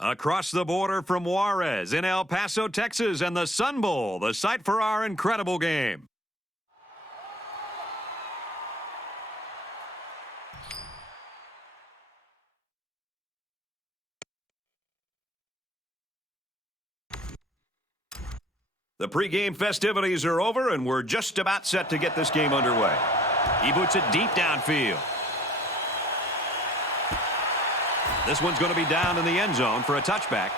Across the border from Juarez in El Paso, Texas, and the Sun Bowl, the site for our incredible game. The pregame festivities are over, and we're just about set to get this game underway. He boots it deep downfield. This one's going to be down in the end zone for a touchback.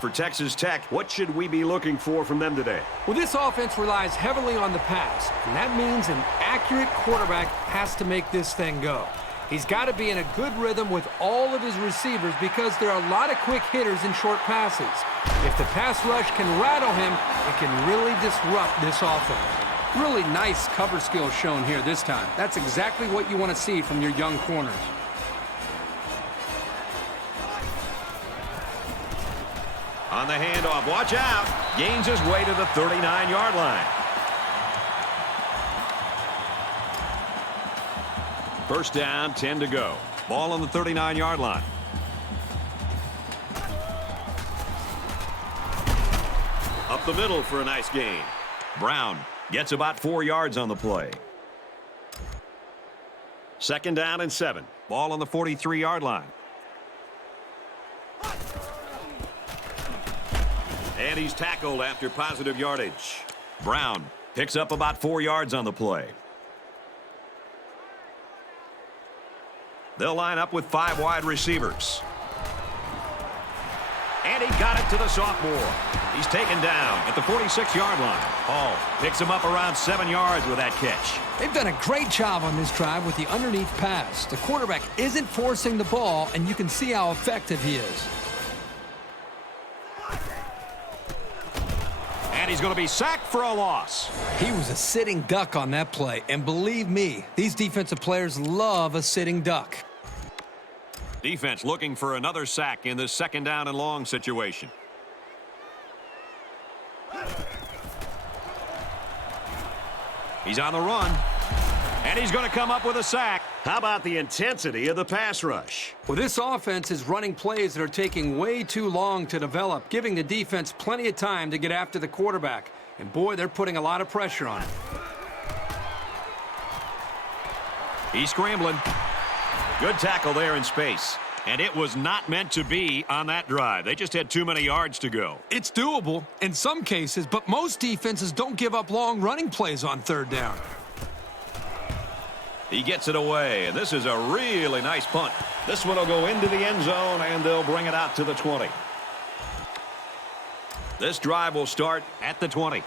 For Texas Tech, what should we be looking for from them today? Well, this offense relies heavily on the pass, and that means an accurate quarterback has to make this thing go. He's got to be in a good rhythm with all of his receivers because there are a lot of quick hitters in short passes. If the pass rush can rattle him, it can really disrupt this offense. Really nice cover skills shown here this time. That's exactly what you want to see from your young corners. On the handoff, watch out. Gains his way to the 39-yard line. First down, 10 to go. Ball on the 39-yard line. Up the middle for a nice gain. Brown gets about 4 yards on the play. Second down and 7. Ball on the 43-yard line. And he's tackled after positive yardage. Brown picks up about 4 yards on the play. They'll line up with 5 wide receivers. And he got it to the sophomore. He's taken down at the 46-yard line. Hall picks him up around 7 yards with that catch. They've done a great job on this drive with the underneath pass. The quarterback isn't forcing the ball, and you can see how effective he is. And he's going to be sacked for a loss. He was a sitting duck on that play, and believe me, these defensive players love a sitting duck. Defense looking for another sack in this second down and long situation. He's on the run, and he's going to come up with a sack. How about the intensity of the pass rush? Well, this offense is running plays that are taking way too long to develop, giving the defense plenty of time to get after the quarterback. And boy, they're putting a lot of pressure on him. He's scrambling. Good tackle there in space. And it was not meant to be on that drive. They just had too many yards to go. It's doable in some cases, but most defenses don't give up long running plays on third down. He gets it away, and this is a really nice punt. This one will go into the end zone, and they'll bring it out to the 20. This drive will start at the 20.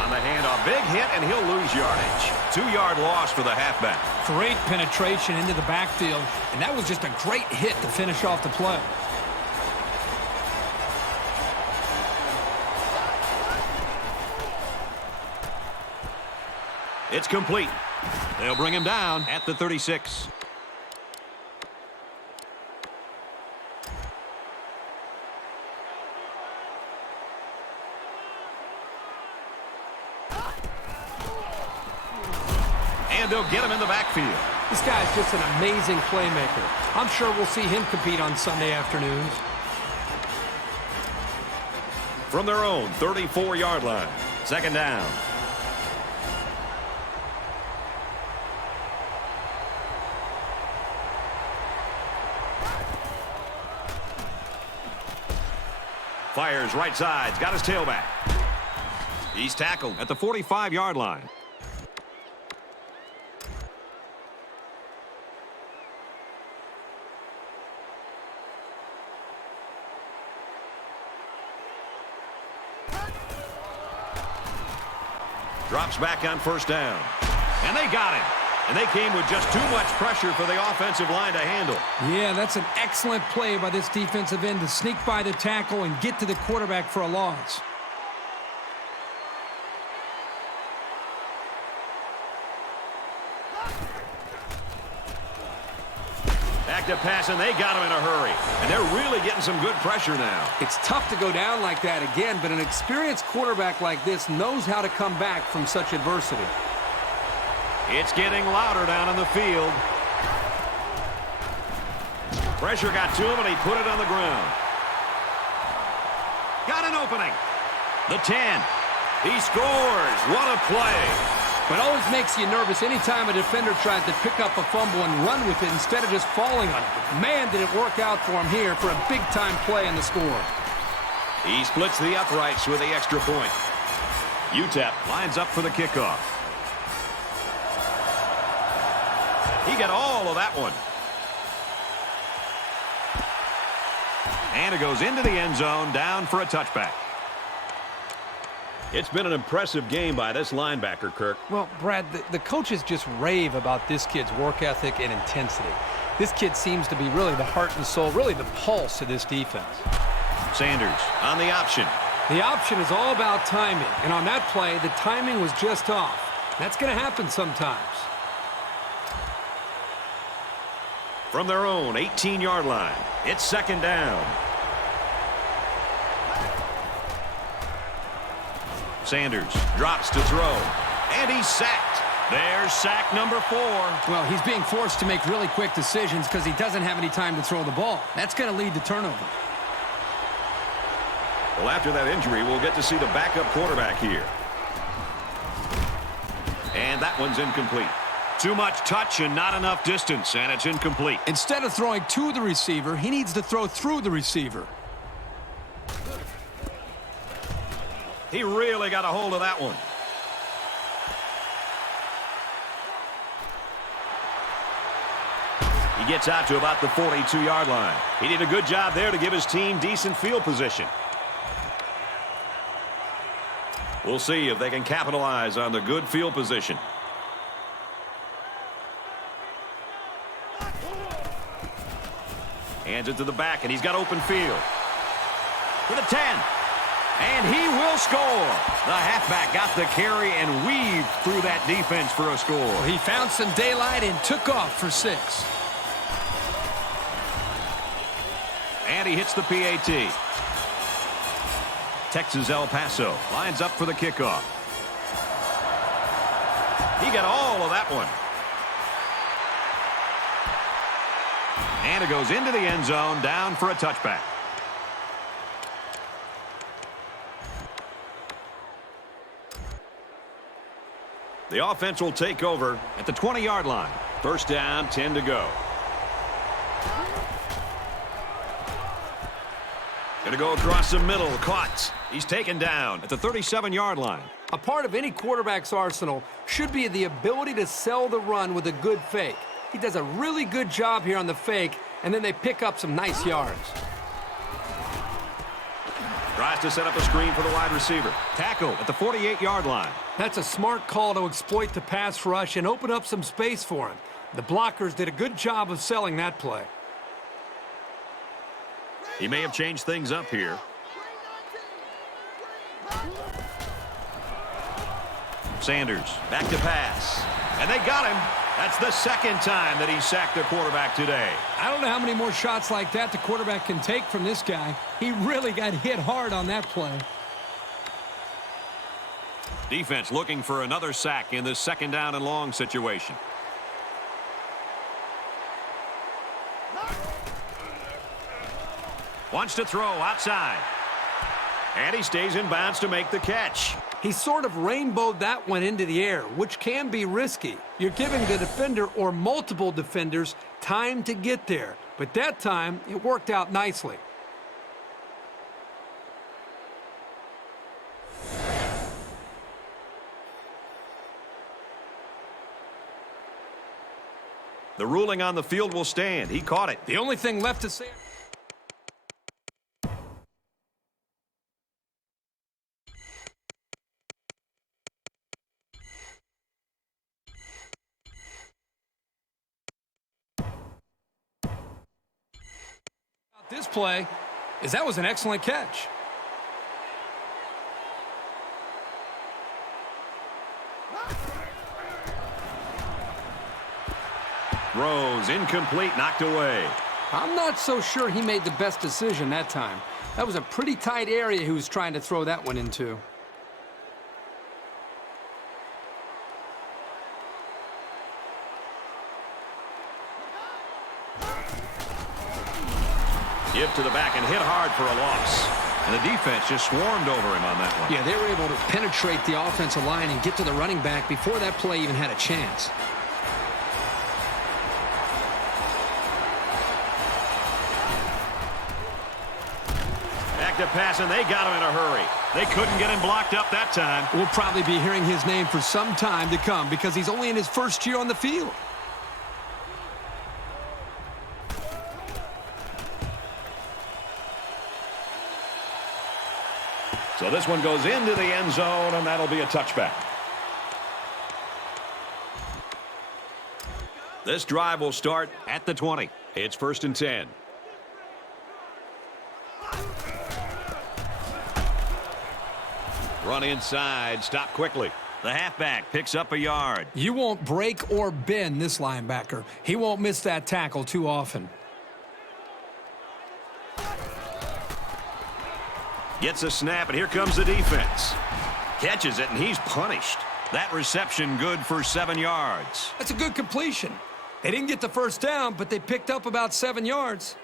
On the handoff, big hit, and he'll lose yardage. 2-yard loss for the halfback. Great penetration into the backfield, and that was just a great hit to finish off the play. It's complete. They'll bring him down at the 36. And they'll get him in the backfield. This guy's just an amazing playmaker. I'm sure we'll see him compete on Sunday afternoons. From their own 34-yard line. Second down. Fires right side. Got his tailback. He's tackled at the 45-yard line. Drops back on first down. And they got him. And they came with just too much pressure for the offensive line to handle. Yeah, that's an excellent play by this defensive end to sneak by the tackle and get to the quarterback for a loss. Back to pass, and they got him in a hurry. And they're really getting some good pressure now. It's tough to go down like that again, but an experienced quarterback like this knows how to come back from such adversity. It's getting louder down in the field. Pressure got to him, and he put it on the ground. Got an opening. The 10. He scores. What a play. But always makes you nervous anytime a defender tries to pick up a fumble and run with it instead of just falling on it. Man, did it work out for him here for a big-time play in the score. He splits the uprights with the extra point. UTEP lines up for the kickoff. He got all of that one. And it goes into the end zone, down for a touchback. It's been an impressive game by this linebacker, Kirk. Well, Brad, the coaches just rave about this kid's work ethic and intensity. This kid seems to be really the heart and soul, really the pulse of this defense. Sanders on the option. The option is all about timing, and on that play, the timing was just off. That's going to happen sometimes. From their own 18-yard line, it's second down. Sanders drops to throw, and he's sacked. There's sack number 4. Well, he's being forced to make really quick decisions because he doesn't have any time to throw the ball. That's going to lead to turnover. Well, after that injury, we'll get to see the backup quarterback here. And that one's incomplete. Too much touch and not enough distance, and it's incomplete. Instead of throwing to the receiver, he needs to throw through the receiver. He really got a hold of that one. He gets out to about the 42-yard line. He did a good job there to give his team decent field position. We'll see if they can capitalize on the good field position. Hands it to the back, and he's got open field. For the 10. And he will score. The halfback got the carry and weaved through that defense for a score. He found some daylight and took off for 6. And he hits the PAT. Texas El Paso lines up for the kickoff. He got all of that one. And it goes into the end zone, down for a touchback. The offense will take over at the 20-yard line. First down, 10 to go. Going to go across the middle, caught. He's taken down at the 37-yard line. A part of any quarterback's arsenal should be the ability to sell the run with a good fake. He does a really good job here on the fake, and then they pick up some nice yards. Tries to set up a screen for the wide receiver. Tackle at the 48-yard line. That's a smart call to exploit the pass rush and open up some space for him. The blockers did a good job of selling that play. He may have changed things up here. Sanders back to pass. And they got him. That's the second time that he sacked the quarterback today. I don't know how many more shots like that the quarterback can take from this guy. He really got hit hard on that play. Defense looking for another sack in this second down and long situation. Wants to throw outside. And he stays in bounds to make the catch. He sort of rainbowed that one into the air, which can be risky. You're giving the defender or multiple defenders time to get there. But that time, it worked out nicely. The ruling on the field will stand. He caught it. The only thing left to say... this play is that was an excellent catch. Throws incomplete, knocked away. I'm not so sure he made the best decision that time. That was a pretty tight area he was trying to throw that one into. Give to the back and hit hard for a loss. And the defense just swarmed over him on that one. Yeah, they were able to penetrate the offensive line and get to the running back before that play even had a chance. Back to pass, and they got him in a hurry. They couldn't get him blocked up that time. We'll probably be hearing his name for some time to come because he's only in his first year on the field. So this one goes into the end zone, and that'll be a touchback. This drive will start at the 20. It's 1st and 10. Run inside, stop quickly. The halfback picks up a yard. You won't break or bend this linebacker. He won't miss that tackle too often. Gets a snap, and here comes the defense. Catches it, and he's punished. That reception good for 7 yards. That's a good completion. They didn't get the first down, but they picked up about 7 yards.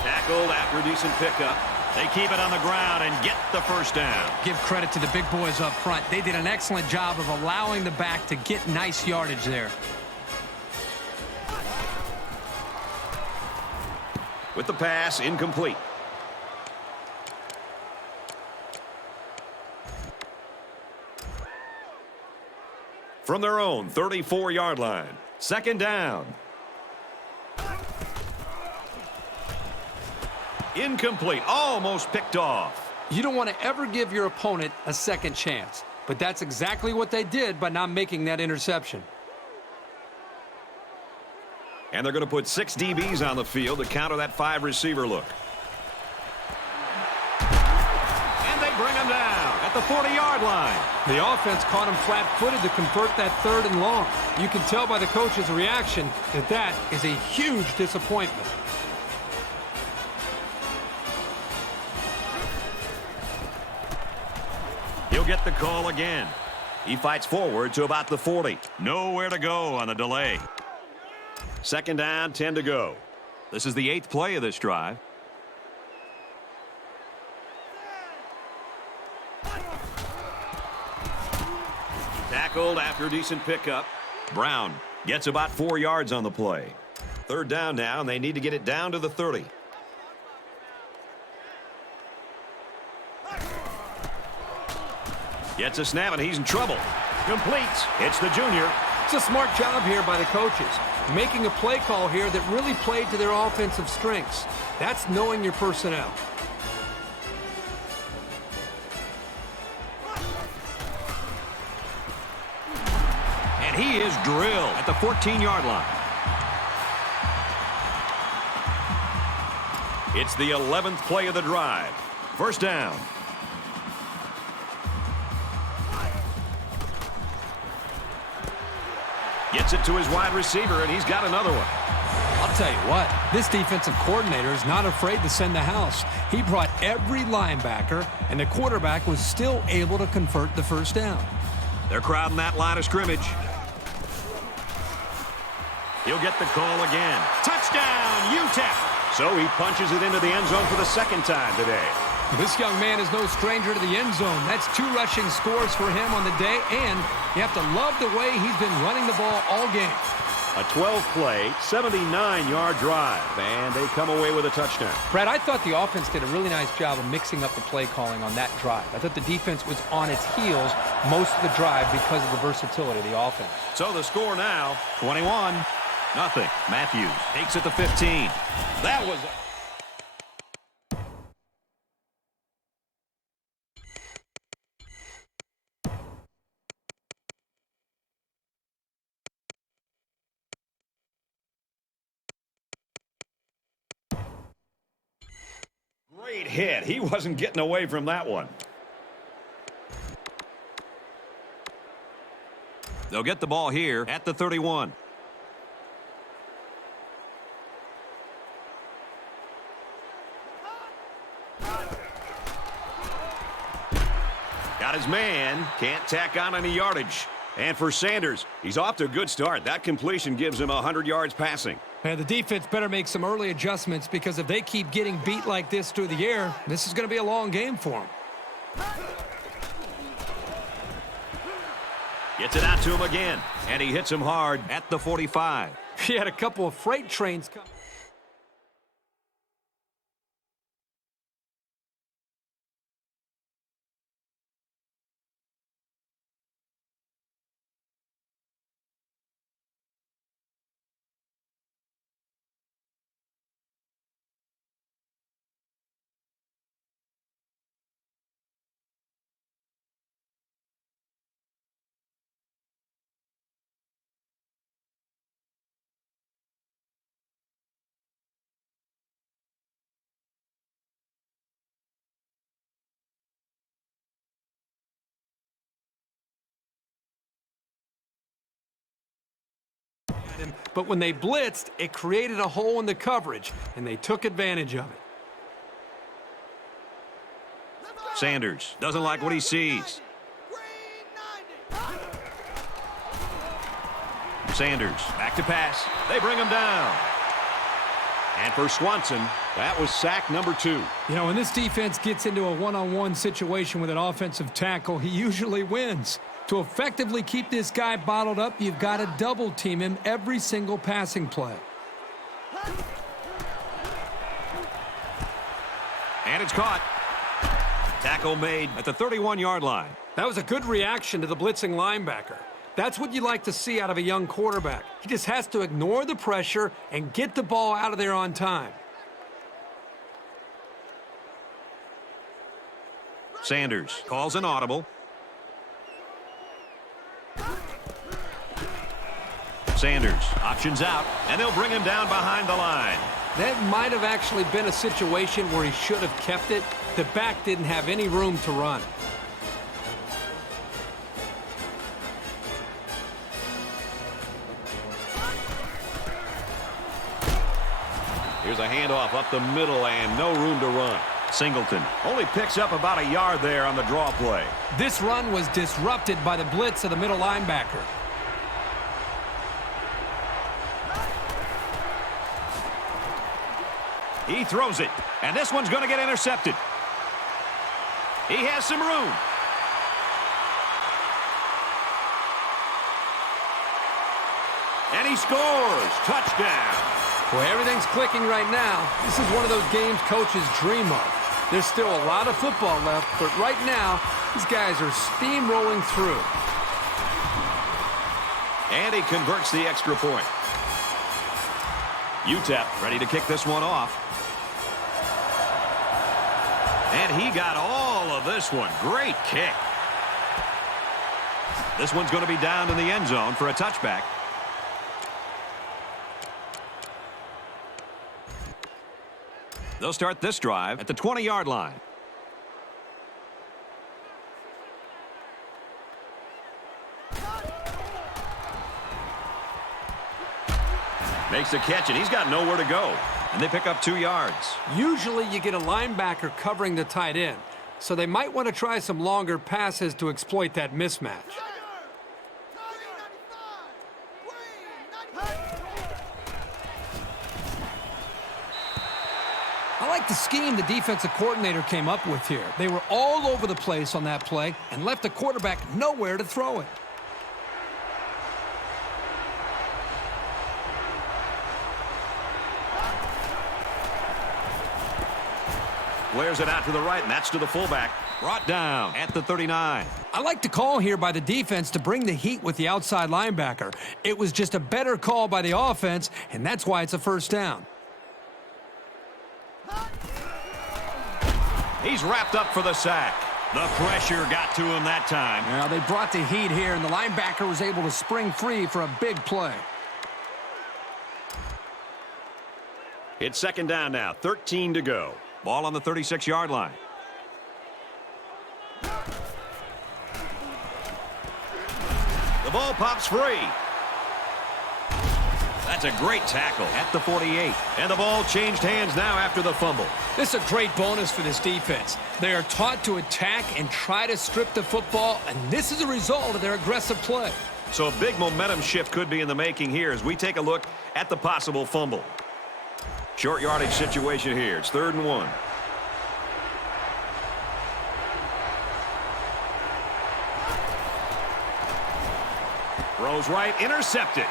Tackled after a decent pickup. They keep it on the ground and get the first down. Give credit to the big boys up front. They did an excellent job of allowing the back to get nice yardage there. With the pass, incomplete. From their own 34-yard line. 2nd down. Incomplete. Almost picked off. You don't want to ever give your opponent a second chance, but that's exactly what they did by not making that interception. And they're going to put 6 DBs on the field to counter that 5-receiver look. And they bring him down at the 40-yard line. The offense caught him flat-footed to convert that 3rd and long. You can tell by the coach's reaction that that is a huge disappointment. He'll get the call again. He fights forward to about the 40. Nowhere to go on the delay. 2nd down, 10 to go. This is the 8th play of this drive. Tackled after a decent pickup. Brown gets about 4 yards on the play. 3rd down now, and they need to get it down to the 30. Gets a snap, and he's in trouble. Completes. It's the junior. It's a smart job here by the coaches, making a play call here that really played to their offensive strengths. That's knowing your personnel. And he is drilled at the 14-yard line. It's the 11th play of the drive. 1st down. Gets it to his wide receiver, and he's got another one. I'll tell you what, this defensive coordinator is not afraid to send the house. He brought every linebacker, and the quarterback was still able to convert the 1st down. They're crowding that line of scrimmage. He'll get the call again. Touchdown, UTEP! So he punches it into the end zone for the 2nd time today. This young man is no stranger to the end zone. That's 2 rushing scores for him on the day, and you have to love the way he's been running the ball all game. A 12-play, 79-yard drive, and they come away with a touchdown. Brad, I thought the offense did a really nice job of mixing up the play calling on that drive. I thought the defense was on its heels most of the drive because of the versatility of the offense. So the score now, 21-0. Matthews takes it to 15. That was... Great hit. He wasn't getting away from that one. They'll get the ball here at the 31. Got his man. Can't tack on any yardage. And for Sanders, he's off to a good start. That completion gives him 100 yards passing. And the defense better make some early adjustments, because if they keep getting beat like this through the air, this is going to be a long game for them. Gets it out to him again. And he hits him hard at the 45. He had a couple of freight trains coming. But when they blitzed, it created a hole in the coverage, and they took advantage of it. Sanders doesn't like what he sees. Sanders back to pass. They bring him down. And for Swanson, that was sack number 2. You know, when this defense gets into a one-on-one situation with an offensive tackle, he usually wins. To effectively keep this guy bottled up, you've got to double-team him every single passing play. And it's caught. Tackle made at the 31-yard line. That was a good reaction to the blitzing linebacker. That's what you like to see out of a young quarterback. He just has to ignore the pressure and get the ball out of there on time. Sanders calls an audible. Sanders options out, and they'll bring him down behind the line. That might have actually been a situation where he should have kept it. The back didn't have any room to run. Here's a handoff up the middle and no room to run. Singleton only picks up about a yard there on the draw play. This run was disrupted by the blitz of the middle linebacker. He throws it, and this one's going to get intercepted. He has some room. And he scores. Touchdown. Boy, everything's clicking right now. This is one of those games coaches dream of. There's still a lot of football left, but right now, these guys are steamrolling through. And he converts the extra point. UTEP ready to kick this one off. And he got all of this one. Great kick. This one's going to be down in the end zone for a touchback. They'll start this drive at the 20-yard line. Makes the catch, and he's got nowhere to go. And they pick up 2 yards. Usually you get a linebacker covering the tight end, so they might want to try some longer passes to exploit that mismatch. I like the scheme the defensive coordinator came up with here. They were all over the place on that play and left the quarterback nowhere to throw it. Flares it out to the right, and that's to the fullback. Brought down at the 39. I like the call here by the defense to bring the heat with the outside linebacker. It was just a better call by the offense, and that's why it's a first down. He's wrapped up for the sack. The pressure got to him that time. Now they brought the heat here, and the linebacker was able to spring free for a big play. It's second down now, 13 to go. Ball on the 36-yard line. The ball pops free. That's a great tackle at the 48. And the ball changed hands now after the fumble. This is a great bonus for this defense. They are taught to attack and try to strip the football, and this is a result of their aggressive play. So a big momentum shift could be in the making here as we take a look at the possible fumble. Short yardage situation here. It's 3rd and 1. Throws right, intercepted.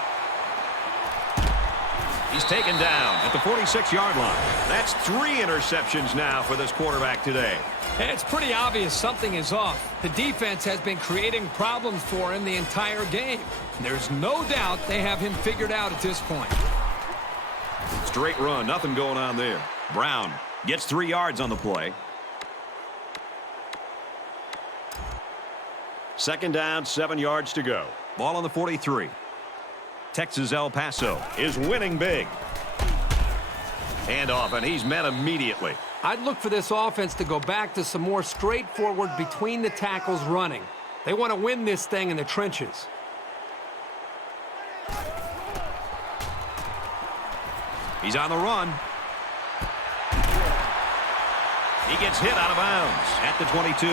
He's taken down at the 46-yard line. That's 3 interceptions now for this quarterback today. It's pretty obvious something is off. The defense has been creating problems for him the entire game. There's no doubt they have him figured out at this point. Straight run, nothing going on there. Brown gets 3 yards on the play. 2nd down, 7 yards to go. Ball on the 43. Texas El Paso is winning big. Hand off, and he's met immediately. I'd look for this offense to go back to some more straightforward between the tackles running. They want to win this thing in the trenches. He's on the run. He gets hit out of bounds at the 22.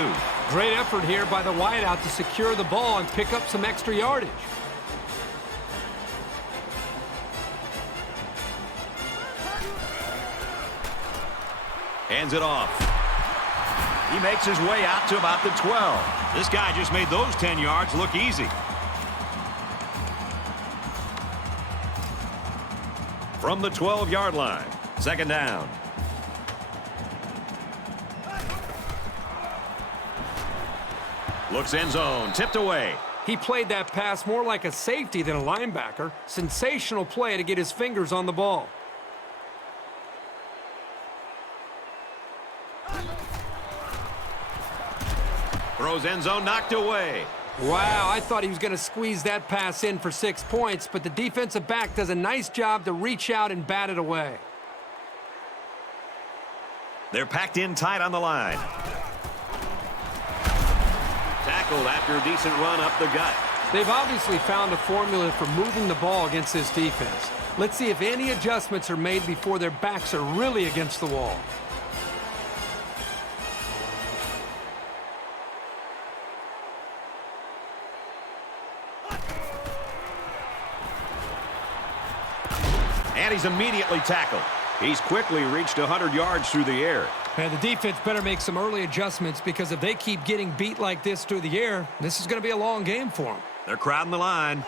Great effort here by the wideout to secure the ball and pick up some extra yardage. Hands it off. He makes his way out to about the 12. This guy just made those 10 yards look easy. From the 12-yard line, 2nd down. Looks end zone, tipped away. He played that pass more like a safety than a linebacker. Sensational play to get his fingers on the ball. Throws end zone, knocked away. Wow, I thought he was going to squeeze that pass in for 6 points, but the defensive back does a nice job to reach out and bat it away. They're packed in tight on the line. Tackled after a decent run up the gut. They've obviously found a formula for moving the ball against this defense. Let's see if any adjustments are made before their backs are really against the wall. And he's immediately tackled. He's quickly reached 100 yards through the air. And the defense better make some early adjustments because if they keep getting beat like this through the air, this is going to be a long game for them. They're crowding the line.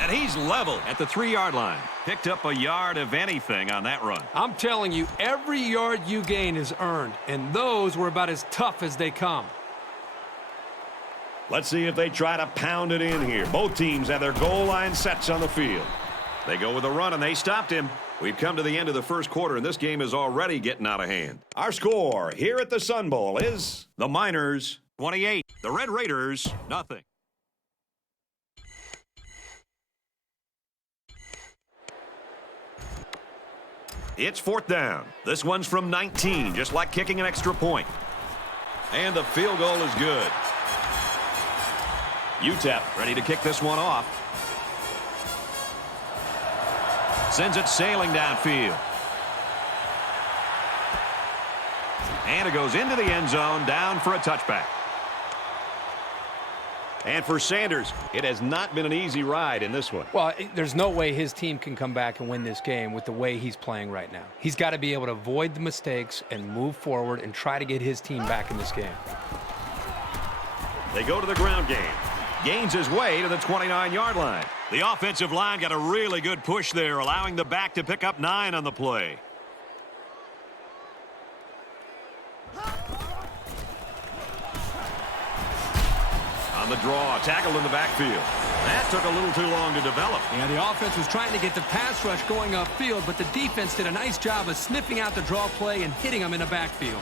And he's level at the 3-yard line. Picked up a yard of anything on that run. I'm telling you, every yard you gain is earned, and those were about as tough as they come. Let's see if they try to pound it in here. Both teams have their goal line sets on the field. They go with a run, and they stopped him. We've come to the end of the first quarter, and this game is already getting out of hand. Our score here at the Sun Bowl is the Miners 28, the Red Raiders nothing. It's 4th down. This one's from 19, just like kicking an extra point. And the field goal is good. UTEP ready to kick this one off. Sends it sailing downfield. And it goes into the end zone, down for a touchback. And for Sanders, it has not been an easy ride in this one. Well, there's no way his team can come back and win this game with the way he's playing right now. He's got to be able to avoid the mistakes and move forward and try to get his team back in this game. They go to the ground game. Gains his way to the 29-yard line. The offensive line got a really good push there, allowing the back to pick up 9 on the play. On the draw, tackled in the backfield. That took a little too long to develop. Yeah, the offense was trying to get the pass rush going upfield, but the defense did a nice job of sniffing out the draw play and hitting them in the backfield.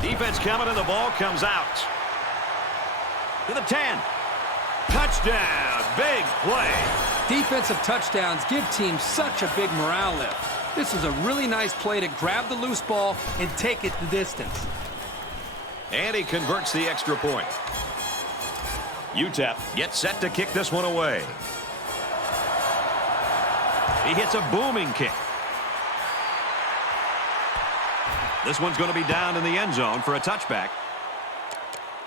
Defense coming, and the ball comes out. To the 10. Touchdown. Big play. Defensive touchdowns give teams such a big morale lift. This is a really nice play to grab the loose ball and take it the distance. And he converts the extra point. UTEP gets set to kick this one away. He hits a booming kick. This one's going to be down in the end zone for a touchback.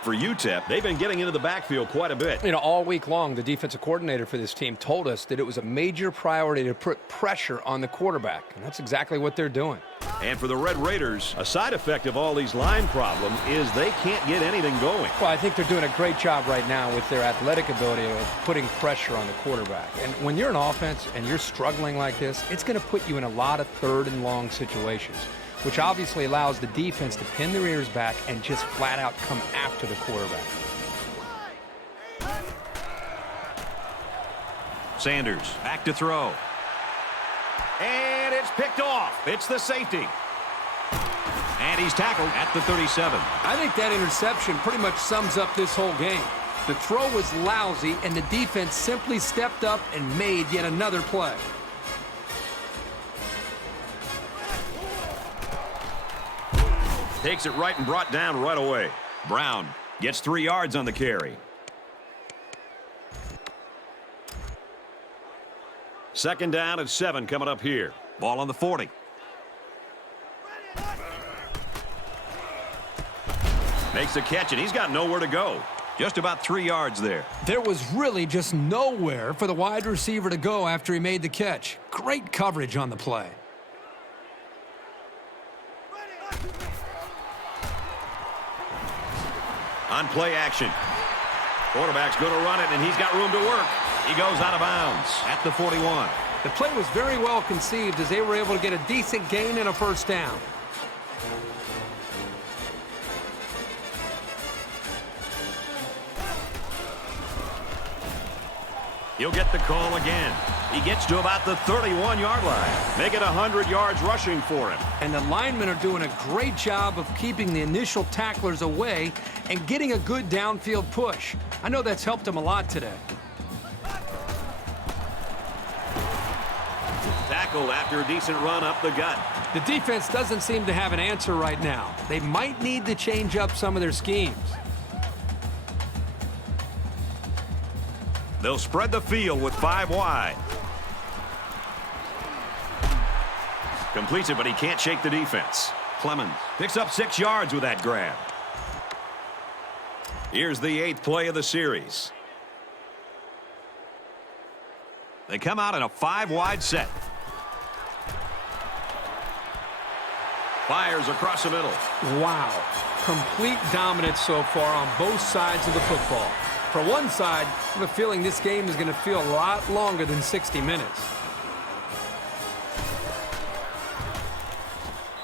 For UTEP, they've been getting into the backfield quite a bit. You know, all week long, the defensive coordinator for this team told us that it was a major priority to put pressure on the quarterback, and that's exactly what they're doing. And for the Red Raiders, a side effect of all these line problems is they can't get anything going. Well, I think they're doing a great job right now with their athletic ability of putting pressure on the quarterback. And when you're an offense and you're struggling like this, it's going to put you in a lot of third and long situations, which obviously allows the defense to pin their ears back and just flat out come after the quarterback. Sanders back to throw. And it's picked off. It's the safety. And he's tackled at the 37. I think that interception pretty much sums up this whole game. The throw was lousy, and the defense simply stepped up and made yet another play. Takes it right and brought down right away. Brown gets 3 yards on the carry. Second down and 7 coming up here. Ball on the 40. Makes the catch, and he's got nowhere to go. Just about 3 yards there. There was really just nowhere for the wide receiver to go after he made the catch. Great coverage on the play. On play action. Quarterback's going to run it, and he's got room to work. He goes out of bounds at the 41. The play was very well conceived as they were able to get a decent gain and a first down. He'll get the call again. He gets to about the 31-yard line. Make it 100 yards rushing for him. And the linemen are doing a great job of keeping the initial tacklers away and getting a good downfield push. I know that's helped him a lot today. Tackled after a decent run up the gut. The defense doesn't seem to have an answer right now. They might need to change up some of their schemes. They'll spread the field with 5 wide. Completes it, but he can't shake the defense. Clemens picks up 6 yards with that grab. Here's the 8th play of the series. They come out in a 5-wide set. Fires across the middle. Wow. Complete dominance so far on both sides of the football. For one side, I have a feeling this game is going to feel a lot longer than 60 minutes.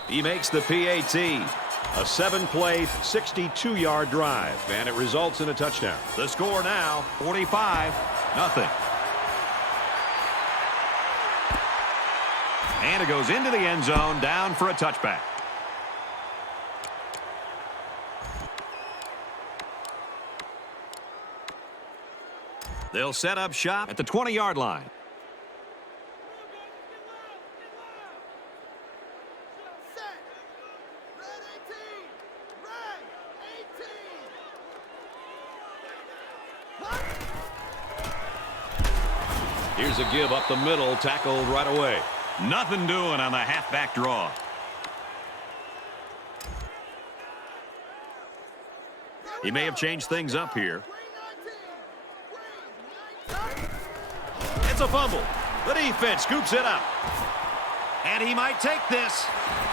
He makes the PAT. A 7-play, 62-yard drive, and it results in a touchdown. The score now, 45-0. And it goes into the end zone, down for a touchback. They'll set up shop at the 20-yard line. Here's a give up the middle, tackled right away. Nothing doing on the halfback draw. He may have changed things up here. It's a fumble. The defense scoops it up. And he might take this.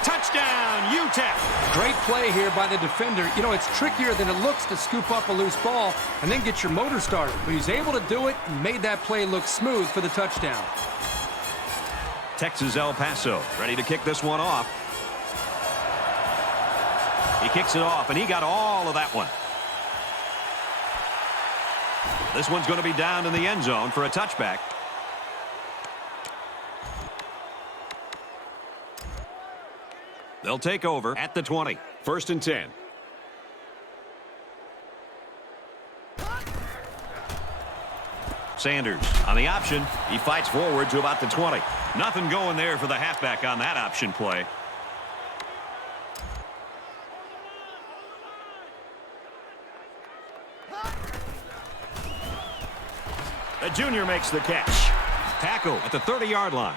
Touchdown, UTEP. Great play here by the defender. You know, it's trickier than it looks to scoop up a loose ball and then get your motor started. But he's able to do it and made that play look smooth for the touchdown. Texas El Paso ready to kick this one off. He kicks it off, and he got all of that one. This one's going to be down in the end zone for a touchback. They'll take over at the 20. 1st and 10. Sanders on the option. He fights forward to about the 20. Nothing going there for the halfback on that option play. The junior makes the catch. Tackle at the 30-yard line.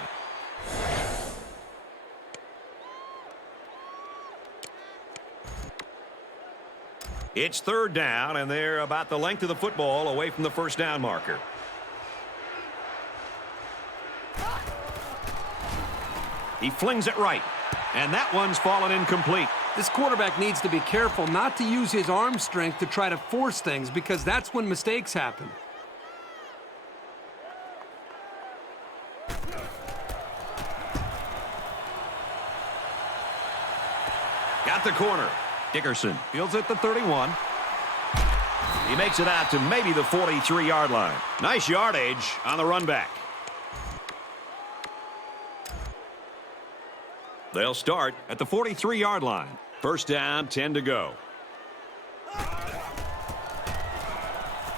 It's third down, and they're about the length of the football away from the first down marker. He flings it right, and that one's fallen incomplete. This quarterback needs to be careful not to use his arm strength to try to force things, because that's when mistakes happen. Got the corner. Dickerson fields at the 31. He makes it out to maybe the 43-yard line. Nice yardage on the run back. They'll start at the 43-yard line. First down, 10 to go.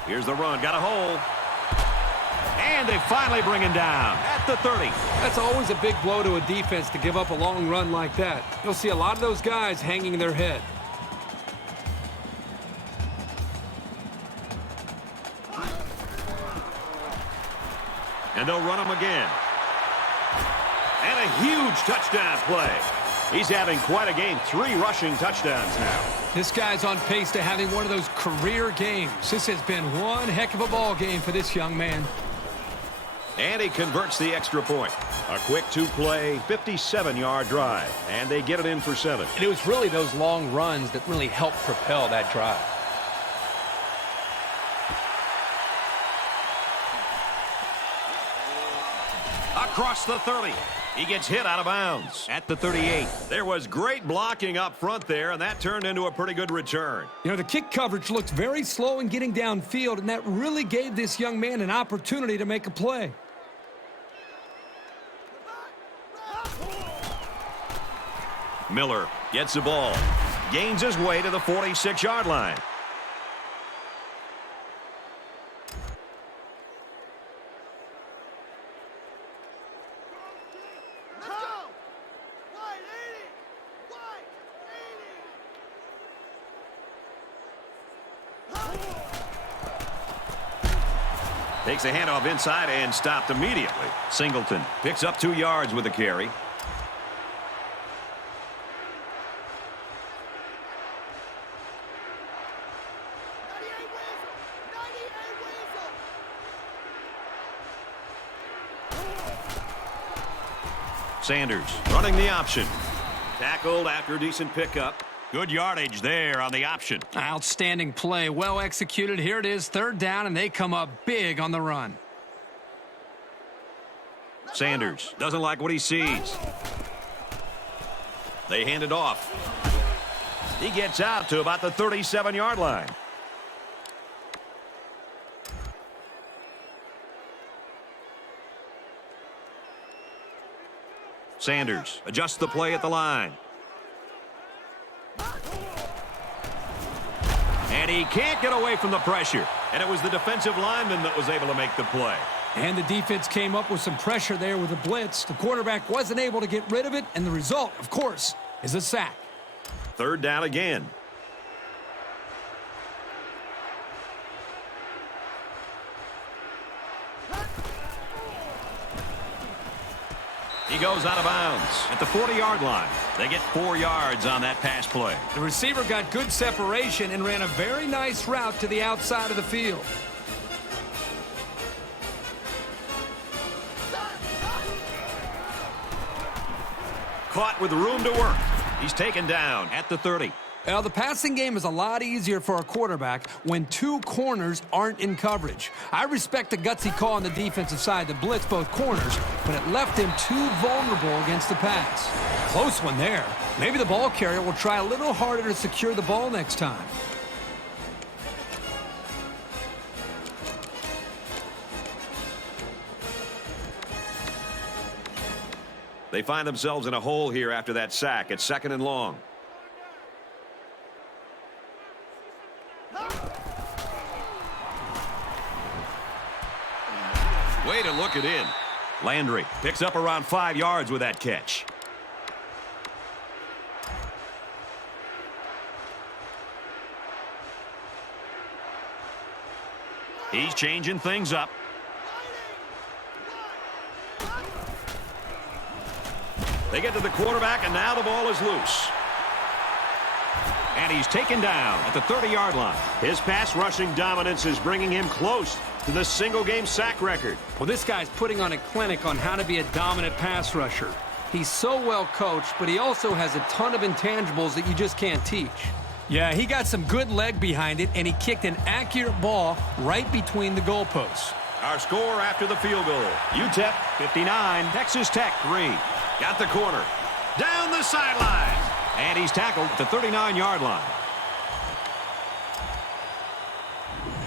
Here's the run. Got a hole. And they finally bring him down at the 30. That's always a big blow to a defense to give up a long run like that. You'll see a lot of those guys hanging their head. And they'll run him again. And a huge touchdown play. He's having quite a game. 3 rushing touchdowns now. This guy's on pace to having one of those career games. This has been one heck of a ball game for this young man. And he converts the extra point. A quick 2-play, 57-yard drive. And they get it in for 7. And it was really those long runs that really helped propel that drive. Across the 30. He gets hit out of bounds at the 38. There was great blocking up front there, and that turned into a pretty good return. You know, the kick coverage looked very slow in getting downfield, and that really gave this young man an opportunity to make a play. Miller gets the ball. Gains his way to the 46-yard line. Takes a handoff inside and stopped immediately. Singleton picks up 2 yards with the carry. Sanders running the option. Tackled after a decent pickup. Good yardage there on the option. Outstanding play. Well executed. Here it is, third down, and they come up big on the run. Sanders doesn't like what he sees. They hand it off. He gets out to about the 37-yard line. Sanders adjusts the play at the line. And he can't get away from the pressure. And it was the defensive lineman that was able to make the play. And the defense came up with some pressure there with a blitz. The quarterback wasn't able to get rid of it, and the result, of course, is a sack. Third down again. He goes out of bounds at the 40-yard line. They get 4 yards on that pass play. The receiver got good separation and ran a very nice route to the outside of the field. Caught with room to work. He's taken down at the 30. Now, the passing game is a lot easier for a quarterback when 2 corners aren't in coverage. I respect the gutsy call on the defensive side to blitz both corners, but it left him too vulnerable against the pass. Close one there. Maybe the ball carrier will try a little harder to secure the ball next time. They find themselves in a hole here after that sack. It's 2nd and long. snuck it in. Landry picks up around 5 yards with that catch. He's changing things up. They get to the quarterback, and now the ball is loose. And he's taken down at the 30-yard line. His pass rushing dominance is bringing him close to the single-game sack record. Well, this guy's putting on a clinic on how to be a dominant pass rusher. He's so well coached, but he also has a ton of intangibles that you just can't teach. Yeah, he got some good leg behind it, and he kicked an accurate ball right between the goalposts. Our score after the field goal. UTEP 59, Texas Tech 3. Got the corner. Down the sideline. And he's tackled at the 39-yard line.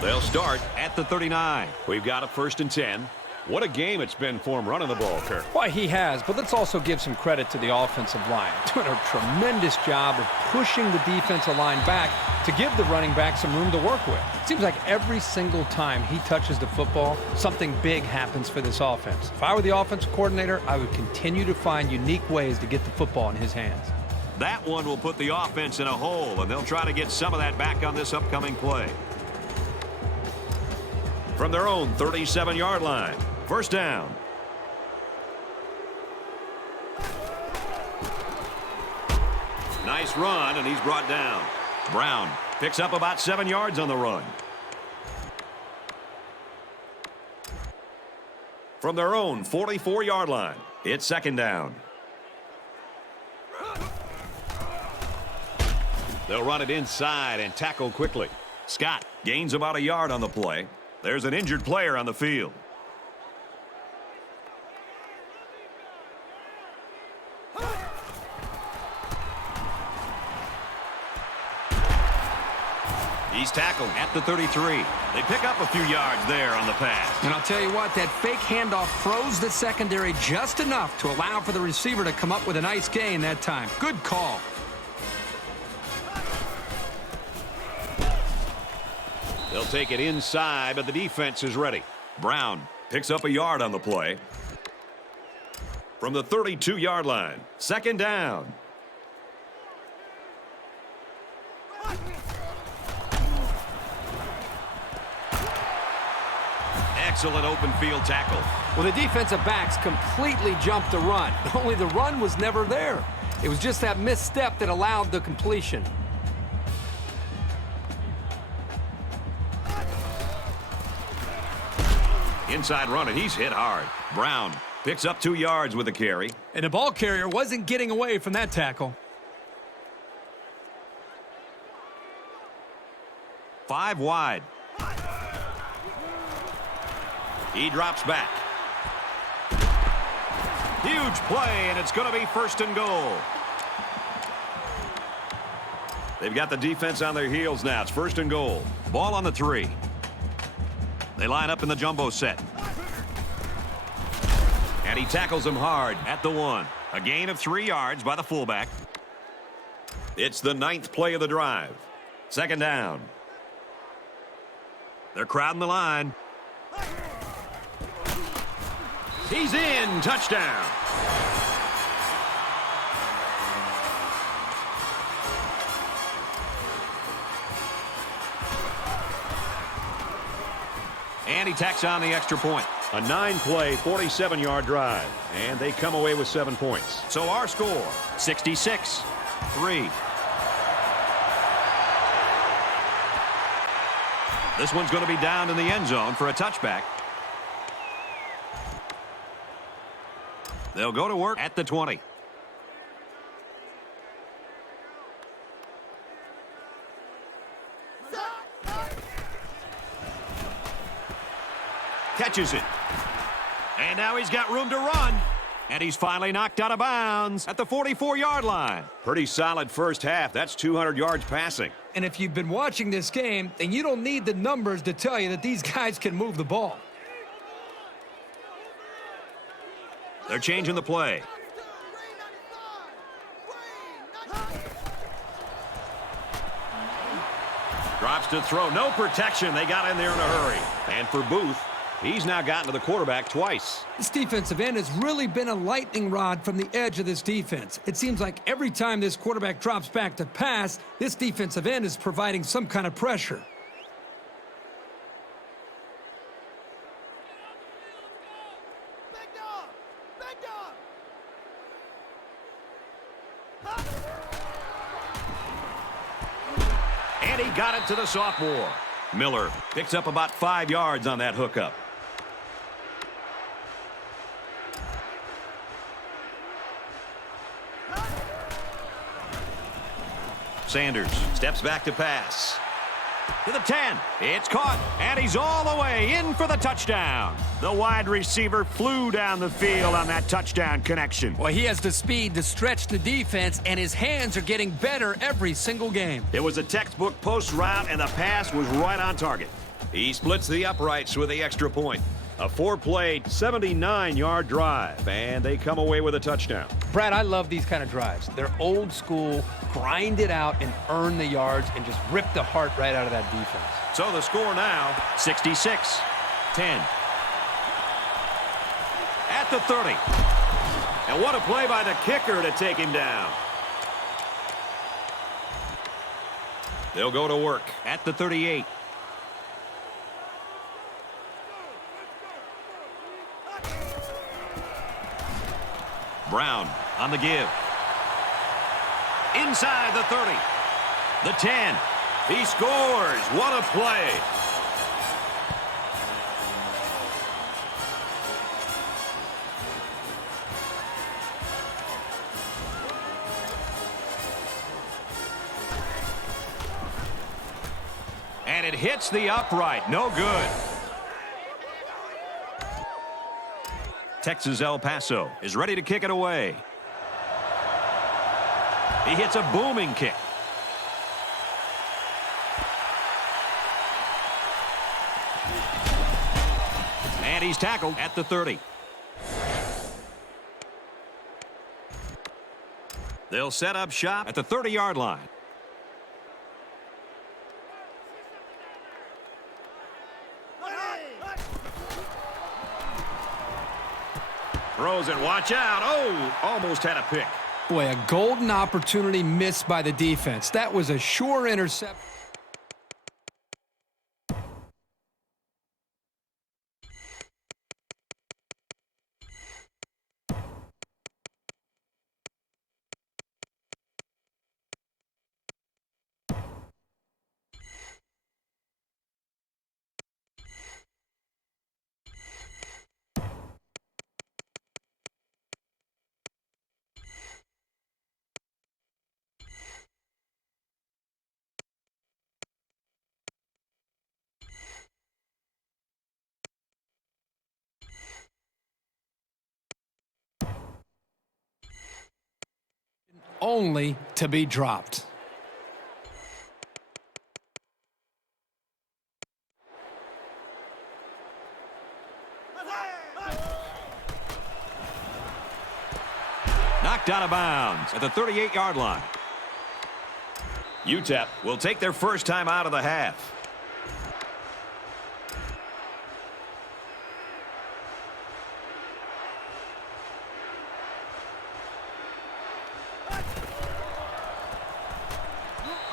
They'll start at the 39. We've got a 1st and 10. What a game it's been for him running the ball, Kirk. Why, he has, but let's also give some credit to the offensive line. Doing a tremendous job of pushing the defensive line back to give the running back some room to work with. It seems like every single time he touches the football, something big happens for this offense. If I were the offensive coordinator, I would continue to find unique ways to get the football in his hands. That one will put the offense in a hole, and they'll try to get some of that back on this upcoming play. From their own 37-yard line, 1st down. Nice run, and he's brought down. Brown picks up about 7 yards on the run. From their own 44-yard line, it's 2nd down. They'll run it inside and tackle quickly. Scott gains about 1 yard on the play. There's an injured player on the field. He's tackled at the 33. They pick up a few yards there on the pass. And I'll tell you what, that fake handoff froze the secondary just enough to allow for the receiver to come up with a nice gain that time. Good call. They'll take it inside, but the defense is ready. Brown picks up 1 yard on the play. From the 32-yard line, 2nd down. Excellent open field tackle. Well, the defensive backs completely jumped the run. Only the run was never there. It was just that misstep that allowed the completion. Inside run, and he's hit hard. Brown picks up 2 yards with the carry. And the ball carrier wasn't getting away from that tackle. 5 wide. He drops back. Huge play, and it's going to be 1st and goal. They've got the defense on their heels now. It's 1st and goal. Ball on the 3. They line up in the jumbo set. And he tackles him hard at the 1. A gain of 3 yards by the fullback. It's the 9th play of the drive. 2nd down. They're crowding the line. He's in. Touchdown. And he tacks on the extra point. A 9-play, 47-yard drive. And they come away with 7 points. So our score, 66-3. This one's going to be down in the end zone for a touchback. They'll go to work at the 20. Catches it. And now he's got room to run. And he's finally knocked out of bounds at the 44-yard line. Pretty solid first half. That's 200 yards passing. And if you've been watching this game, then you don't need the numbers to tell you that these guys can move the ball. They're changing the play. Drops to throw. No protection. They got in there in a hurry. And for Booth, He's now gotten to the quarterback twice. This defensive end has really been a lightning rod from the edge of this defense. It seems like every time this quarterback drops back to pass, this defensive end is providing some kind of pressure. And he got it to the sophomore. Miller picks up about 5 yards on that hookup. Sanders steps back to pass. To the 10. It's caught, and he's all the way in for the touchdown. The wide receiver flew down the field on that touchdown connection. Well, he has the speed to stretch the defense, and his hands are getting better every single game. It was a textbook post route, and the pass was right on target. He splits the uprights with the extra point. A 4-play, 79-yard drive, and they come away with a touchdown. Brad, I love these kind of drives. They're old school, grind it out and earn the yards and just rip the heart right out of that defense. So the score now, 66-10. At the 30. And what a play by the kicker to take him down. They'll go to work at the 38. Brown on the give. Inside the 30. The 10. He scores. What a play. And it hits the upright. No good. Texas El Paso is ready to kick it away. He hits a booming kick. And he's tackled at the 30. They'll set up shop at the 30-yard line. Throws it, watch out. Oh, almost had a pick. Boy, a golden opportunity missed by the defense. That was a sure intercept. Only to be dropped. Knocked out of bounds at the 38-yard line. UTEP will take their first time out of the half.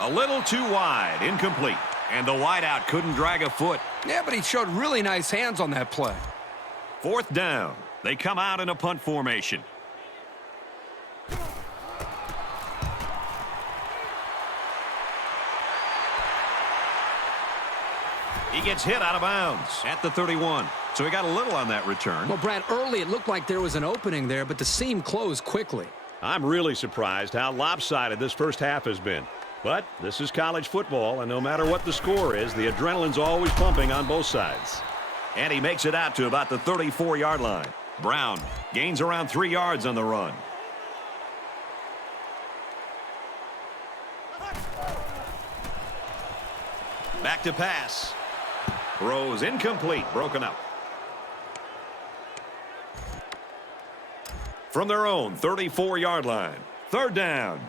A little too wide, incomplete. And the wideout couldn't drag a foot. Yeah, but he showed really nice hands on that play. Fourth down. They come out in a punt formation. He gets hit out of bounds at the 31. So he got a little on that return. Well, Brad, early it looked like there was an opening there, but the seam closed quickly. I'm really surprised how lopsided this first half has been. But this is college football, and no matter what the score is, the adrenaline's always pumping on both sides. And he makes it out to about the 34-yard line. Brown gains around 3 yards on the run. Back to pass. Throws incomplete, broken up. From their own 34-yard line. Third down.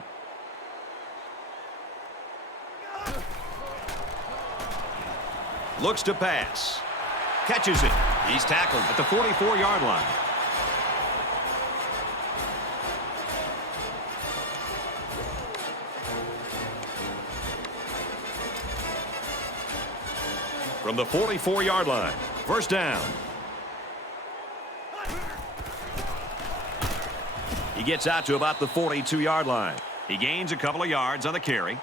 Looks to pass. Catches it. He's tackled at the 44-yard line. From the 44-yard line, first down. He gets out to about the 42-yard line. He gains a couple of yards on the carry.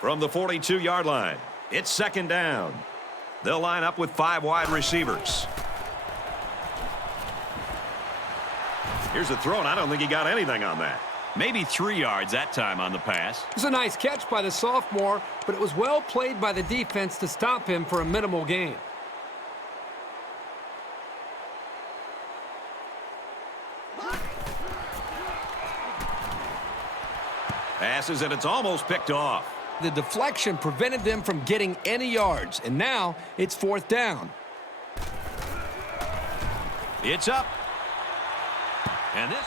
From the 42-yard line, it's second down. They'll line up with 5 wide receivers. Here's the throw, and I don't think he got anything on that. Maybe 3 yards that time on the pass. It was a nice catch by the sophomore, but it was well played by the defense to stop him for a minimal gain. Passes, and it's almost picked off. The deflection prevented them from getting any yards, and now it's fourth down. It's up. And this...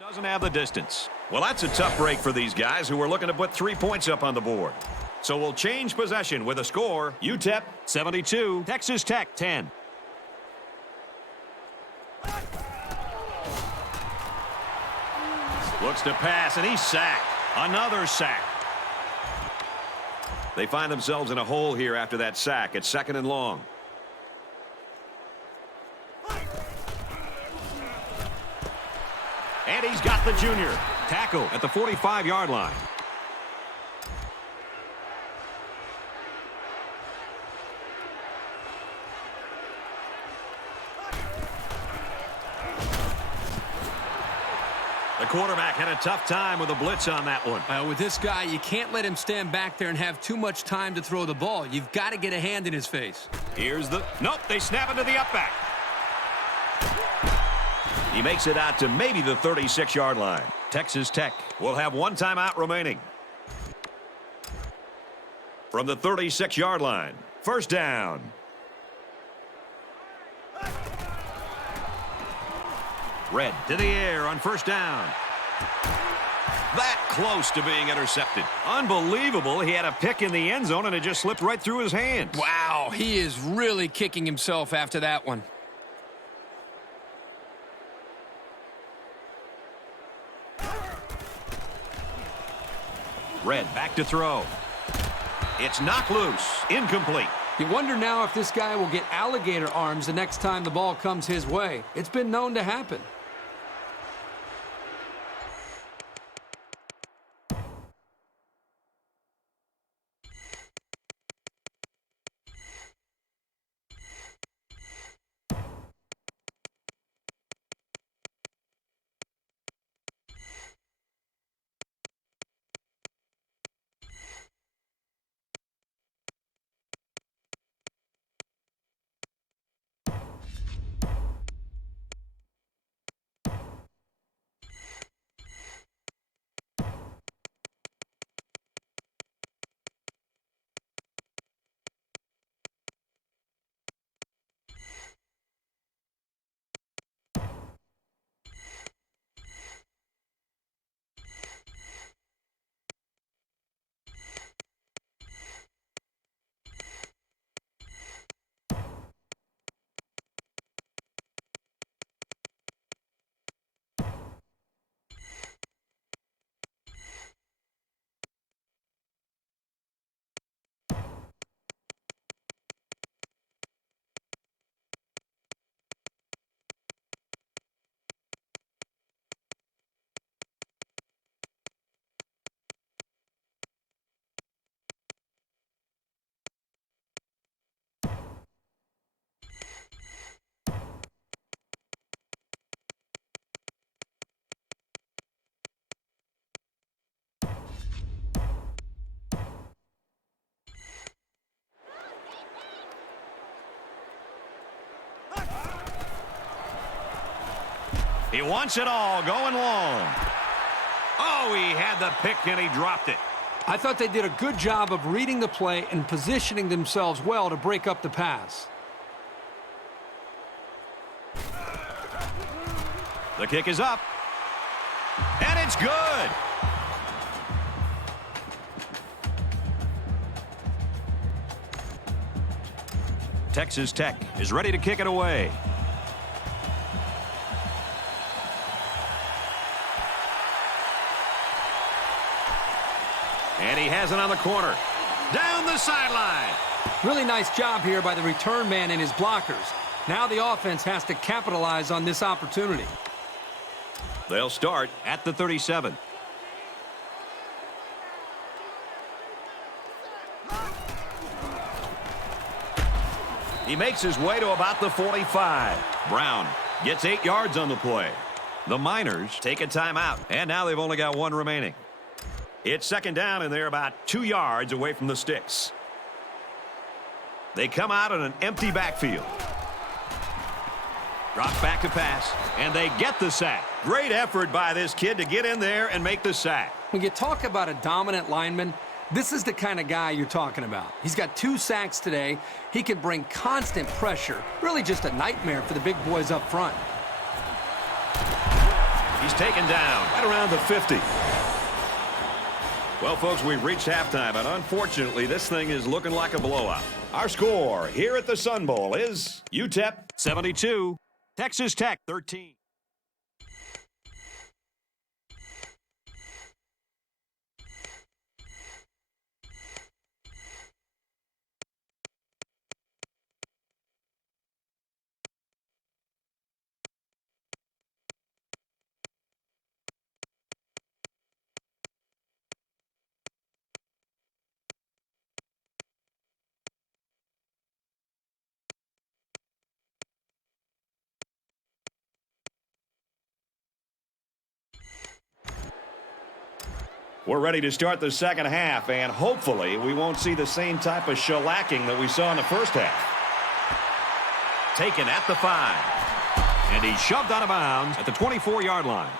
doesn't have the distance. Well, that's a tough break for these guys who are looking to put 3 points up on the board. So we'll change possession with a score. UTEP 72, Texas Tech 10. Looks to pass, and he's sacked. Another sack. They find themselves in a hole here after that sack. It's second and long. And he's got the junior. Tackle at the 45-yard line. The quarterback had a tough time with a blitz on that one. With this guy, you can't let him stand back there and have too much time to throw the ball. You've got to get a hand in his face. Here's the... Nope, they snap into the up back. He makes it out to maybe the 36-yard line. Texas Tech will have one timeout remaining. From the 36-yard line, first down. Red to the air on first down. That close to being intercepted. Unbelievable. He had a pick in the end zone, and it just slipped right through his hands. Wow, he is really kicking himself after that one. Red back to throw. It's knocked loose. Incomplete. You wonder now if this guy will get alligator arms the next time the ball comes his way. It's been known to happen. He wants it all, going long. Oh, he had the pick and he dropped it. I thought they did a good job of reading the play and positioning themselves well to break up the pass. The kick is up. And it's good. Texas Tech is ready to kick it away. And he has it on the corner. Down the sideline. Really nice job here by the return man and his blockers. Now the offense has to capitalize on this opportunity. They'll start at the 37. He makes his way to about the 45. Brown gets 8 yards on the play. The Miners take a timeout, and now they've only got one remaining. It's second down, and they're about 2 yards away from the sticks. They come out in an empty backfield. Drops back to pass, and they get the sack. Great effort by this kid to get in there and make the sack. When you talk about a dominant lineman, this is the kind of guy you're talking about. He's got 2 sacks today. He can bring constant pressure. Really just a nightmare for the big boys up front. He's taken down right around the 50. Well, folks, we've reached halftime, and unfortunately, this thing is looking like a blowout. Our score here at the Sun Bowl is UTEP 72, Texas Tech 13. We're ready to start the second half, and hopefully we won't see the same type of shellacking that we saw in the first half. Taken at the 5. And he's shoved out of bounds at the 24-yard line.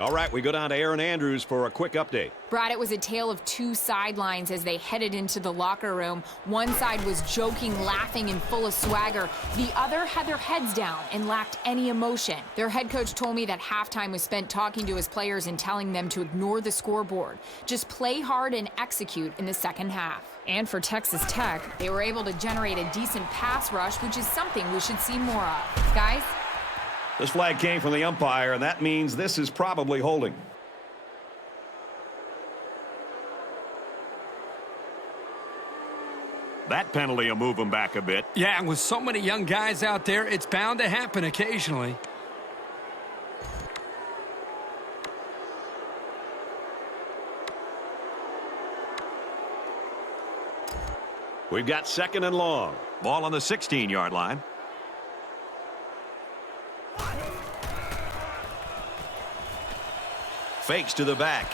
All right, we go down to Aaron Andrews for a quick update. Brad, it was a tale of two sidelines as they headed into the locker room. One side was joking, laughing, and full of swagger. The other had their heads down and lacked any emotion. Their head coach told me that halftime was spent talking to his players and telling them to ignore the scoreboard. Just play hard and execute in the second half. And for Texas Tech, they were able to generate a decent pass rush, which is something we should see more of. Guys? This flag came from the umpire, and that means this is probably holding. That penalty will move them back a bit. Yeah, with so many young guys out there, it's bound to happen occasionally. We've got second and long. Ball on the 16-yard line. Fakes to the back.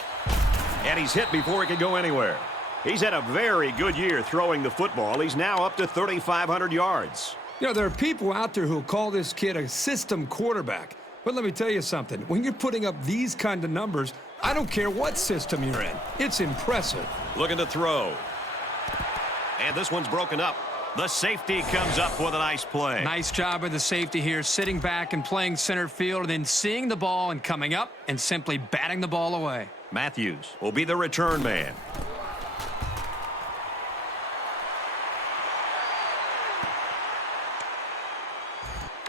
And he's hit before he can go anywhere. He's had a very good year throwing the football. He's now up to 3,500 yards. You know, there are people out there who call this kid a system quarterback. But let me tell you something. When you're putting up these kind of numbers, I don't care what system you're in. It's impressive. Looking to throw. And this one's broken up. The safety comes up with a nice play. Nice job of the safety here, sitting back and playing center field, and then seeing the ball and coming up and simply batting the ball away. Matthews will be the return man.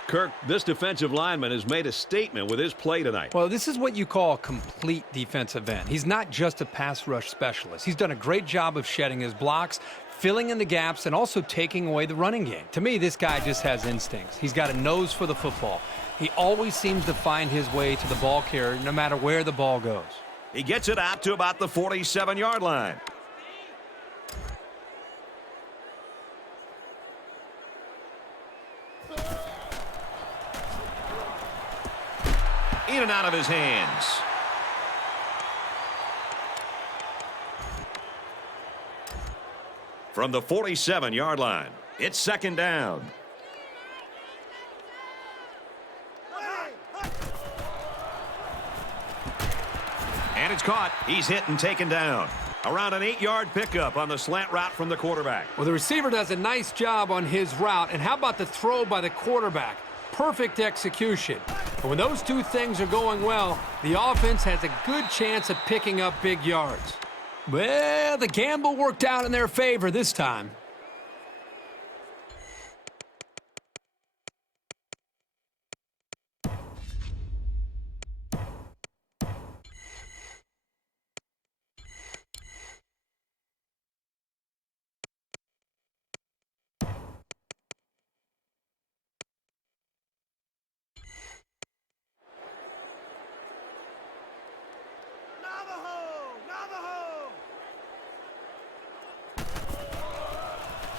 Kirk, this defensive lineman has made a statement with his play tonight. Well, this is what you call a complete defensive end. He's not just a pass rush specialist. He's done a great job of shedding his blocks, filling in the gaps, and also taking away the running game. To me, this guy just has instincts. He's got a nose for the football. He always seems to find his way to the ball carrier no matter where the ball goes. He gets it out to about the 47-yard line. In and out of his hands. From the 47-yard line, it's second down. And it's caught. He's hit and taken down. Around an 8-yard pickup on the slant route from the quarterback. Well, the receiver does a nice job on his route. And how about the throw by the quarterback? Perfect execution. And when those two things are going well, the offense has a good chance of picking up big yards. Well, the gamble worked out in their favor this time.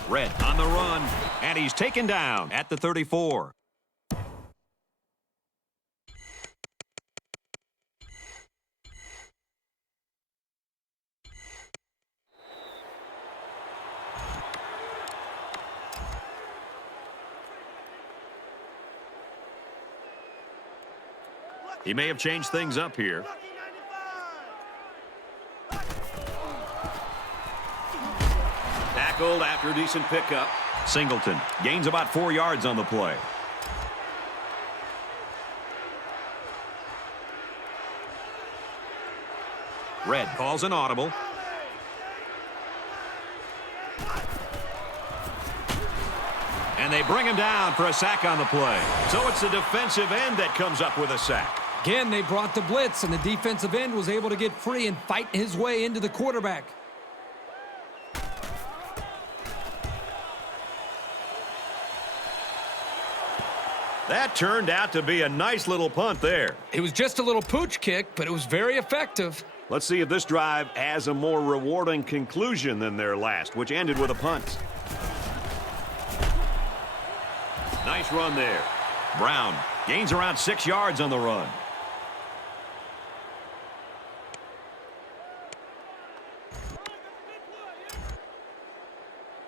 Red on the run, and he's taken down at the 34. He may have changed things up here. Tackled after a decent pickup. Singleton gains about 4 yards on the play. Red calls an audible. And they bring him down for a sack on the play. So it's the defensive end that comes up with a sack. Again, they brought the blitz, and the defensive end was able to get free and fight his way into the quarterback. That turned out to be a nice little punt there. It was just a little pooch kick, but it was very effective. Let's see if this drive has a more rewarding conclusion than their last, which ended with a punt. Nice run there. Brown gains around 6 yards on the run.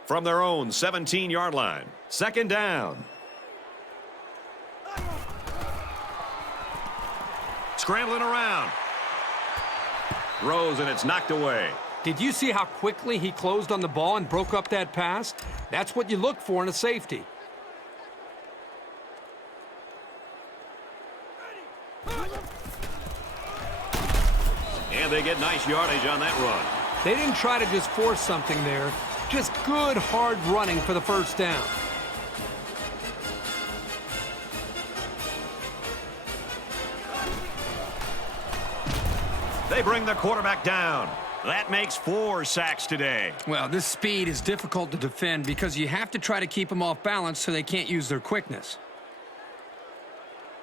From their own 17-yard line, second down. Scrambling around. Throws, and it's knocked away. Did you see how quickly he closed on the ball and broke up that pass? That's what you look for in a safety. And they get nice yardage on that run. They didn't try to just force something there. Just good, hard running for the first down. They bring the quarterback down. That makes 4 sacks today. Well, this speed is difficult to defend because you have to try to keep them off balance so they can't use their quickness.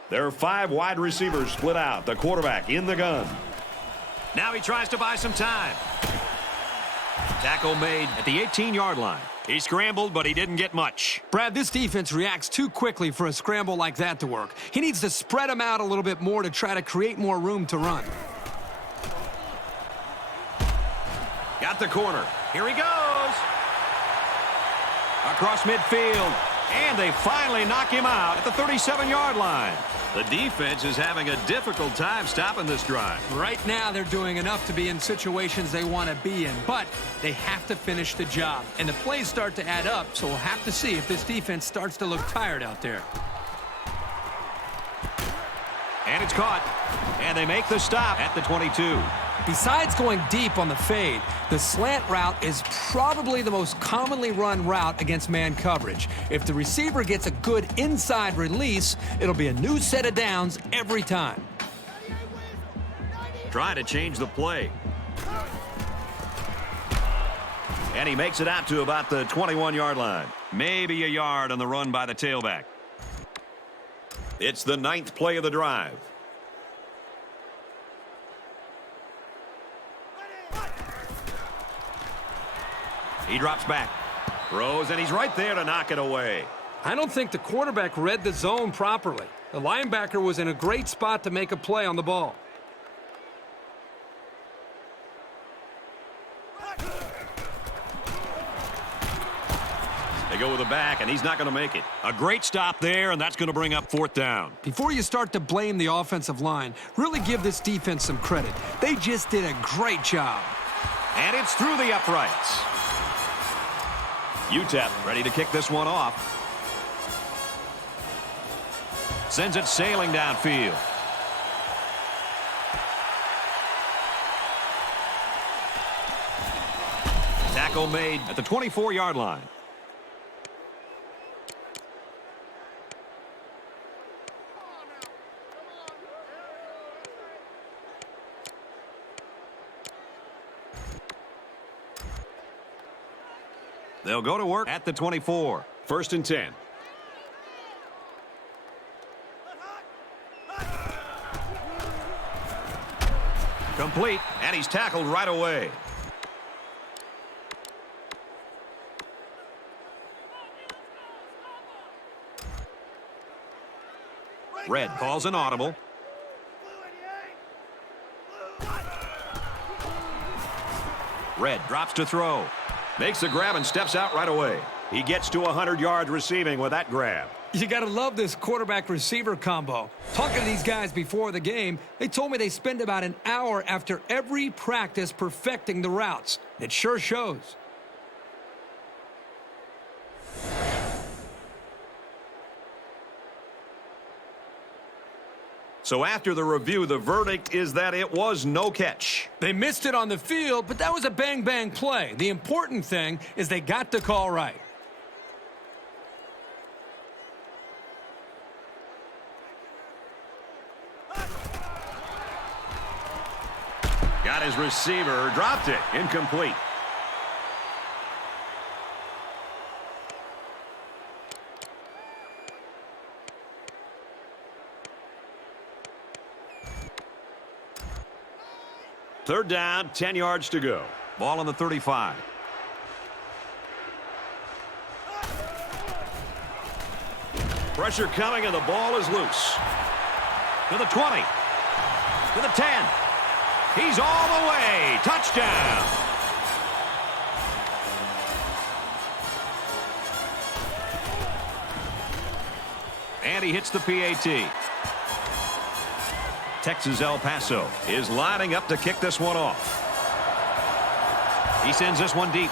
There are 5 wide receivers split out. The quarterback in the gun. Now he tries to buy some time. Tackle made at the 18-yard line. He scrambled, but he didn't get much. Brad, this defense reacts too quickly for a scramble like that to work. He needs to spread them out a little bit more to try to create more room to run. Got the corner. Here he goes. Across midfield. And they finally knock him out at the 37-yard line. The defense is having a difficult time stopping this drive. Right now, they're doing enough to be in situations they want to be in, but they have to finish the job. And the plays start to add up, so we'll have to see if this defense starts to look tired out there. And it's caught. And they make the stop at the 22. Besides going deep on the fade, the slant route is probably the most commonly run route against man coverage. If the receiver gets a good inside release, it'll be a new set of downs every time. Trying to change the play. And he makes it out to about the 21-yard line. Maybe a yard on the run by the tailback. It's the 9th play of the drive. He drops back. Throws, and he's right there to knock it away. I don't think the quarterback read the zone properly. The linebacker was in a great spot to make a play on the ball. They go with the back, and he's not going to make it. A great stop there, and that's going to bring up 4th down. Before you start to blame the offensive line, really give this defense some credit. They just did a great job. And it's through the uprights. UTEP ready to kick this one off. Sends it sailing downfield. Tackle made at the 24-yard line. They'll go to work at the 24. 1st and 10. Complete, and he's tackled right away. Red calls an audible. Red drops to throw. Makes the grab and steps out right away. He gets to 100 yards receiving with that grab. You got to love this quarterback-receiver combo. Talking to these guys before the game, they told me they spend about an hour after every practice perfecting the routes. It sure shows. So after the review, the verdict is that it was no catch. They missed it on the field, but that was a bang-bang play. The important thing is they got the call right. Got his receiver, dropped it, incomplete. Third down, 10 yards to go. Ball on the 35. Pressure coming, and the ball is loose. To the 20. To the 10. He's all the way. Touchdown. And he hits the PAT. Texas El Paso is lining up to kick this one off. He sends this one deep.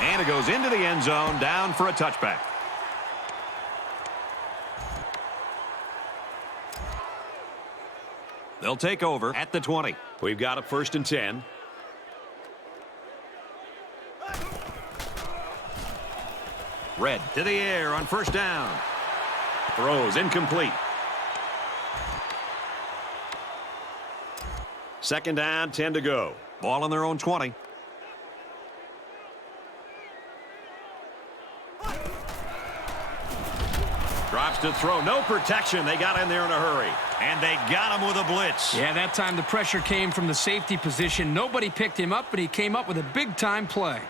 And it goes into the end zone, down for a touchback. They'll take over at the 20. We've got a 1st and 10. Red to the air on 1st down. Throws incomplete. 2nd down, 10 to go. Ball on their own 20. Drops to throw. No protection. They got in there in a hurry. And they got him with a blitz. Yeah, that time the pressure came from the safety position. Nobody picked him up, but he came up with a big-time play.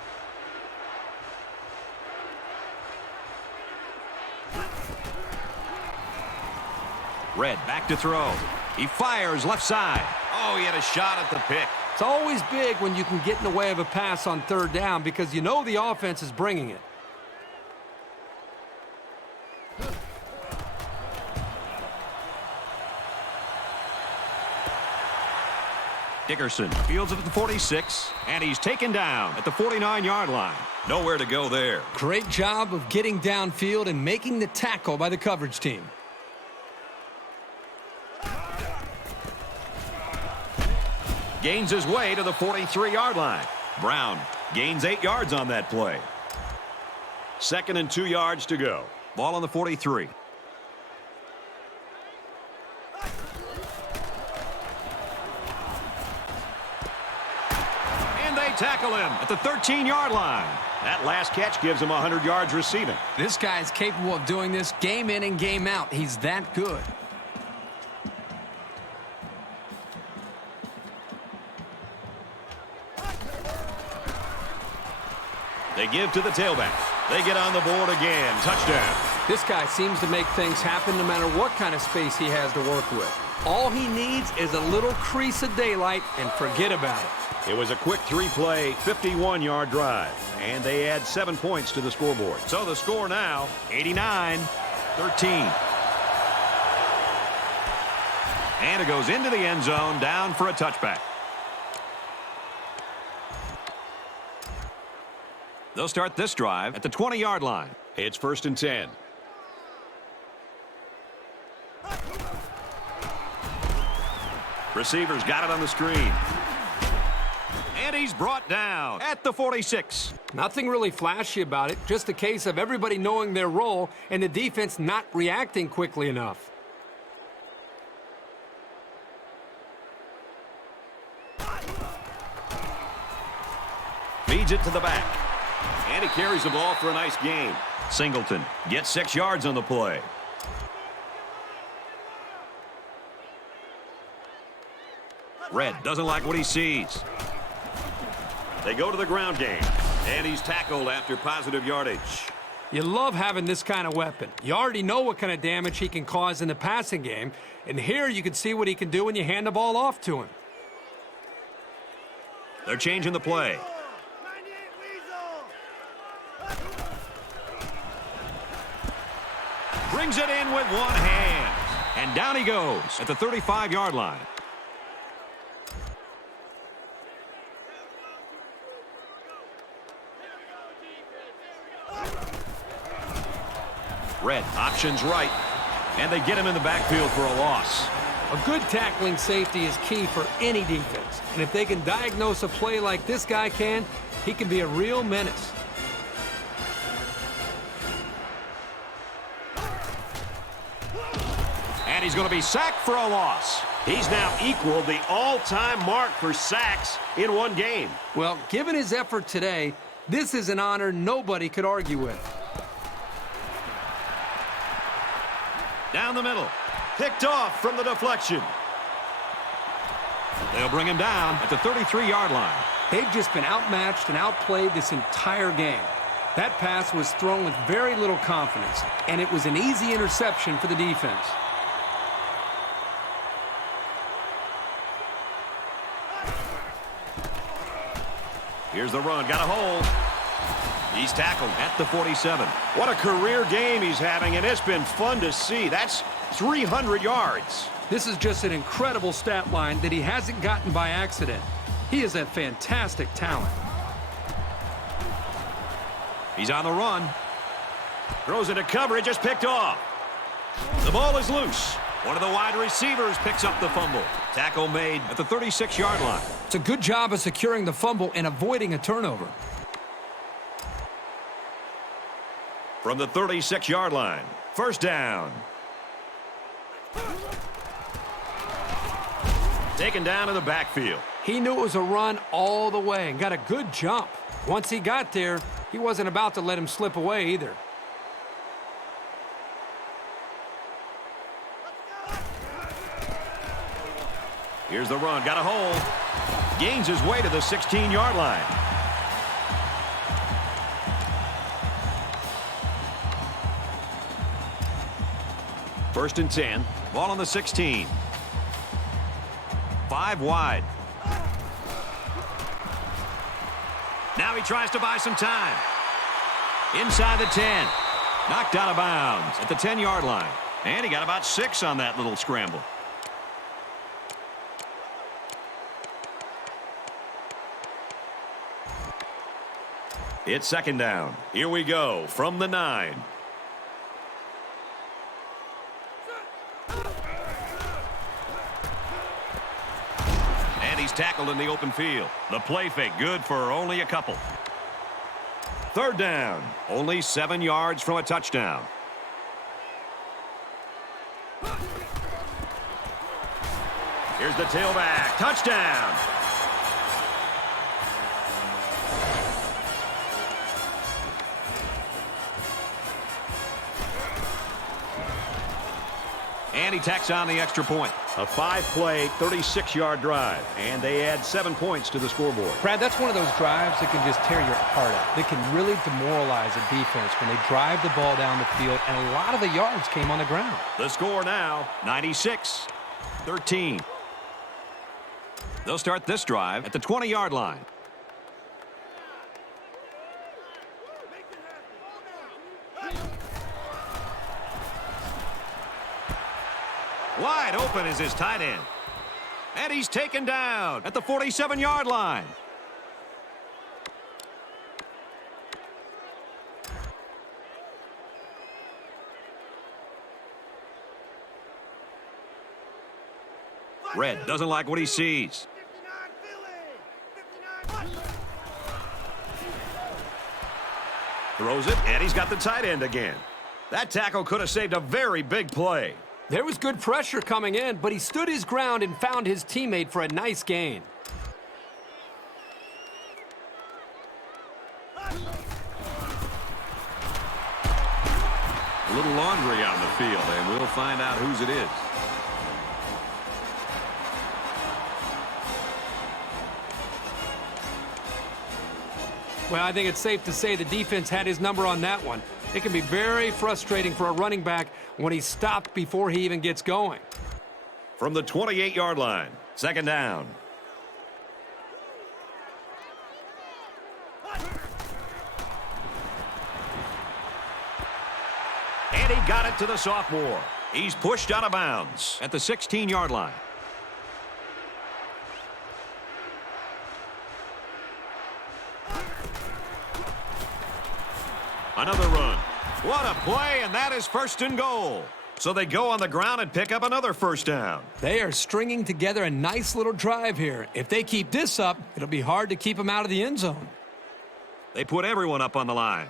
Red back to throw. He fires left side. Oh, he had a shot at the pick. It's always big when you can get in the way of a pass on 3rd down because you know the offense is bringing it. Dickerson fields it at the 46, and he's taken down at the 49-yard line. Nowhere to go there. Great job of getting downfield and making the tackle by the coverage team. Gains his way to the 43-yard line. Brown gains 8 yards on that play. 2nd and 2 yards to go. Ball on the 43. And they tackle him at the 13-yard line. That last catch gives him 100 yards receiving. This guy's capable of doing this game in and game out. He's that good. They give to the tailback. They get on the board again. Touchdown. This guy seems to make things happen no matter what kind of space he has to work with. All he needs is a little crease of daylight and forget about it. It was a quick 3-play, 51-yard drive, and they add 7 points to the scoreboard. So the score now, 89-13. And it goes into the end zone, down for a touchback. They'll start this drive at the 20-yard line. It's 1st and 10. Receivers got it on the screen. And he's brought down at the 46. Nothing really flashy about it, just a case of everybody knowing their role and the defense not reacting quickly enough. Feeds it to the back. And he carries the ball for a nice gain. Singleton gets 6 yards on the play. Red doesn't like what he sees. They go to the ground game. And he's tackled after positive yardage. You love having this kind of weapon. You already know what kind of damage he can cause in the passing game. And here you can see what he can do when you hand the ball off to him. They're changing the play. Brings it in with one hand. And down he goes at the 35-yard line. Red options right. And they get him in the backfield for a loss. A good tackling safety is key for any defense. And if they can diagnose a play like this guy can, he can be a real menace. And he's going to be sacked for a loss. He's now equaled the all-time mark for sacks in one game. Well, given his effort today, this is an honor nobody could argue with. Down the middle. Picked off from the deflection. They'll bring him down at the 33-yard line. They've just been outmatched and outplayed this entire game. That pass was thrown with very little confidence, and it was an easy interception for the defense. Here's the run. Got a hold. He's tackled at the 47. What a career game he's having, and it's been fun to see. That's 300 yards. This is just an incredible stat line that he hasn't gotten by accident. He is a fantastic talent. He's on the run. Throws into coverage, just picked off. The ball is loose. One of the wide receivers picks up the fumble. Tackle made at the 36-yard line. It's a good job of securing the fumble and avoiding a turnover. From the 36-yard line, first down. Taken down in the backfield. He knew it was a run all the way and got a good jump. Once he got there, he wasn't about to let him slip away either. Here's the run, got a hole. Gains his way to the 16-yard line. First and 10, ball on the 16. 5 wide. Now he tries to buy some time. Inside the 10. Knocked out of bounds at the 10-yard line. And he got about 6 on that little scramble. It's second down. Here we go from the 9. And he's tackled in the open field. The play fake good for only a couple. Third down. Only 7 yards from a touchdown. Here's the tailback. Touchdown. And he tacks on the extra point. A 5-play, 36-yard drive. And they add 7 points to the scoreboard. Brad, that's one of those drives that can just tear your heart out. They can really demoralize a defense when they drive the ball down the field, and a lot of the yards came on the ground. The score now, 96-13. They'll start this drive at the 20-yard line. Wide open is his tight end. And he's taken down at the 47-yard line. Red doesn't like what he sees. Throws it, and he's got the tight end again. That tackle could have saved a very big play. There was good pressure coming in, but he stood his ground and found his teammate for a nice gain. A little laundry out in the field, and we'll find out whose it is. Well, I think it's safe to say the defense had his number on that one. It can be very frustrating for a running back when he's stopped before he even gets going. From the 28-yard line, second down. And he got it to the sophomore. He's pushed out of bounds at the 16-yard line. Another run. What a play, and that is first and goal. So they go on the ground and pick up another first down. They are stringing together a nice little drive here. If they keep this up, it'll be hard to keep them out of the end zone. They put everyone up on the line.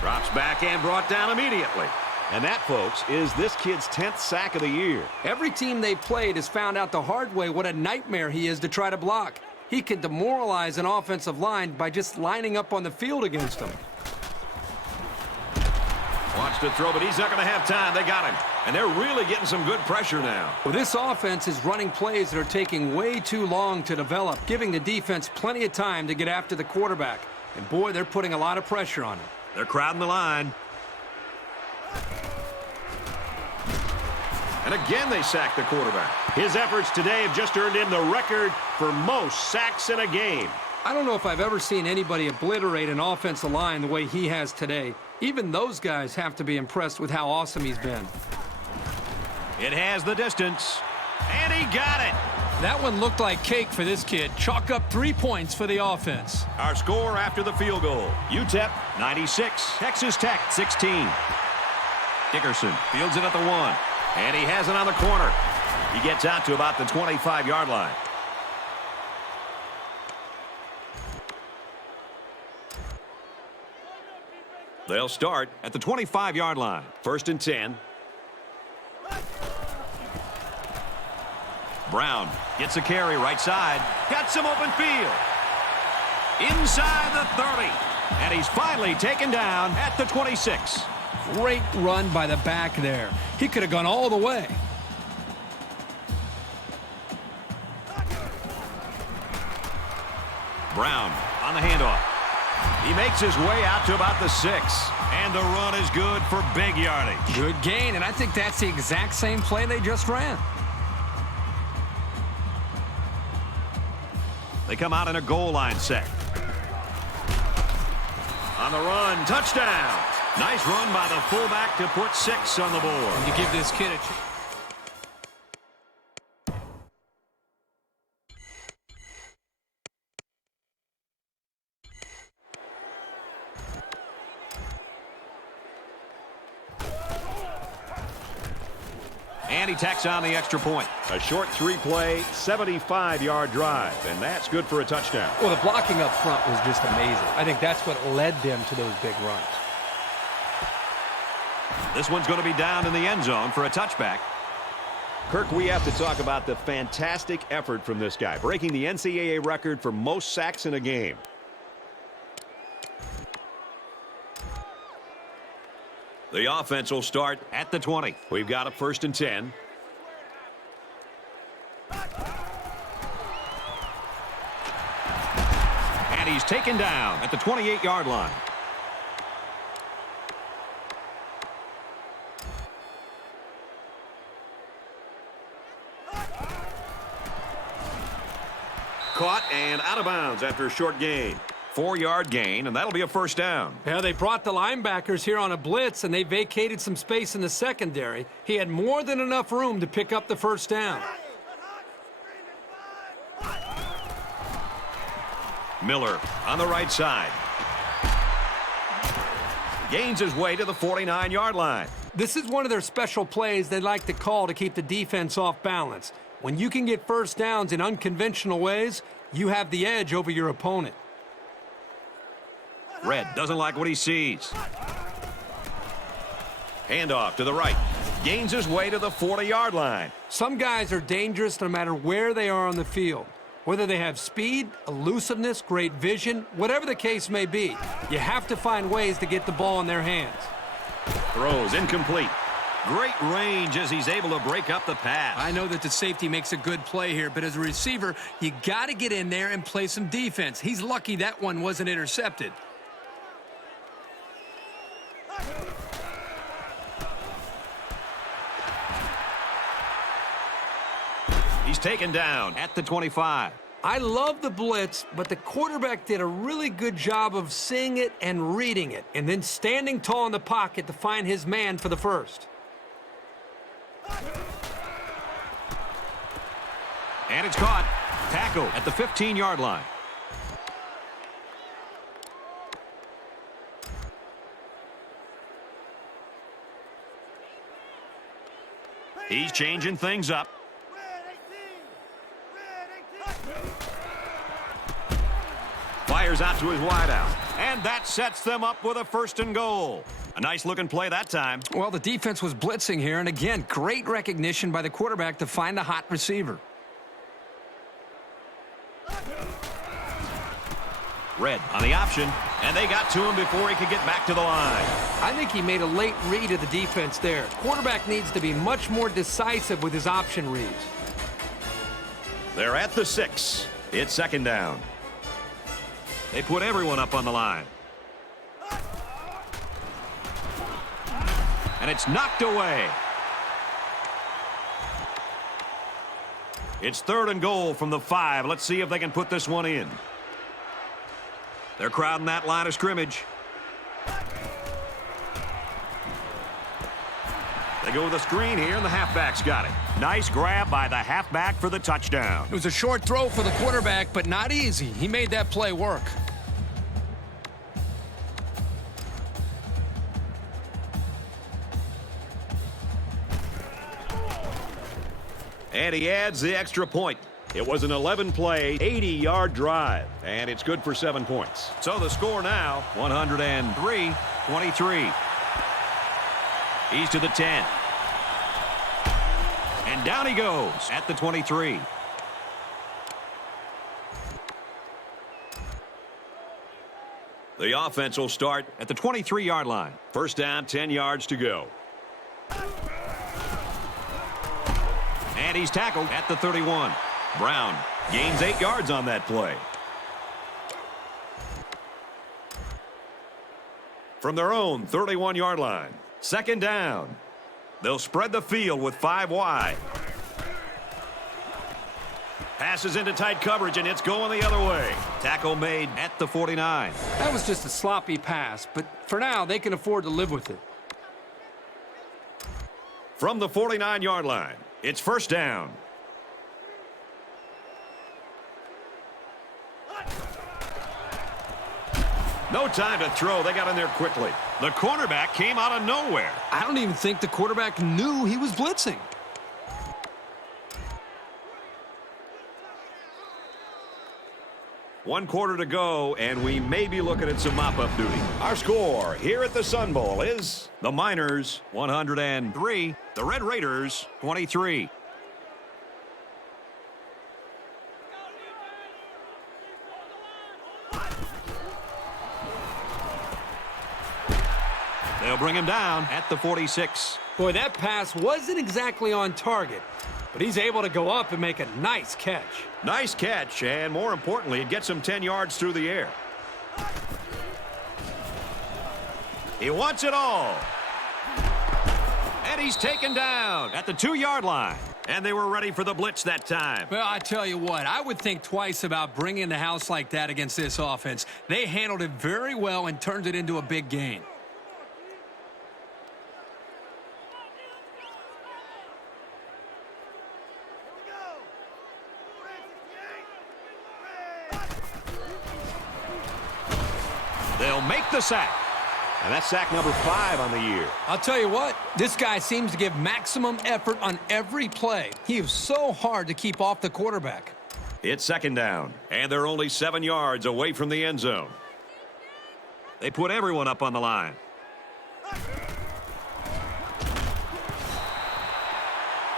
Drops back and brought down immediately. And that, folks, is this kid's 10th sack of the year. Every team they played has found out the hard way what a nightmare he is to try to block. He can demoralize an offensive line by just lining up on the field against them. Wants to throw, but he's not going to have time. They got him. And they're really getting some good pressure now. Well, this offense is running plays that are taking way too long to develop, giving the defense plenty of time to get after the quarterback. And, boy, they're putting a lot of pressure on him. They're crowding the line. And And again, they sack the quarterback. His efforts today have just earned him the record for most sacks in a game. I don't know if I've ever seen anybody obliterate an offensive line the way he has today. Even those guys have to be impressed with how awesome he's been. It has the distance, and he got it. That one looked like cake for this kid. Chalk up 3 points for the offense. Our score after the field goal. UTEP 96, Texas Tech 16. Dickerson fields it at the 1, and he has it on the corner. He gets out to about the 25-yard line. They'll start at the 25-yard line. 1st and 10. Brown gets a carry right side. Got some open field. Inside the 30. And he's finally taken down at the 26. Great run by the back there. He could have gone all the way. Brown on the handoff. He makes his way out to about the 6. And the run is good for big yardage. Good gain, and I think that's the exact same play they just ran. They come out in a goal line set. On the run, touchdown. Nice run by the fullback to put 6 on the board. You give this kid a chance. And he tacks on the extra point. A short 3-play, 75-yard drive, and that's good for a touchdown. Well, the blocking up front was just amazing. I think that's what led them to those big runs. This one's going to be down in the end zone for a touchback. Kirk, we have to talk about the fantastic effort from this guy, breaking the NCAA record for most sacks in a game. The offense will start at the 20. We've got a 1st and 10. And he's taken down at the 28-yard line. Caught and out of bounds after a short gain. 4-yard gain, and that'll be a 1st down. Yeah, they brought the linebackers here on a blitz, and they vacated some space in the secondary. He had more than enough room to pick up the 1st down. Miller on the right side. Gains his way to the 49-yard line. This is one of their special plays they like to call to keep the defense off balance. When you can get 1st downs in unconventional ways, you have the edge over your opponent. Red doesn't like what he sees. Handoff to the right. Gains his way to the 40-yard line. Some guys are dangerous no matter where they are on the field. Whether they have speed, elusiveness, great vision, whatever the case may be, you have to find ways to get the ball in their hands. Throws incomplete. Great range as he's able to break up the pass. I know that the safety makes a good play here, but as a receiver, you got to get in there and play some defense. He's lucky that one wasn't intercepted. He's taken down at the 25. I love the blitz, but the quarterback did a really good job of seeing it and reading it, and then standing tall in the pocket to find his man for the 1st. And it's caught. Tackle at the 15-yard line. He's changing things up. Fires out to his wideout. And that sets them up with a 1st and goal. A nice-looking play that time. Well, the defense was blitzing here, and again, great recognition by the quarterback to find the hot receiver. Red on the option, and they got to him before he could get back to the line. I think he made a late read of the defense there. Quarterback needs to be much more decisive with his option reads. They're at the 6. It's 2nd down. They put everyone up on the line. And it's knocked away. It's 3rd and goal from the 5. Let's see if they can put this one in. They're crowding that line of scrimmage. They go with a screen here, and the halfback's got it. Nice grab by the halfback for the touchdown. It was a short throw for the quarterback, but not easy. He made that play work. And he adds the extra point. It was an 11-play, 80-yard drive, and it's good for 7 points. So the score now, 103-23. He's to the 10. And down he goes at the 23. The offense will start at the 23-yard line. First down, 10 yards to go. And he's tackled at the 31. Brown gains 8 yards on that play. From their own 31-yard line, 2nd down. They'll spread the field with 5 wide. Passes into tight coverage, and it's going the other way. Tackle made at the 49. That was just a sloppy pass, but for now, they can afford to live with it. From the 49-yard line, it's 1st down. No time to throw. They got in there quickly. The cornerback came out of nowhere. I don't even think the quarterback knew he was blitzing. One quarter to go, and we may be looking at some mop-up duty. Our score here at the Sun Bowl is the Miners 103, the Red Raiders 23. They'll bring him down at the 46. Boy, that pass wasn't exactly on target, but he's able to go up and make a nice catch. Nice catch, and more importantly, it gets him 10 yards through the air. He wants it all. And he's taken down at the 2-yard line. And they were ready for the blitz that time. Well, I tell you what, I would think twice about bringing the house like that against this offense. They handled it very well and turned it into a big gain. They'll make the sack. And that's sack number 5 on the year. I'll tell you what, this guy seems to give maximum effort on every play. He is so hard to keep off the quarterback. It's 2nd down, and they're only 7 yards away from the end zone. They put everyone up on the line.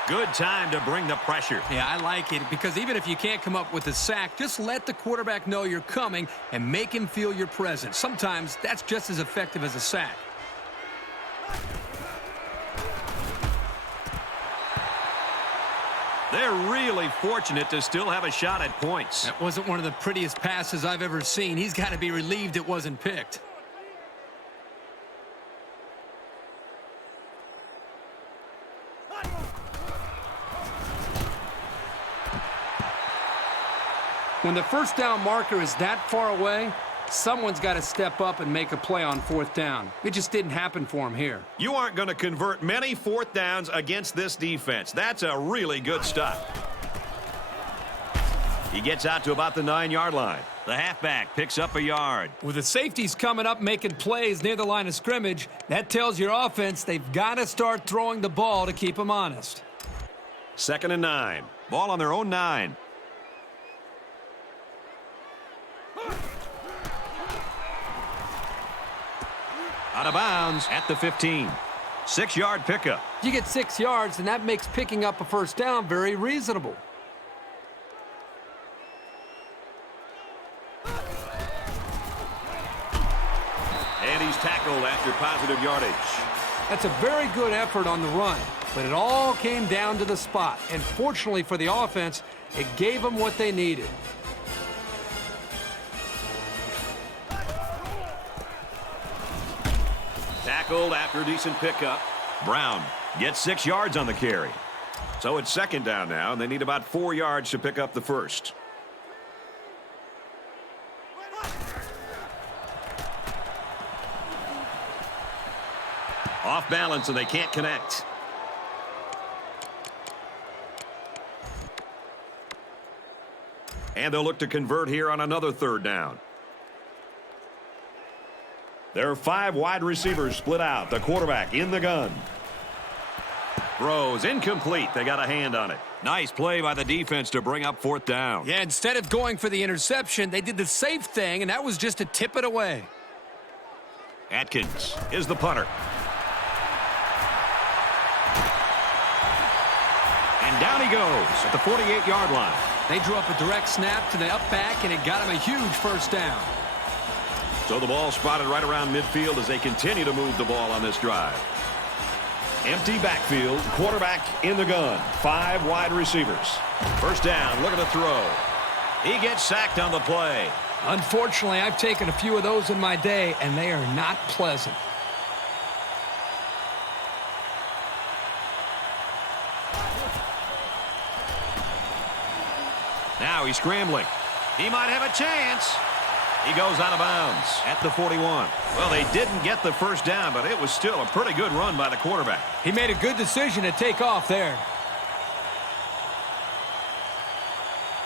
Good time to bring the pressure. Yeah, I like it because even if you can't come up with a sack, just let the quarterback know you're coming and make him feel your presence. Sometimes that's just as effective as a sack. They're really fortunate to still have a shot at points. That wasn't one of the prettiest passes I've ever seen. He's got to be relieved it wasn't picked. When the first down marker is that far away, someone's got to step up and make a play on 4th down. It just didn't happen for him here. You aren't going to convert many 4th downs against this defense. That's a really good stop. He gets out to about the 9-yard line. The halfback picks up a yard. With the safeties coming up making plays near the line of scrimmage, that tells your offense they've got to start throwing the ball to keep them honest. 2nd and 9. Ball on their own 9. Out of bounds at the 15. 6-yard pickup. You get 6 yards, and that makes picking up a first down very reasonable. And he's tackled after positive yardage. That's a very good effort on the run, but it all came down to the spot. And fortunately for the offense, it gave them what they needed. Tackled after a decent pickup. Brown gets 6 yards on the carry. So it's second down now, and they need about 4 yards to pick up the first. Off balance, and they can't connect. And they'll look to convert here on another third down. There are 5 wide receivers split out. The quarterback in the gun. Throws incomplete. They got a hand on it. Nice play by the defense to bring up fourth down. Yeah, instead of going for the interception, they did the safe thing, and that was just to tip it away. Atkins is the punter. And down he goes at the 48-yard line. They drew up a direct snap to the up back, and it got him a huge first down. So the ball spotted right around midfield as they continue to move the ball on this drive. Empty backfield, quarterback in the gun. 5 wide receivers. First down, look at the throw. He gets sacked on the play. Unfortunately, I've taken a few of those in my day, and they are not pleasant. Now he's scrambling. He might have a chance. He goes out of bounds at the 41. Well, they didn't get the first down, but it was still a pretty good run by the quarterback. He made a good decision to take off there.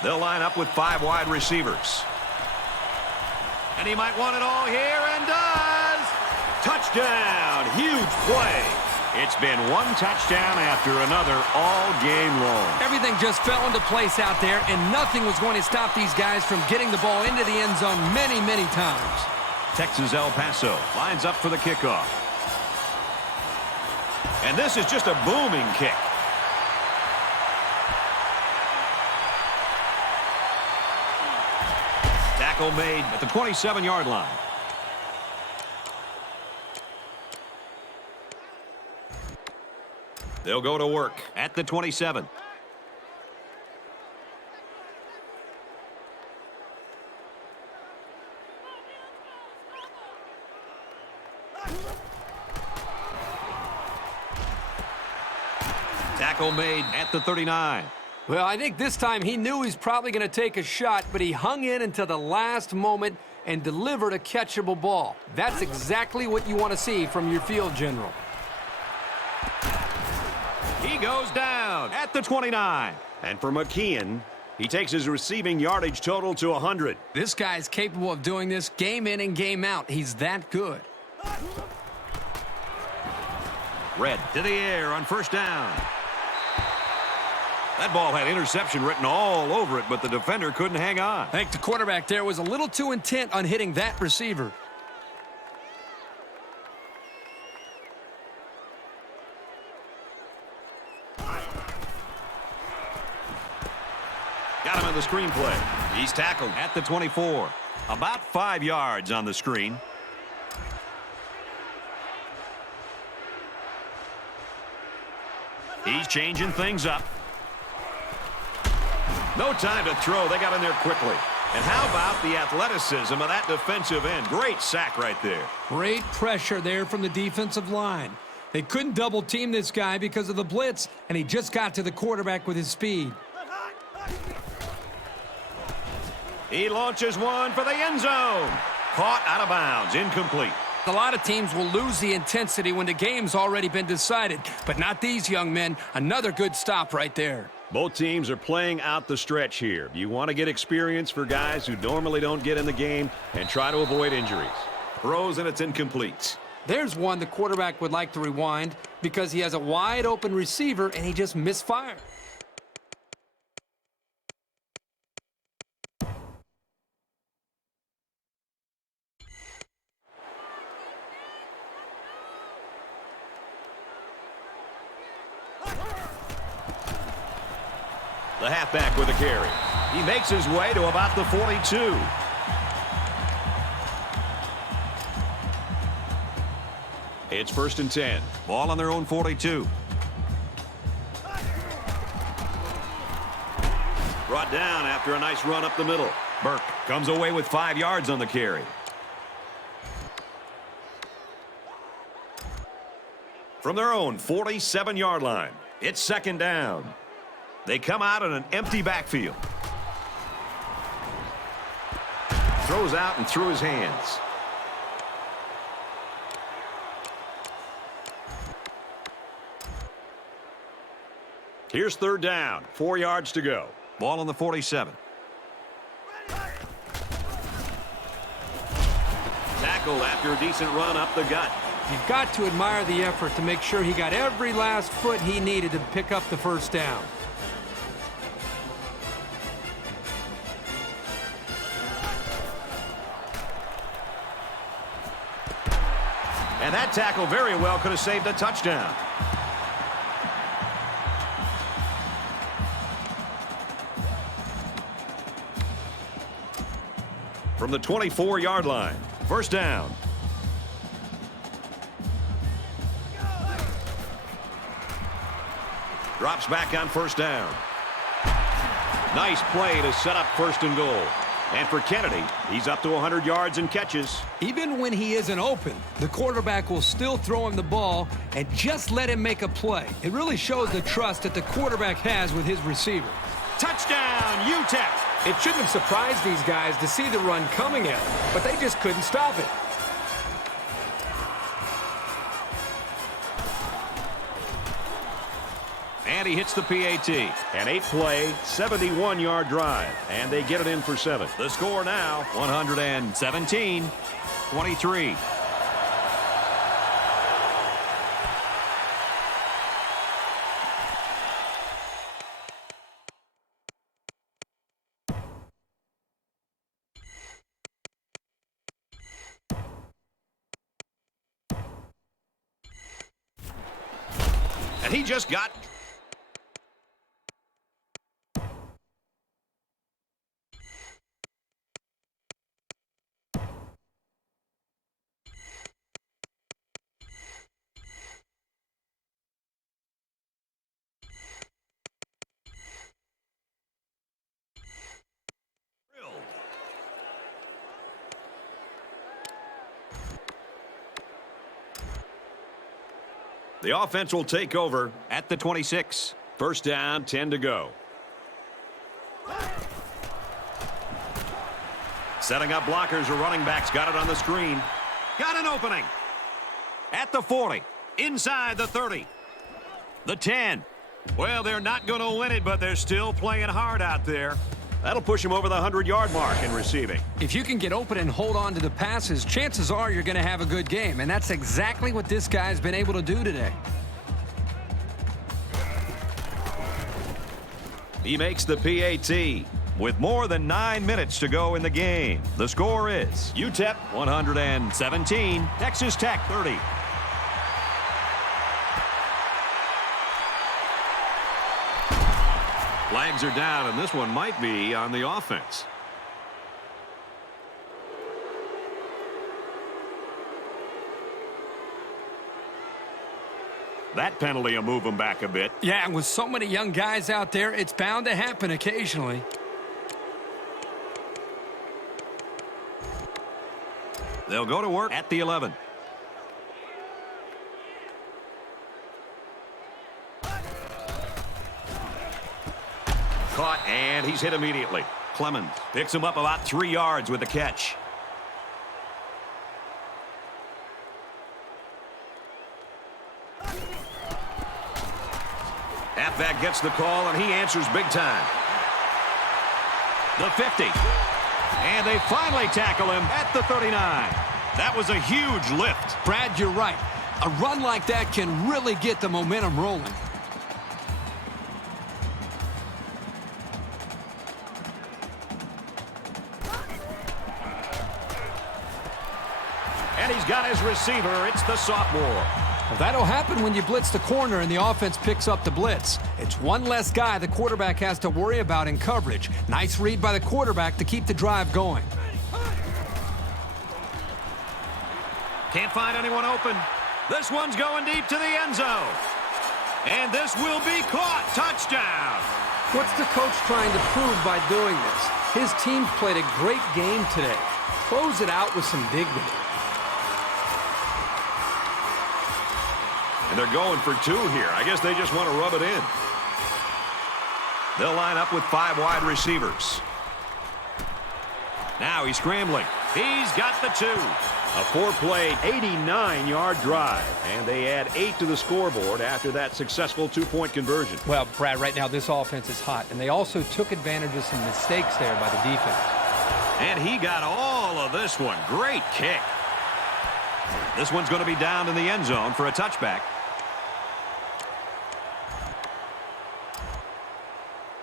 They'll line up with 5 wide receivers. And he might want it all here, and does. Touchdown. Huge play. It's been one touchdown after another all game long. Everything just fell into place out there, and nothing was going to stop these guys from getting the ball into the end zone many, many times. Texas El Paso lines up for the kickoff. And this is just a booming kick. Tackle made at the 27-yard line. They'll go to work at the 27. Tackle made at the 39. Well, I think this time he knew he was probably going to take a shot, but he hung in until the last moment and delivered a catchable ball. That's exactly what you want to see from your field general. He goes down at the 29. And for McKeon, he takes his receiving yardage total to 100. This guy is capable of doing this game in and game out. He's that good. Red to the air on first down. That ball had interception written all over it, but the defender couldn't hang on. I think the quarterback there was a little too intent on hitting that receiver. Got him in the screen play. He's tackled at the 24. About 5 yards on the screen. He's changing things up. No time to throw. They got in there quickly. And how about the athleticism of that defensive end? Great sack right there. Great pressure there from the defensive line. They couldn't double team this guy because of the blitz, and he just got to the quarterback with his speed. He launches one for the end zone. Caught out of bounds. Incomplete. A lot of teams will lose the intensity when the game's already been decided, but not these young men. Another good stop right there. Both teams are playing out the stretch here. You want to get experience for guys who normally don't get in the game and try to avoid injuries. Throws, and it's incomplete. There's one the quarterback would like to rewind because he has a wide open receiver and he just misfired. The halfback with a carry. He makes his way to about the 42. It's 1st and 10. Ball on their own 42. Brought down after a nice run up the middle. Burke comes away with 5 yards on the carry. From their own 47-yard line, it's 2nd down. They come out in an empty backfield. Throws out and through his hands. Here's third down. 4 yards to go. Ball on the 47. Tackled after a decent run up the gut. You've got to admire the effort to make sure he got every last foot he needed to pick up the first down. And that tackle very well could have saved a touchdown. From the 24-yard line, first down. Drops back on first down. Nice play to set up first and goal. And for Kennedy, he's up to 100 yards and catches. Even when he isn't open, the quarterback will still throw him the ball and just let him make a play. It really shows the trust that the quarterback has with his receiver. Touchdown, UTEP! It shouldn't have surprised these guys to see the run coming at them, but they just couldn't stop it. And he hits the PAT. An 8-play, 71-yard drive. And they get it in for 7. The score now, 117-23. And he just got... The offense will take over at the 26. First down, 10 to go. Setting up blockers or running backs. Got it on the screen. Got an opening. At the 40. Inside the 30. The 10. Well, they're not going to win it, but they're still playing hard out there. That'll push him over the 100-yard mark in receiving. If you can get open and hold on to the passes, chances are you're going to have a good game. And that's exactly what this guy's been able to do today. He makes the PAT with more than 9 minutes to go in the game. The score is UTEP 117, Texas Tech 30. Flags are down, and this one might be on the offense. That penalty will move them back a bit. Yeah, and with so many young guys out there, it's bound to happen occasionally. They'll go to work at the 11. Caught, and he's hit immediately. Clemens picks him up about 3 yards with the catch. Halfback gets the call, and he answers big time. The 50. And they finally tackle him at the 39. That was a huge lift. Brad, you're right. A run like that can really get the momentum rolling. And he's got his receiver. It's the sophomore. Well, that'll happen when you blitz the corner and the offense picks up the blitz. It's one less guy the quarterback has to worry about in coverage. Nice read by the quarterback to keep the drive going. Can't find anyone open. This one's going deep to the end zone. And this will be caught. Touchdown. What's the coach trying to prove by doing this? His team played a great game today. Close it out with some dignity. And they're going for 2 here. I guess they just want to rub it in. They'll line up with 5 wide receivers. Now he's scrambling. He's got the 2. A 4-play, 89-yard drive. And they add 8 to the scoreboard after that successful 2-point conversion. Well, Brad, right now this offense is hot, and they also took advantage of some mistakes there by the defense. And he got all of this one. Great kick. This one's going to be down in the end zone for a touchback.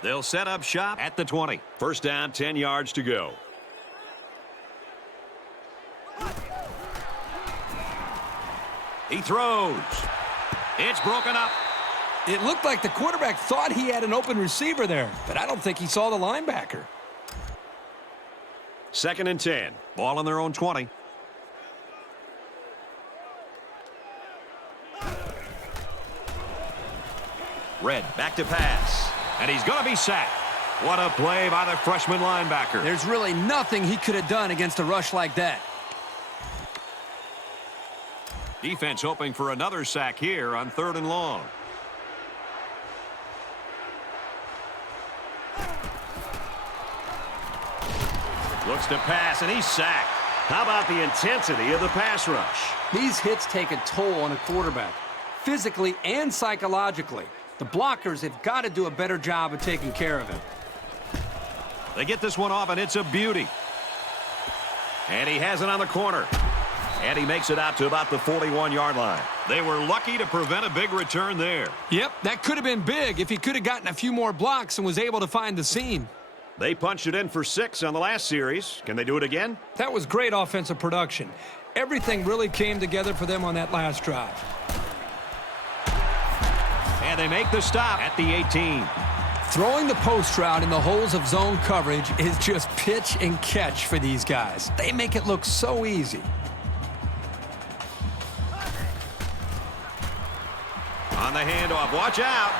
They'll set up shop at the 20. First down, 10 yards to go. He throws. It's broken up. It looked like the quarterback thought he had an open receiver there, but I don't think he saw the linebacker. Second and 10. Ball on their own 20. Red back to pass. And he's going to be sacked. What a play by the freshman linebacker. There's really nothing he could have done against a rush like that. Defense hoping for another sack here on 3rd and long. Looks to pass, and he's sacked. How about the intensity of the pass rush? These hits take a toll on a quarterback, physically and psychologically. The blockers have got to do a better job of taking care of him. They get this one off, and it's a beauty. And he has it on the corner. And he makes it out to about the 41-yard line. They were lucky to prevent a big return there. Yep, that could have been big if he could have gotten a few more blocks and was able to find the seam. They punched it in for 6 on the last series. Can they do it again? That was great offensive production. Everything really came together for them on that last drive. And they make the stop at the 18. Throwing the post route in the holes of zone coverage is just pitch and catch for these guys. They make it look so easy. On the handoff, watch out.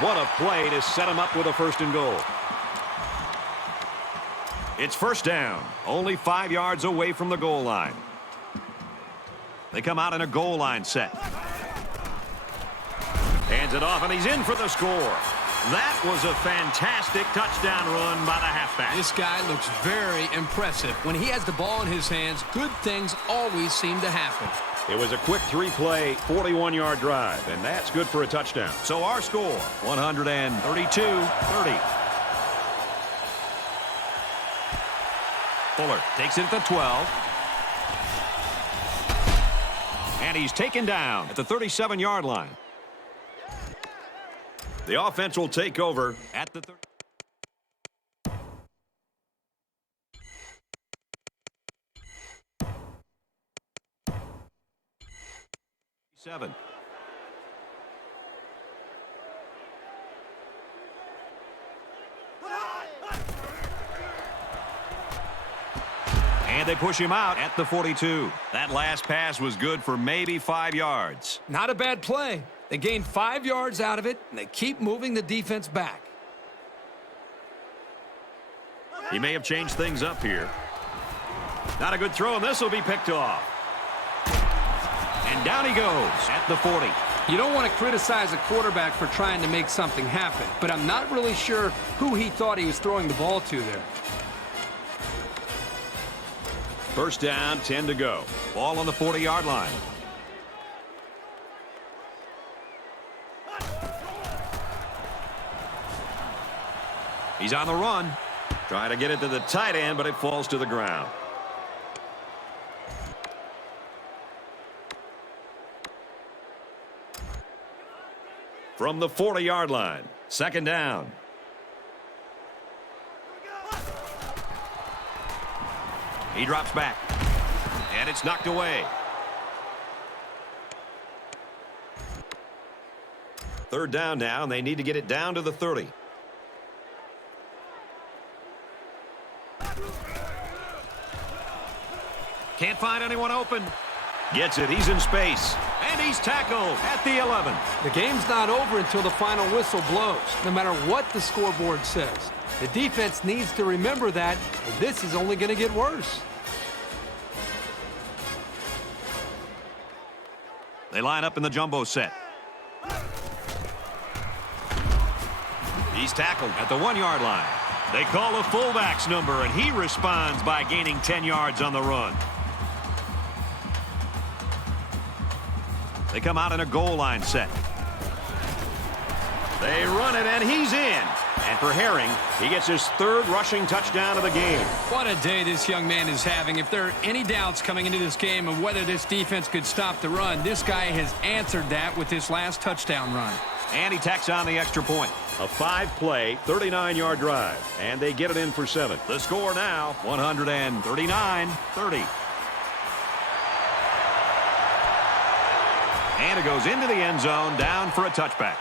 What a play to set him up with a 1st and goal. It's first down, only 5 yards away from the goal line. They come out in a goal line set. Hands it off, and he's in for the score. That was a fantastic touchdown run by the halfback. This guy looks very impressive. When he has the ball in his hands, good things always seem to happen. It was a quick 3-play, 41-yard drive, and that's good for a touchdown. So our score, 132-30. Fuller takes it at the 12. And he's taken down at the 37-yard line. The offense will take over at the 30. Seven. And they push him out at the 42. That last pass was good for maybe 5 yards. Not a bad play. They gained 5 yards out of it, and they keep moving the defense back. He may have changed things up here. Not a good throw, and this will be picked off. And down he goes at the 40. You don't want to criticize a quarterback for trying to make something happen, but I'm not really sure who he thought he was throwing the ball to there. First down, 10 to go. Ball on the 40-yard line. He's on the run. Trying to get it to the tight end, but it falls to the ground. From the 40-yard line, second down. He drops back, and it's knocked away. Third down now, and they need to get it down to the 30. Can't find anyone open. Gets it. He's in space. And he's tackled at the 11. The game's not over until the final whistle blows, no matter what the scoreboard says. The defense needs to remember that, or this is only going to get worse. They line up in the jumbo set. He's tackled at the 1-yard line. They call the fullback's number, and he responds by gaining 10 yards on the run. They come out in a goal line set. They run it, and he's in. And for Herring, he gets his 3rd rushing touchdown of the game. What a day this young man is having. If there are any doubts coming into this game of whether this defense could stop the run, this guy has answered that with this last touchdown run. And he tacks on the extra point. A 5-play, 39-yard drive, and they get it in for 7. The score now, 139-30. And it goes into the end zone, down for a touchback.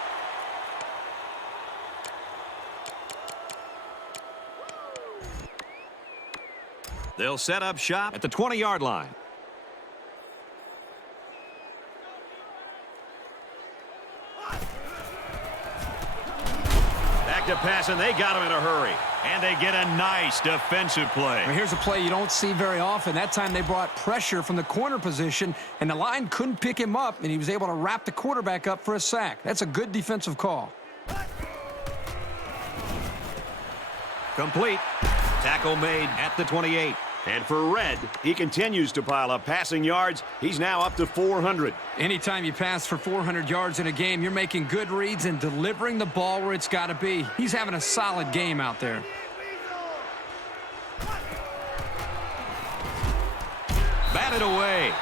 They'll set up shop at the 20-yard line. Back to pass, and they got him in a hurry. And they get a nice defensive play. Well, here's a play you don't see very often. That time they brought pressure from the corner position, and the line couldn't pick him up, and he was able to wrap the quarterback up for a sack. That's a good defensive call. Complete. Tackle made at the 28. And for Red, he continues to pile up passing yards. He's now up to 400. Anytime you pass for 400 yards in a game, you're making good reads and delivering the ball where it's got to be. He's having a solid game out there. Batted away.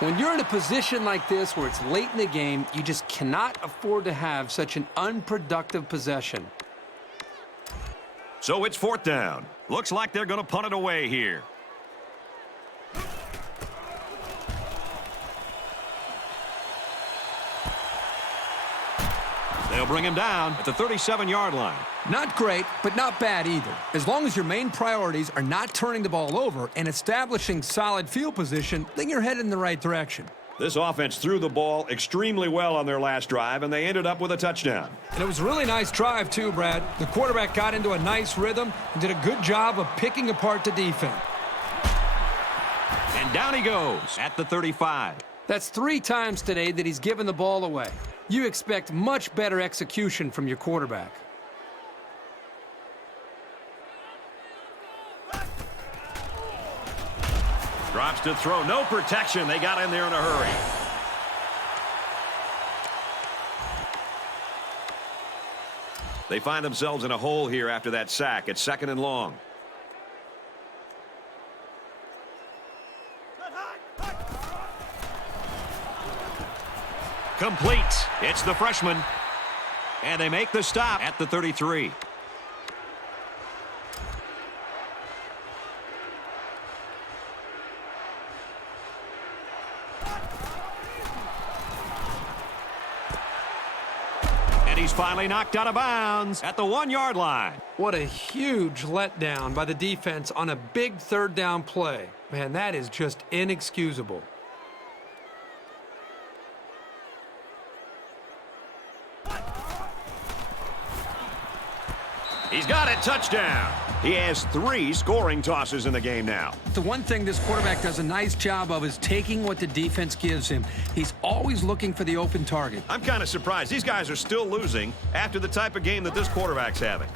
When you're in a position like this where it's late in the game, you just cannot afford to have such an unproductive possession. So it's 4th down. Looks like they're going to punt it away here. They'll bring him down at the 37-yard line. Not great, but not bad either. As long as your main priorities are not turning the ball over and establishing solid field position, then you're headed in the right direction. This offense threw the ball extremely well on their last drive, and they ended up with a touchdown. And it was a really nice drive, too, Brad. The quarterback got into a nice rhythm and did a good job of picking apart the defense. And down he goes at the 35. That's 3 times today that he's given the ball away. You expect much better execution from your quarterback. Drops to throw. No protection. They got in there in a hurry. They find themselves in a hole here after that sack. It's 2nd and long. Complete. It's the freshman. And they make the stop at the 33. And he's finally knocked out of bounds at the 1-yard line. What a huge letdown by the defense on a big 3rd down play. Man, that is just inexcusable. He's got it. Touchdown. He has 3 scoring tosses in the game now. The one thing this quarterback does a nice job of is taking what the defense gives him. He's always looking for the open target. I'm kind of surprised. These guys are still losing after the type of game that this quarterback's having.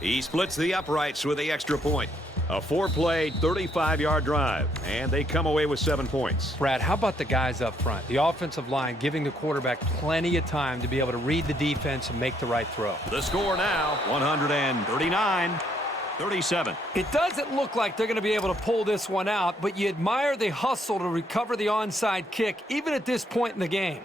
He splits the uprights with the extra point. A 4-play, 35-yard drive, and they come away with 7 points. Brad, how about the guys up front? The offensive line giving the quarterback plenty of time to be able to read the defense and make the right throw. The score now, 139-37. It doesn't look like they're going to be able to pull this one out, but you admire the hustle to recover the onside kick, even at this point in the game.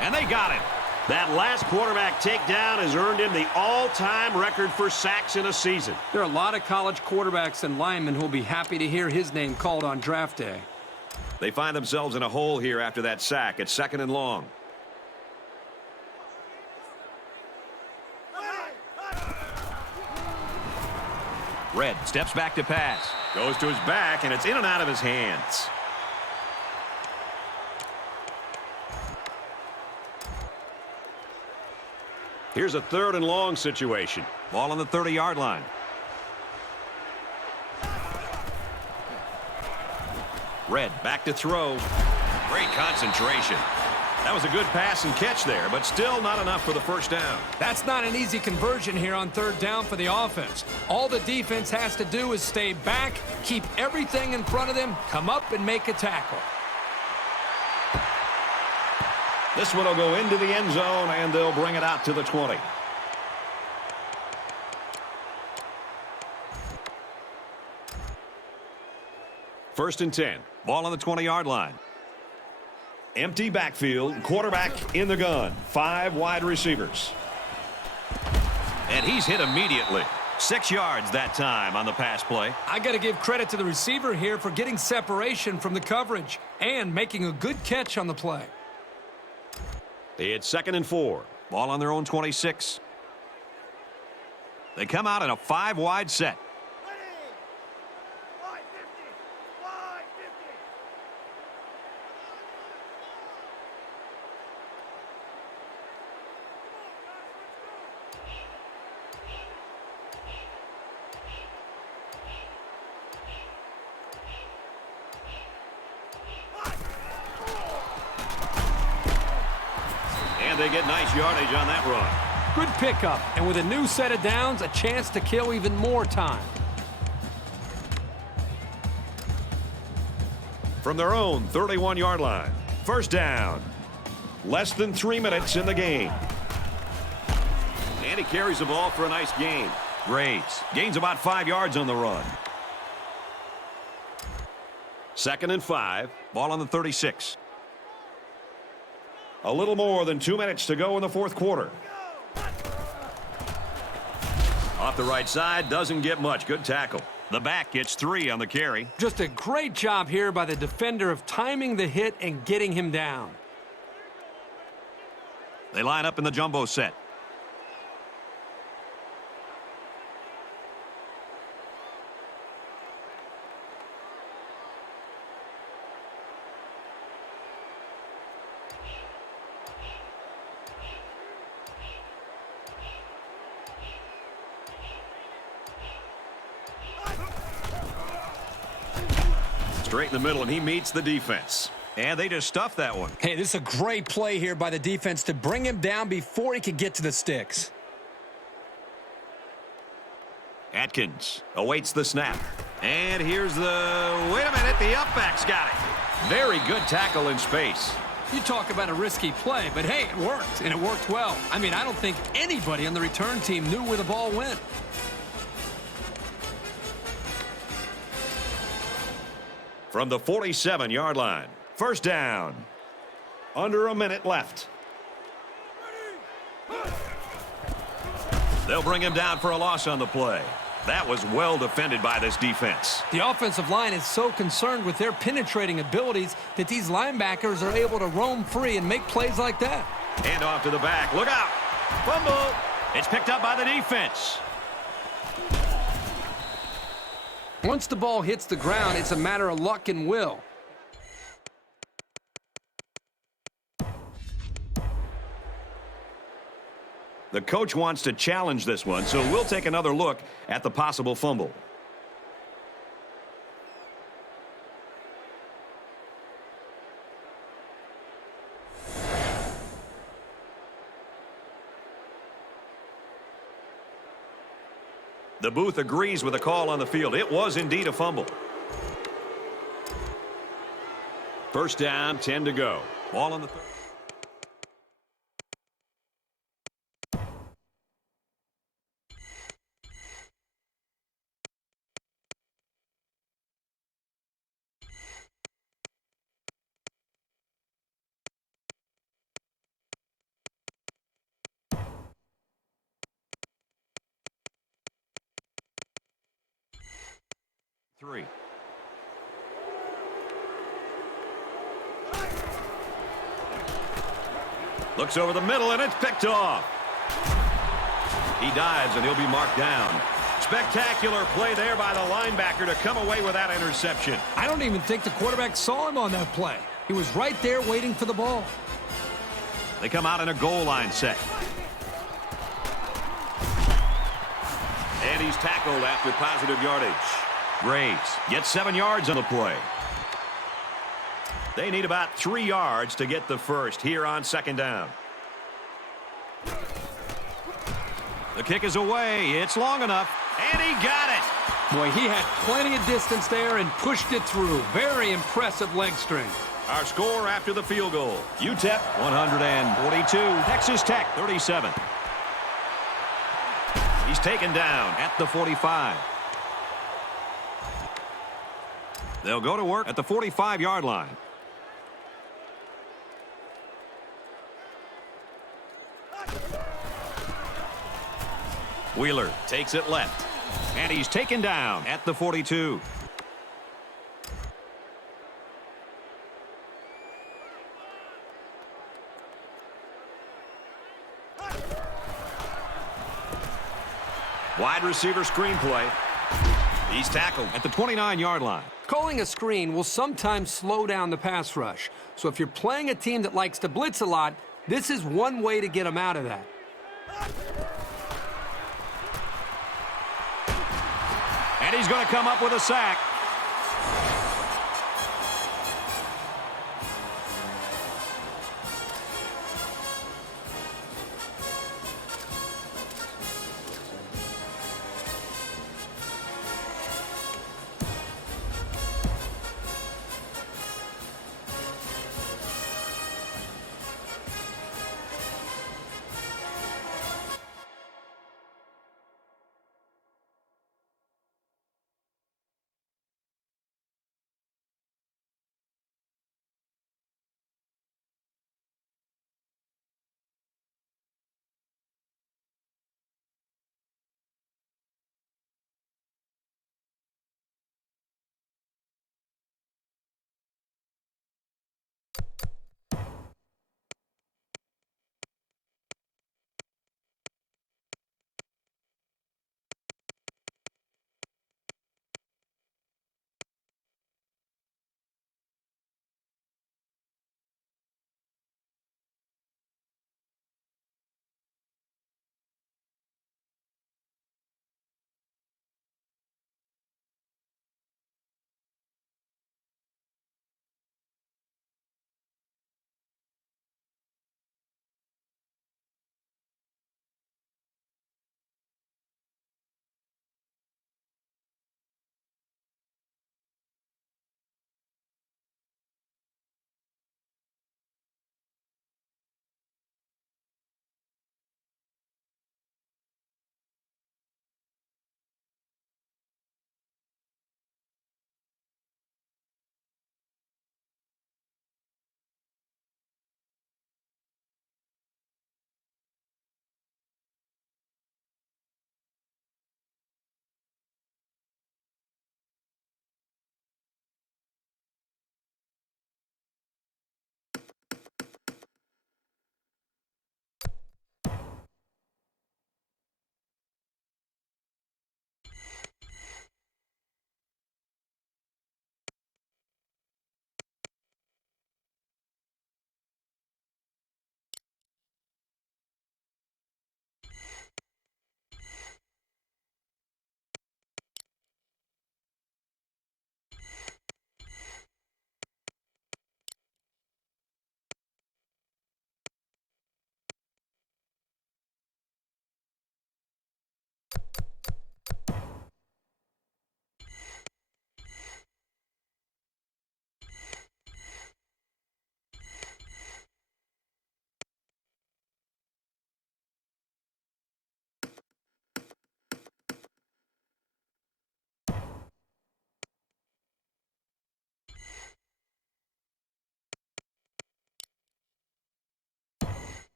And they got him. That last quarterback takedown has earned him the all-time record for sacks in a season. There are a lot of college quarterbacks and linemen who will be happy to hear his name called on draft day. They find themselves in a hole here after that sack. It's 2nd and long. Red steps back to pass. Goes to his back, and it's in and out of his hands. Here's a 3rd and long situation. Ball on the 30-yard line. Red back to throw. Great concentration. That was a good pass and catch there, but still not enough for the first down. That's not an easy conversion here on third down for the offense. All the defense has to do is stay back, keep everything in front of them, come up and make a tackle. This one will go into the end zone, and they'll bring it out to the 20. First and 10. Ball on the 20-yard line. Empty backfield, quarterback in the gun. 5 wide receivers. And he's hit immediately. 6 yards that time on the pass play. I got to give credit to the receiver here for getting separation from the coverage and making a good catch on the play. It's 2nd and 4. Ball on their own 26. They come out in a 5-wide set. They get nice yardage on that run. Good pickup, and with a new set of downs, a chance to kill even more time. From their own 31-yard line. First down. Less than 3 minutes in the game. And he carries the ball for a nice gain. Great. Gains about 5 yards on the run. 2nd and 5. Ball on the 36. A little more than 2 minutes to go in the fourth quarter. Off the right side, doesn't get much. Good tackle. The back gets 3 on the carry. Just a great job here by the defender of timing the hit and getting him down. They line up in the jumbo set. Straight in the middle, and he meets the defense. And they just stuffed that one. Hey, this is a great play here by the defense to bring him down before he could get to the sticks. Atkins awaits the snap. And here's the... Wait a minute, the upback's got it. Very good tackle in space. You talk about a risky play, but hey, it worked, and it worked well. I mean, I don't think anybody on the return team knew where the ball went. From the 47-yard line. First down. Under a minute left. They'll bring him down for a loss on the play. That was well defended by this defense. The offensive line is so concerned with their penetrating abilities that these linebackers are able to roam free and make plays like that. Hand off to the back. Look out. Fumble. It's picked up by the defense. Once the ball hits the ground, it's a matter of luck and will. The coach wants to challenge this one, so we'll take another look at the possible fumble. The booth agrees with the call on the field. It was indeed a fumble. First down, 10 to go. Ball on the 30. Three. Looks over the middle, and it's picked off. He dives, and he'll be marked down. Spectacular play there by the linebacker to come away with that interception. I don't even think the quarterback saw him on that play. He was right there waiting for the ball. They come out in a goal line set. And he's tackled after positive yardage. Graves gets 7 yards on the play. They need about 3 yards to get the first here on second down. The kick is away. It's long enough, and he got it. Boy, he had plenty of distance there and pushed it through. Very impressive leg strength. Our score after the field goal. UTEP 142. Texas Tech 37. He's taken down at the 45. They'll go to work at the 45-yard line. Wheeler takes it left. And he's taken down at the 42. Wide receiver screenplay. He's tackled at the 29-yard line. Calling a screen will sometimes slow down the pass rush. So if you're playing a team that likes to blitz a lot, this is one way to get them out of that. And he's going to come up with a sack.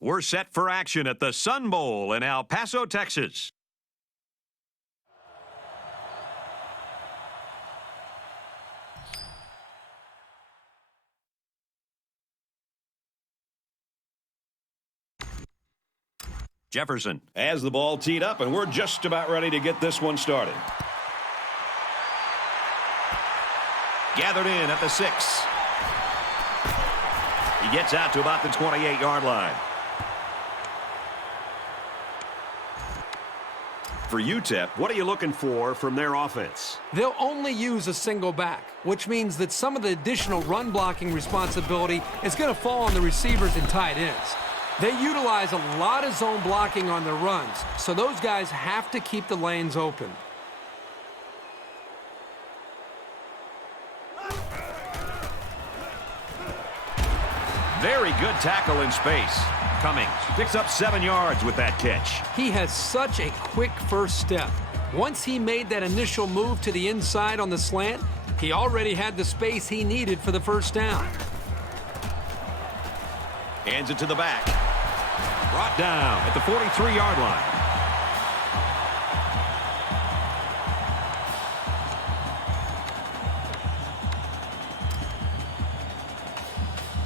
We're set for action at the Sun Bowl in El Paso, Texas. Jefferson has the ball teed up, and we're just about ready to get this one started. Gathered in at the 6. He gets out to about the 28-yard line. For UTEP, what are you looking for from their offense? They'll only use a single back, which means that some of the additional run blocking responsibility is going to fall on the receivers and tight ends. They utilize a lot of zone blocking on their runs, so those guys have to keep the lanes open. Very good tackle in space. Cummings picks up 7 yards with that catch. He has such a quick first step. Once he made that initial move to the inside on the slant, he already had the space he needed for the first down. Hands it to the back. Brought down at the 43-yard line.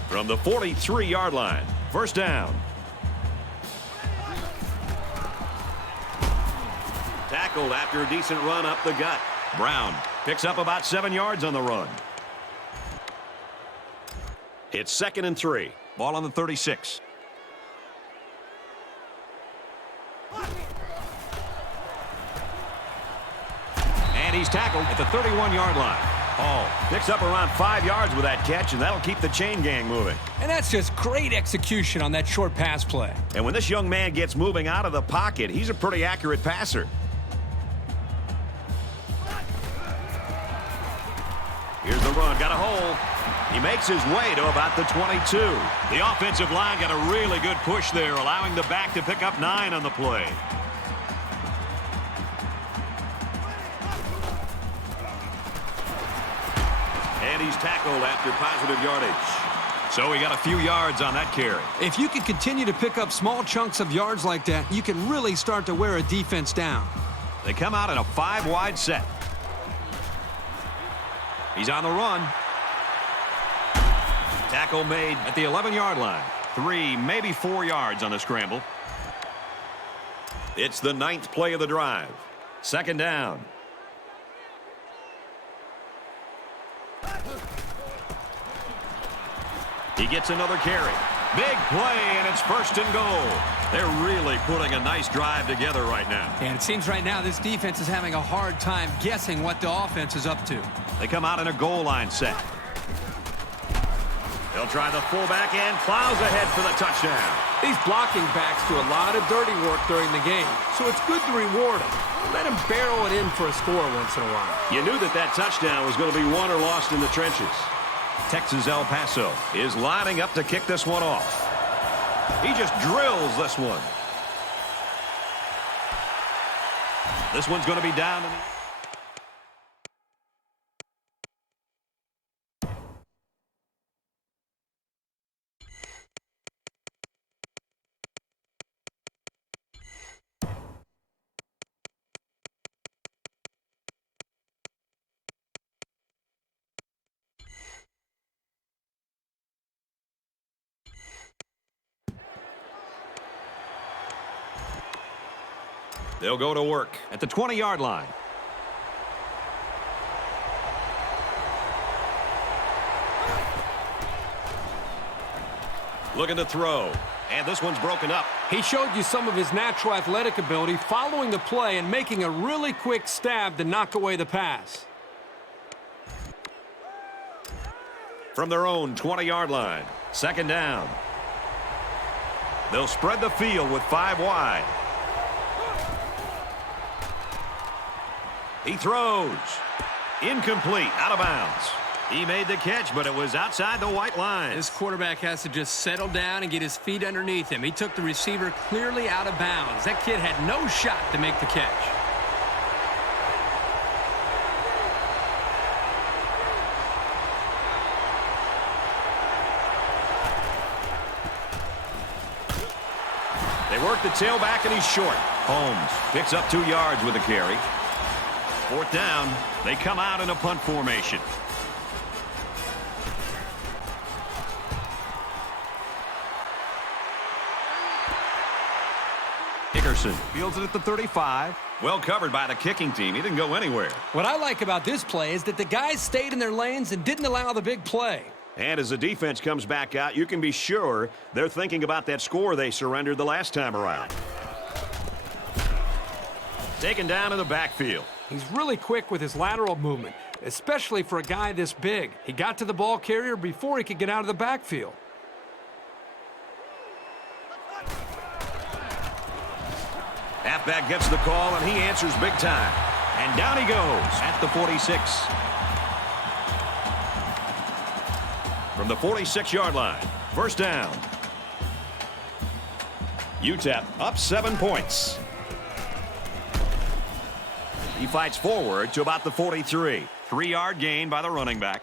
From the 43-yard line, first down. Tackled after a decent run up the gut. Brown picks up about 7 yards on the run. It's 2nd and 3. Ball on the 36. And he's tackled at the 31-yard line. Hall picks up around 5 yards with that catch, and that'll keep the chain gang moving. And that's just great execution on that short pass play. And when this young man gets moving out of the pocket, he's a pretty accurate passer. Here's the run. Got a hole. He makes his way to about the 22. The offensive line got a really good push there, allowing the back to pick up 9 on the play. And he's tackled after positive yardage. So he got a few yards on that carry. If you can continue to pick up small chunks of yards like that, you can really start to wear a defense down. They come out in a 5-wide set. He's on the run. Tackle made at the 11-yard line. 3, maybe 4 yards on the scramble. It's the 9th play of the drive. 2nd down. He gets another carry. Big play, and it's 1st and goal. They're really putting a nice drive together right now. And it seems right now this defense is having a hard time guessing what the offense is up to. They come out in a goal line set. They'll try the fullback and plows ahead for the touchdown. These blocking backs do a lot of dirty work during the game, so it's good to reward them. Let them barrel it in for a score once in a while. You knew that touchdown was going to be won or lost in the trenches. Texas El Paso is lining up to kick this one off. He just drills this one. This one's going to be down. They'll go to work at the 20-yard line. Looking to throw. And this one's broken up. He showed you some of his natural athletic ability following the play and making a really quick stab to knock away the pass. From their own 20-yard line. 2nd down. They'll spread the field with 5 wide. He throws. Incomplete. Out of bounds. He made the catch, but it was outside the white line. This quarterback has to just settle down and get his feet underneath him. He took the receiver clearly out of bounds. That kid had no shot to make the catch. They work the tailback, and he's short. Holmes picks up 2 yards with the carry. 4th down. They come out in a punt formation. Dickerson fields it at the 35. Well covered by the kicking team. He didn't go anywhere. What I like about this play is that the guys stayed in their lanes and didn't allow the big play. And as the defense comes back out, you can be sure they're thinking about that score they surrendered the last time around. Taken down in the backfield. He's really quick with his lateral movement, especially for a guy this big. He got to the ball carrier before he could get out of the backfield. Halfback gets the call, and he answers big time. And down he goes at the 46. From the 46-yard line, 1st down. UTEP up 7 points. He fights forward to about the 43. 3-yard gain by the running back.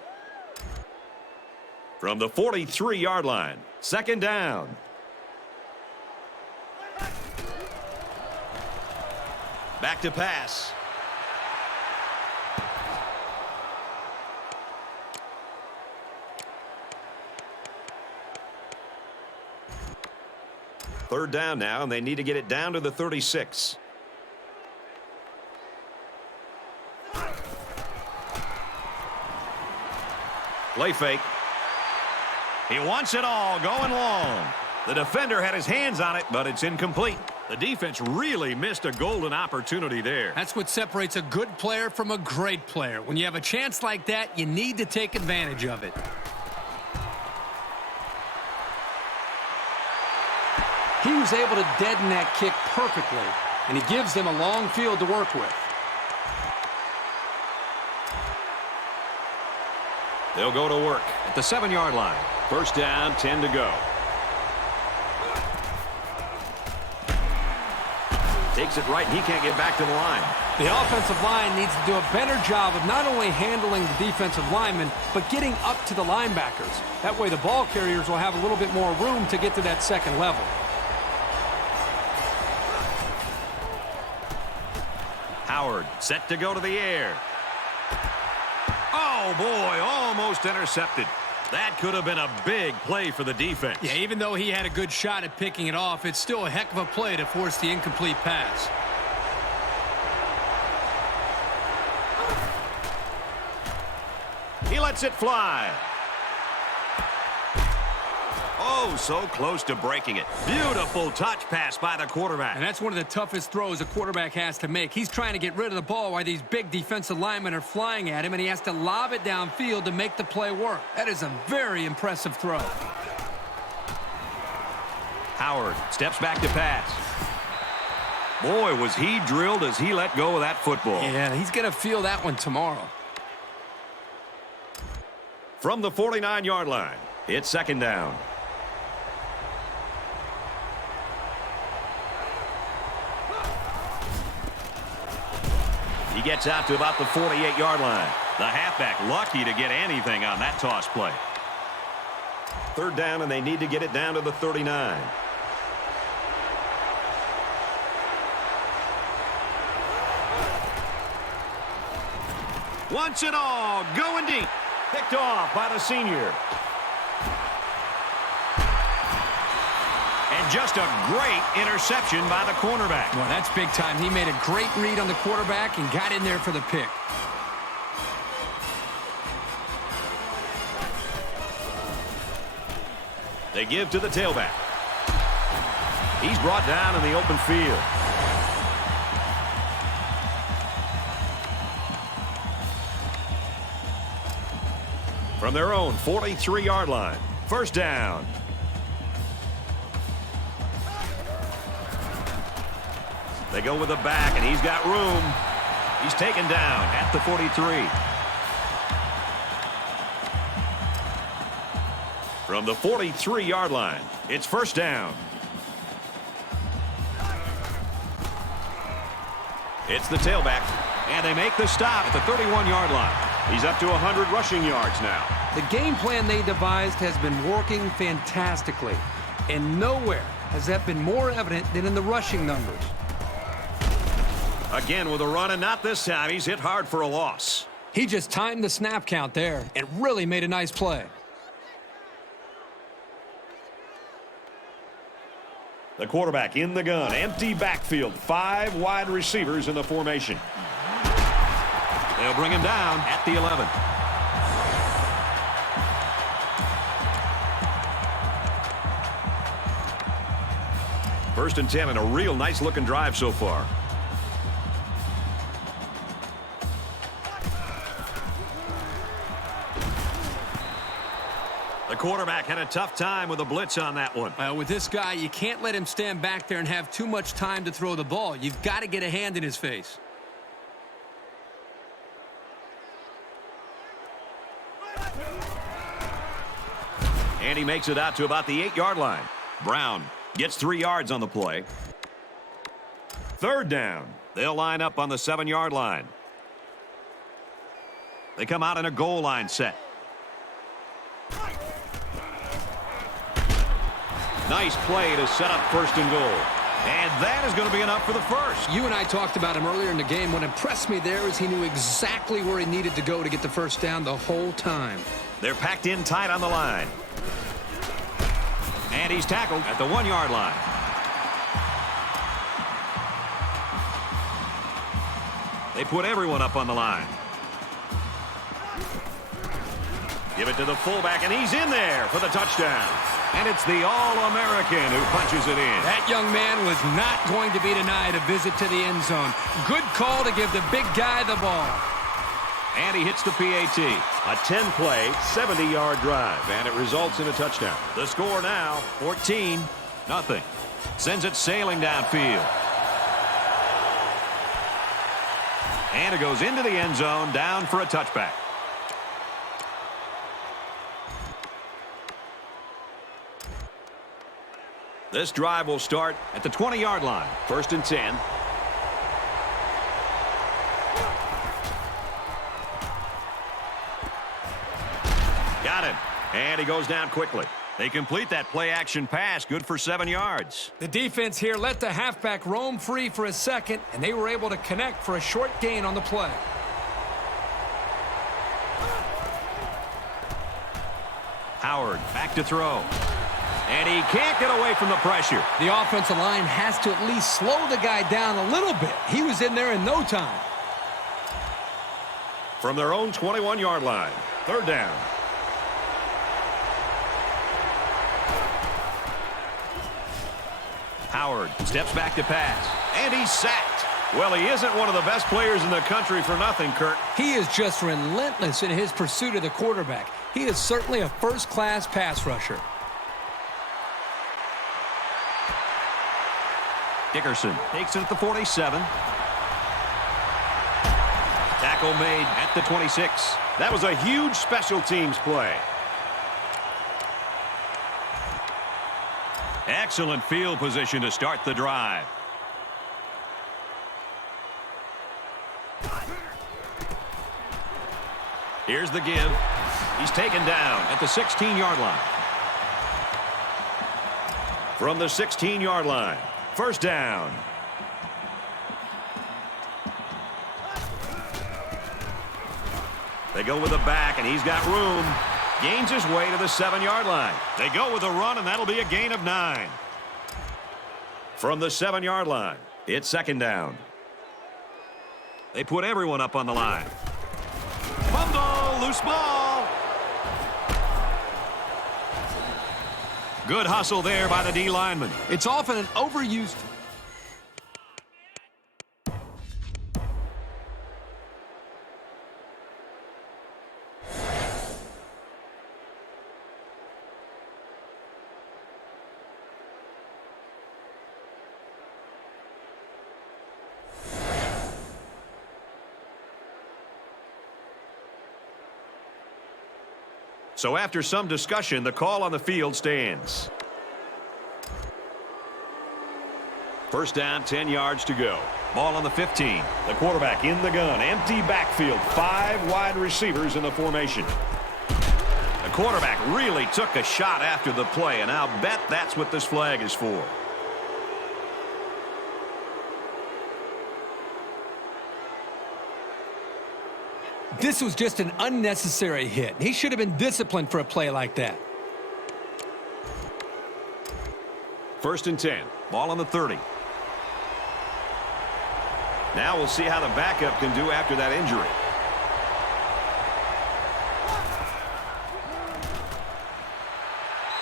From the 43-yard line, 2nd down. Back to pass. Third down now, and they need to get it down to the 36. Play fake. He wants it all going long. The defender had his hands on it, but it's incomplete. The defense really missed a golden opportunity there. That's what separates a good player from a great player. When you have a chance like that, you need to take advantage of it. He was able to deaden that kick perfectly, and he gives them a long field to work with. They'll go to work at the 7-yard line. 1st down, 10 to go. Takes it right, and he can't get back to the line. The offensive line needs to do a better job of not only handling the defensive linemen, but getting up to the linebackers. That way the ball carriers will have a little bit more room to get to that 2nd level. Howard set to go to the air. Oh, boy, almost intercepted. That could have been a big play for the defense. Yeah, even though he had a good shot at picking it off, it's still a heck of a play to force the incomplete pass. He lets it fly. Oh, so close to breaking it. Beautiful touch pass by the quarterback. And that's one of the toughest throws a quarterback has to make. He's trying to get rid of the ball while these big defensive linemen are flying at him, and he has to lob it downfield to make the play work. That is a very impressive throw. Howard steps back to pass. Boy, was he drilled as he let go of that football. Yeah, he's going to feel that one tomorrow. From the 49-yard line, it's 2nd down. He gets out to about the 48-yard line. The halfback lucky to get anything on that toss play. 3rd down, and they need to get it down to the 39. Wants it all, going deep. Picked off by the senior. And just a great interception by the cornerback. Well, that's big time. He made a great read on the quarterback and got in there for the pick. They give to the tailback. He's brought down in the open field. From their own 43-yard line, 1st down. They go with the back, and he's got room. He's taken down at the 43. From the 43-yard line, it's 1st down. It's the tailback, and they make the stop at the 31-yard line. He's up to 100 rushing yards now. The game plan they devised has been working fantastically. And nowhere has that been more evident than in the rushing numbers. Again with a run, and not this time. He's hit hard for a loss. He just timed the snap count there and really made a nice play. The quarterback in the gun. Empty backfield. 5 wide receivers in the formation. They'll bring him down at the 11. First and 10, and a real nice looking drive so far. The quarterback had a tough time with a blitz on that one. With this guy, you can't let him stand back there and have too much time to throw the ball. You've got to get a hand in his face. And he makes it out to about the 8-yard line. Brown gets 3 yards on the play. Third down. They'll line up on the 7-yard line. They come out in a goal line set. Nice play to set up first and goal. And that is going to be enough for the first. You and I talked about him earlier in the game. What impressed me there is he knew exactly where he needed to go to get the first down the whole time. They're packed in tight on the line. And he's tackled at the 1-yard line. They put everyone up on the line. Give it to the fullback, and he's in there for the touchdown. And it's the All-American who punches it in. That young man was not going to be denied a visit to the end zone. Good call to give the big guy the ball. And he hits the PAT. A 10-play, 70-yard drive, and it results in a touchdown. The score now, 14-0. Sends it sailing downfield. And it goes into the end zone, down for a touchback. This drive will start at the 20-yard line. First and 10. Got it. And he goes down quickly. They complete that play-action pass. Good for 7 yards. The defense here let the halfback roam free for a second, and they were able to connect for a short gain on the play. Howard back to throw. And he can't get away from the pressure. The offensive line has to at least slow the guy down a little bit. He was in there in no time. From their own 21-yard line. Third down. Howard steps back to pass. And he's sacked. Well, he isn't one of the best players in the country for nothing, Kurt. He is just relentless in his pursuit of the quarterback. He is certainly a first-class pass rusher. Dickerson takes it at the 47. Tackle made at the 26. That was a huge special teams play. Excellent field position to start the drive. Here's the give. He's taken down at the 16-yard line. From the 16-yard line. First down. They go with the back, and he's got room. Gains his way to the 7-yard line. They go with a run, and that'll be a gain of 9. From the 7-yard line, it's second down. They put everyone up on the line. Fumble, loose ball. Good hustle there by the D lineman. It's often an overused... So after some discussion, the call on the field stands. First down, 10 yards to go. Ball on the 15. The quarterback in the gun. Empty backfield. 5 wide receivers in the formation. The quarterback really took a shot after the play, and I'll bet that's what this flag is for. This was just an unnecessary hit. He should have been disciplined for a play like that. 1st and 10. Ball on the 30. Now we'll see how the backup can do after that injury.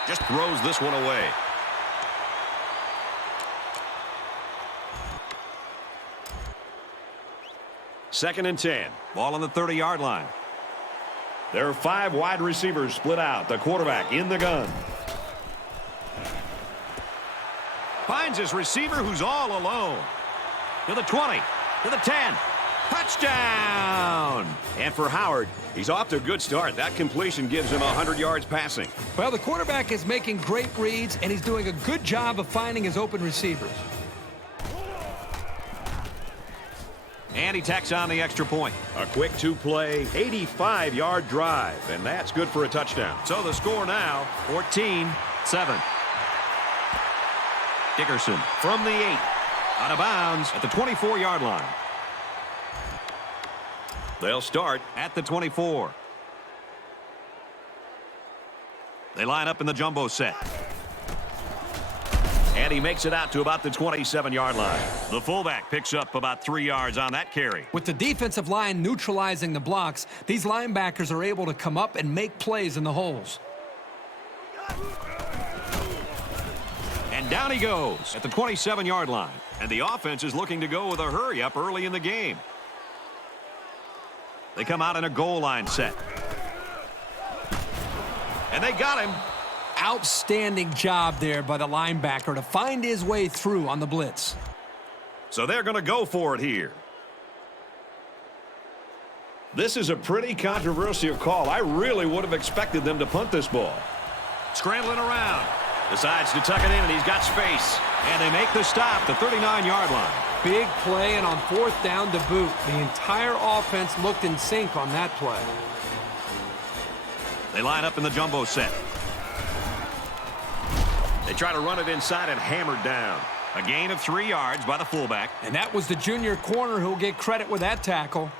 Just throws this one away. Second and 10. Ball on the 30-yard line. There are 5 wide receivers split out. The quarterback in the gun. Finds his receiver who's all alone. To the 20. To the 10. Touchdown! And for Howard, he's off to a good start. That completion gives him 100 yards passing. Well, the quarterback is making great reads, and he's doing a good job of finding his open receivers. And he tacks on the extra point. A quick 2-play, 85-yard drive, and that's good for a touchdown. So the score now, 14-7. Dickerson from the 8. Out of bounds at the 24-yard line. They'll start at the 24. They line up in the jumbo set. And he makes it out to about the 27-yard line. The fullback picks up about 3 yards on that carry. With the defensive line neutralizing the blocks, these linebackers are able to come up and make plays in the holes. And down he goes at the 27-yard line. And the offense is looking to go with a hurry-up early in the game. They come out in a goal line set. And they got him. Outstanding job there by the linebacker to find his way through on the blitz. So they're going to go for it here. This is a pretty controversial call. I really would have expected them to punt this ball. Scrambling around. Decides to tuck it in, and he's got space. And they make the stop, the 39-yard line. Big play, and on 4th down to boot. The entire offense looked in sync on that play. They line up in the jumbo set. They try to run it inside and hammered down. A gain of 3 yards by the fullback. And that was the junior corner who'll get credit with that tackle.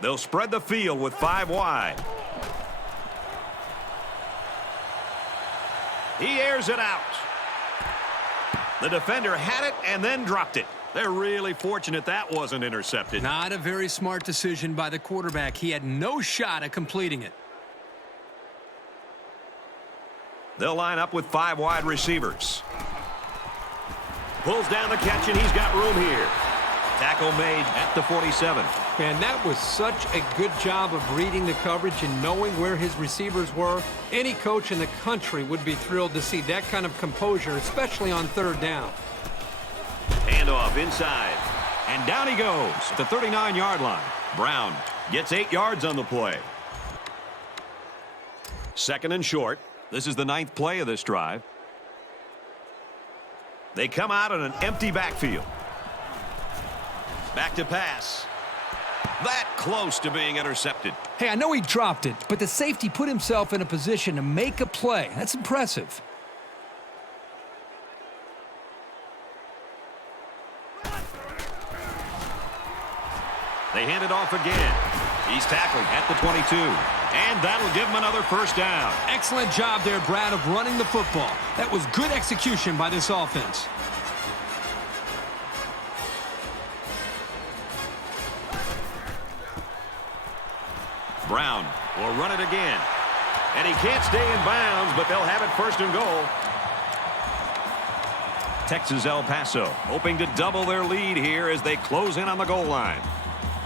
They'll spread the field with 5 wide. He airs it out. The defender had it and then dropped it. They're really fortunate that wasn't intercepted. Not a very smart decision by the quarterback. He had no shot at completing it. They'll line up with 5 wide receivers. Pulls down the catch, and he's got room here. Tackle made at the 47. Man, that was such a good job of reading the coverage and knowing where his receivers were. Any coach in the country would be thrilled to see that kind of composure, especially on 3rd down. Handoff inside. And down he goes at the 39-yard line. Brown gets 8 yards on the play. 2nd and short. This is the 9th play of this drive. They come out in an empty backfield. Back to pass. That close to being intercepted. Hey, I know he dropped it, but the safety put himself in a position to make a play. That's impressive. They hand it off again. He's tackled at the 22. And that'll give him another 1st down. Excellent job there, Brad, of running the football. That was good execution by this offense. Brown will run it again. And he can't stay in bounds, but they'll have it 1st and goal. Texas El Paso hoping to double their lead here as they close in on the goal line.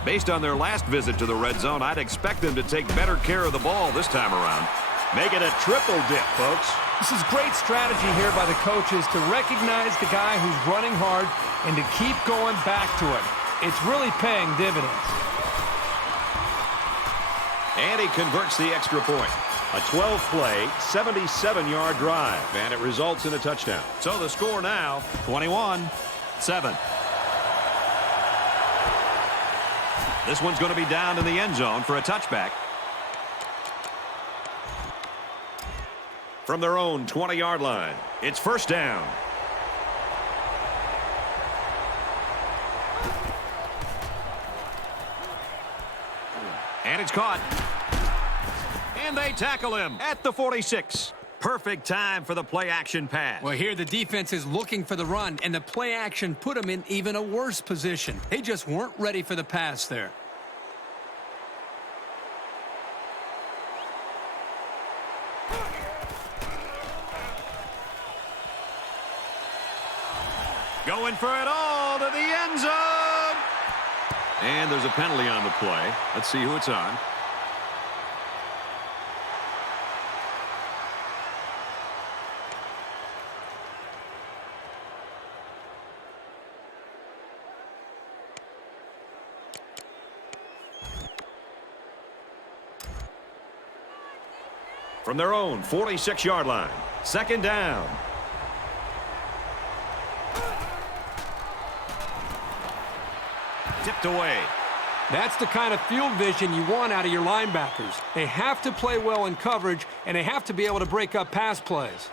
Based on their last visit to the red zone, I'd expect them to take better care of the ball this time around. Make it a triple dip, folks. This is great strategy here by the coaches to recognize the guy who's running hard and to keep going back to it. It's really paying dividends. And he converts the extra point. A 12-play, 77-yard drive, and it results in a touchdown. So the score now, 21-7. This one's going to be down in the end zone for a touchback. From their own 20-yard line, it's first down. And it's caught. And they tackle him at the 46. Perfect time for the play-action pass. Well, here the defense is looking for the run, and the play action put them in even a worse position. They just weren't ready for the pass there. Going for it all to the end zone. And there's a penalty on the play. Let's see who it's on. From their own 46-yard line, second down. Tipped away. That's the kind of field vision you want out of your linebackers. They have to play well in coverage, and they have to be able to break up pass plays.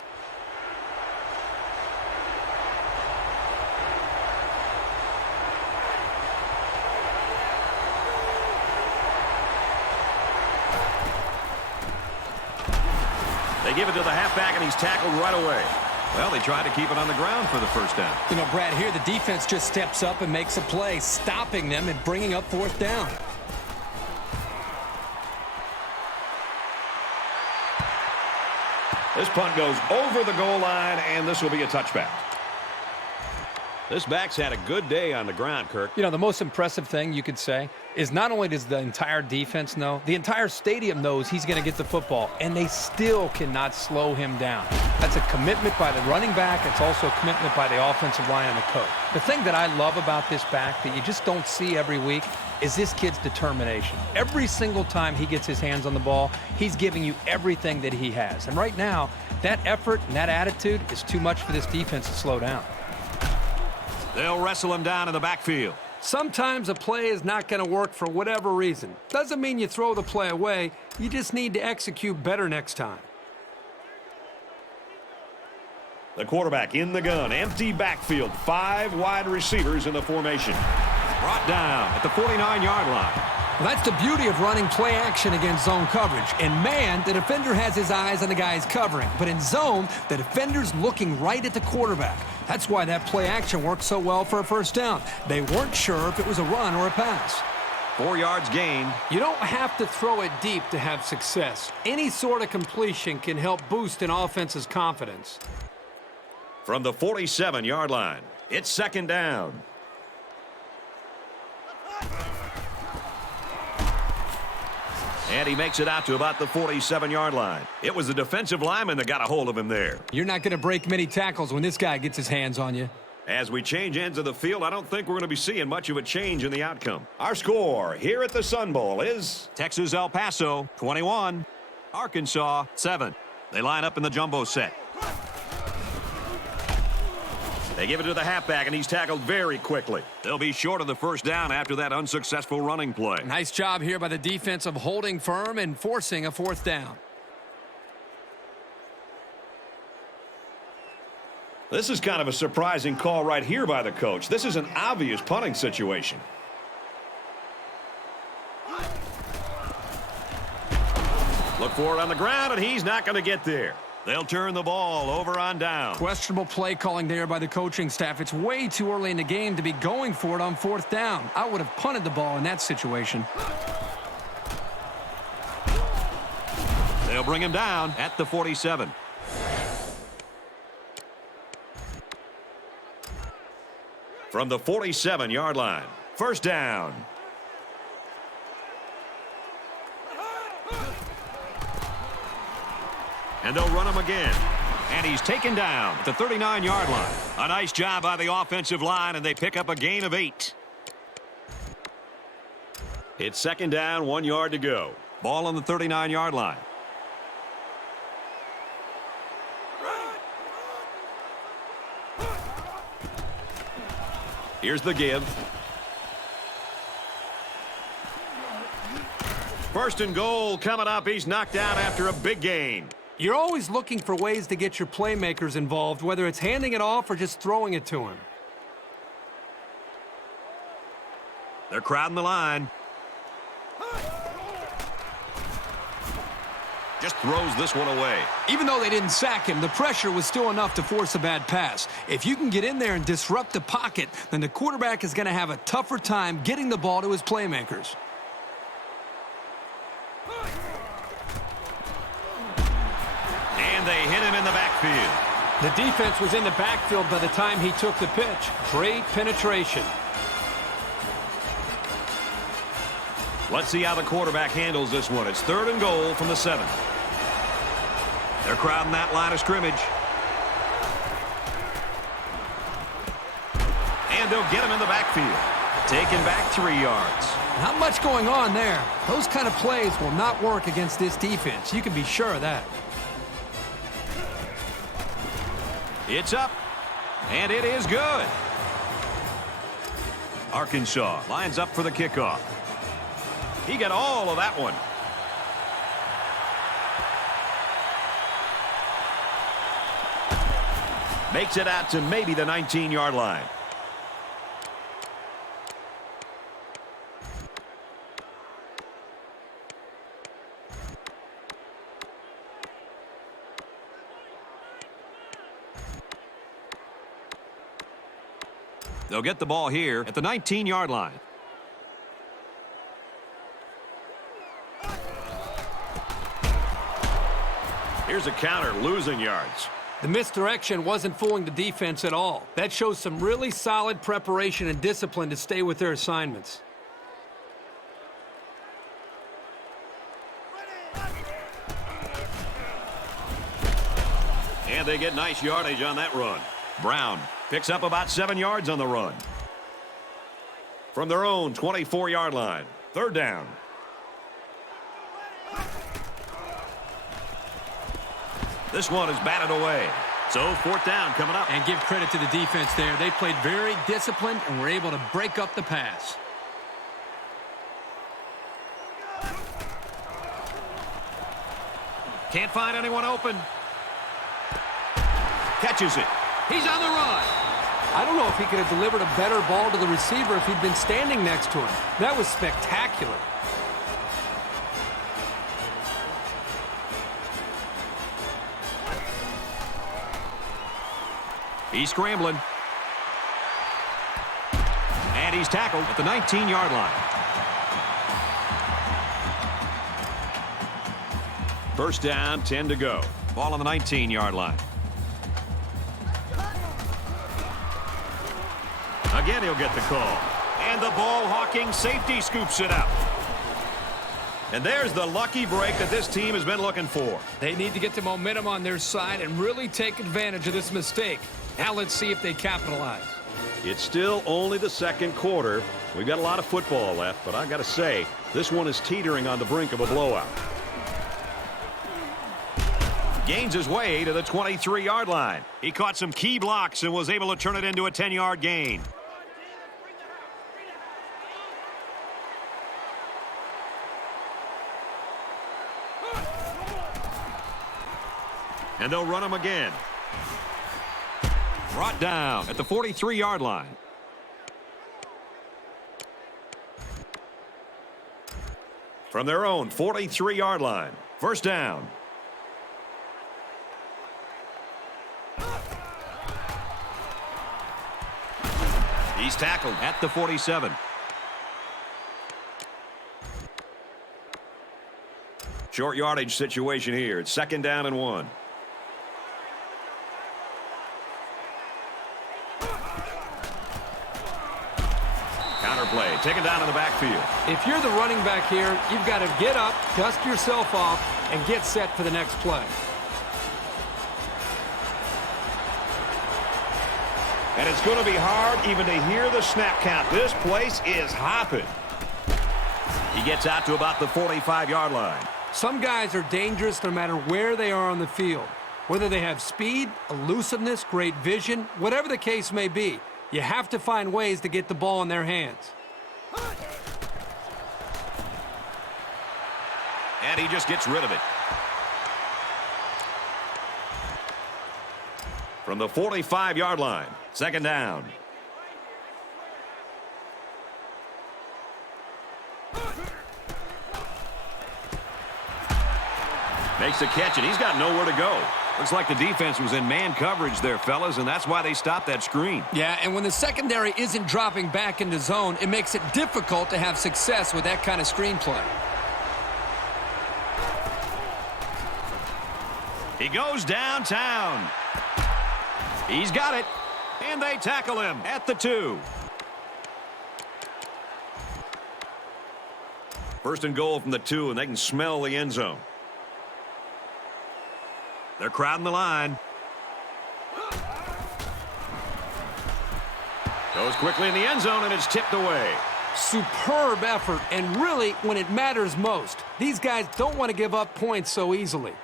They give it to the halfback, and he's tackled right away. Well, they tried to keep it on the ground for the first down. You know, Brad, here the defense just steps up and makes a play, stopping them and bringing up fourth down. This punt goes over the goal line, and this will be a touchback. This back's had a good day on the ground, Kirk. You know, the most impressive thing you could say is not only does the entire defense know, the entire stadium knows he's going to get the football, and they still cannot slow him down. That's a commitment by the running back. It's also a commitment by the offensive line and the coach. The thing that I love about this back that you just don't see every week is this kid's determination. Every single time he gets his hands on the ball, he's giving you everything that he has. And right now, that effort and that attitude is too much for this defense to slow down. They'll wrestle him down in the backfield. Sometimes a play is not going to work for whatever reason. Doesn't mean you throw the play away. You just need to execute better next time. The quarterback in the gun. Empty backfield. 5 wide receivers in the formation. Brought down at the 49-yard line. Well, that's the beauty of running play action against zone coverage. And man, the defender has his eyes on the guy he's covering. But in zone, the defender's looking right at the quarterback. That's why that play action worked so well for a first down. They weren't sure if it was a run or a pass. 4 yards gained. You don't have to throw it deep to have success. Any sort of completion can help boost an offense's confidence. From the 47-yard line, it's second down. And he makes it out to about the 47-yard line. It was the defensive lineman that got a hold of him there. You're not going to break many tackles when this guy gets his hands on you. As we change ends of the field, I don't think we're going to be seeing much of a change in the outcome. Our score here at the Sun Bowl is Texas El Paso 21, Arkansas 7. They line up in the jumbo set. They give it to the halfback, and he's tackled very quickly. They'll be short of the first down after that unsuccessful running play. Nice job here by the defense of holding firm and forcing a fourth down. This is kind of a surprising call right here by the coach. This is an obvious punting situation. Look for it on the ground, and he's not going to get there. They'll turn the ball over on down. Questionable play calling there by the coaching staff. It's way too early in the game to be going for it on fourth down. I would have punted the ball in that situation. They'll bring him down at the 47. From the 47-yard line, first down. And they'll run him again. And he's taken down at the 39-yard line. A nice job by the offensive line, and they pick up a gain of 8. It's second down, 1 yard to go. Ball on the 39-yard line. Here's the give. First and goal coming up. He's knocked out after a big gain. You're always looking for ways to get your playmakers involved, whether it's handing it off or just throwing it to him. They're crowding the line. Just throws this one away. Even though they didn't sack him, the pressure was still enough to force a bad pass. If you can get in there and disrupt the pocket, then the quarterback is going to have a tougher time getting the ball to his playmakers. And they hit him in the backfield. The defense was in the backfield by the time he took the pitch. Great penetration. Let's see how the quarterback handles this one. It's third and goal from the 7. They're crowding that line of scrimmage. And they'll get him in the backfield. Taken back 3 yards. Not much going on there. Those kind of plays will not work against this defense. You can be sure of that. It's up, and it is good. Arkansas lines up for the kickoff. He got all of that one. Makes it out to maybe the 19-yard line. They'll get the ball here at the 19-yard line. Here's a counter, losing yards. The misdirection wasn't fooling the defense at all. That shows some really solid preparation and discipline to stay with their assignments. And they get nice yardage on that run. Brown picks up about 7 yards on the run. From their own 24-yard line, third down. This one is batted away. So fourth down coming up. And give credit to the defense there. They played very disciplined and were able to break up the pass. Can't find anyone open. Catches it. He's on the run. I don't know if he could have delivered a better ball to the receiver if he'd been standing next to him. That was spectacular. He's scrambling. And he's tackled at the 19-yard line. First down, 10 to go. Ball on the 19-yard line. Again, he'll get the call. And the ball-hawking safety scoops it out. And there's the lucky break that this team has been looking for. They need to get the momentum on their side and really take advantage of this mistake. Now let's see if they capitalize. It's still only the second quarter. We've got a lot of football left, but I got to say, this one is teetering on the brink of a blowout. Gains his way to the 23-yard line. He caught some key blocks and was able to turn it into a 10-yard gain. And they'll run him again. Brought down at the 43-yard line. From their own 43-yard line. First down. He's tackled at the 47. Short yardage situation here. It's second down and 1. Counter play, taken down in the backfield. If you're the running back here, you've got to get up, dust yourself off, and get set for the next play. And it's going to be hard even to hear the snap count. This place is hopping. He gets out to about the 45-yard line. Some guys are dangerous no matter where they are on the field. Whether they have speed, elusiveness, great vision, whatever the case may be, you have to find ways to get the ball in their hands. And he just gets rid of it. From the 45-yard line, second down. Makes the catch, and he's got nowhere to go. Looks like the defense was in man coverage there, fellas, and that's why they stopped that screen. Yeah, and when the secondary isn't dropping back into zone, it makes it difficult to have success with that kind of screen play. He goes downtown. He's got it, and they tackle him at the 2. First and goal from the 2, and they can smell the end zone. They're crowding the line. Goes quickly in the end zone, and it's tipped away. Superb effort, and really when it matters most. These guys don't want to give up points so easily.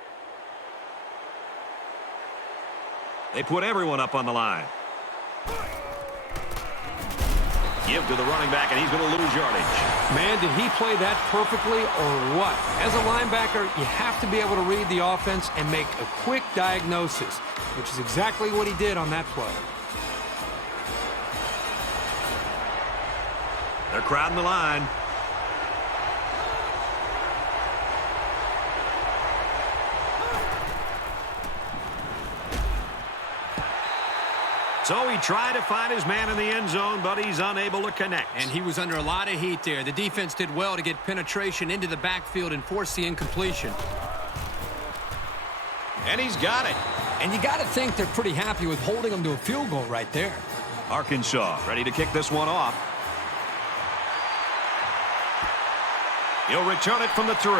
They put everyone up on the line. Give to the running back, and he's going to lose yardage. Man, did he play that perfectly or what? As a linebacker, you have to be able to read the offense and make a quick diagnosis, which is exactly what he did on that play. They're crowding the line. So he tried to find his man in the end zone, but he's unable to connect. And he was under a lot of heat there. The defense did well to get penetration into the backfield and force the incompletion. And he's got it. And you got to think they're pretty happy with holding him to a field goal right there. Arkansas ready to kick this one off. He'll return it from the 3.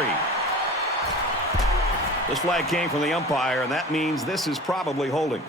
This flag came from the umpire, and that means this is probably holding.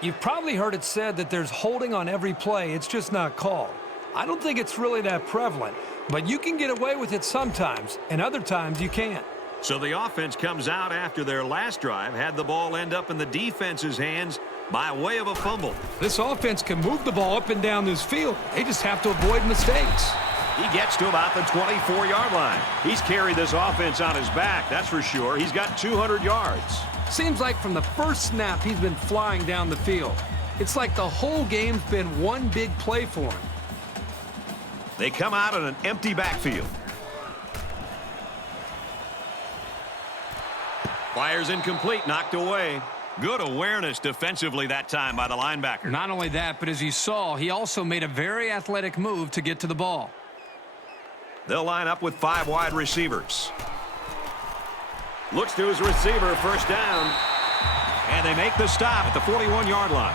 You've probably heard it said that there's holding on every play. It's just not called. I don't think it's really that prevalent, but you can get away with it sometimes, and other times you can't. So the offense comes out after their last drive, had the ball end up in the defense's hands by way of a fumble. This offense can move the ball up and down this field. They just have to avoid mistakes. He gets to about the 24-yard line. He's carried this offense on his back, that's for sure. He's got 200 yards. Seems like from the first snap, he's been flying down the field. It's like the whole game's been one big play for him. They come out in an empty backfield. Fires incomplete, knocked away. Good awareness defensively that time by the linebacker. Not only that, but as you saw, he also made a very athletic move to get to the ball. They'll line up with 5 wide receivers. Looks to his receiver, first down. And they make the stop at the 41-yard line.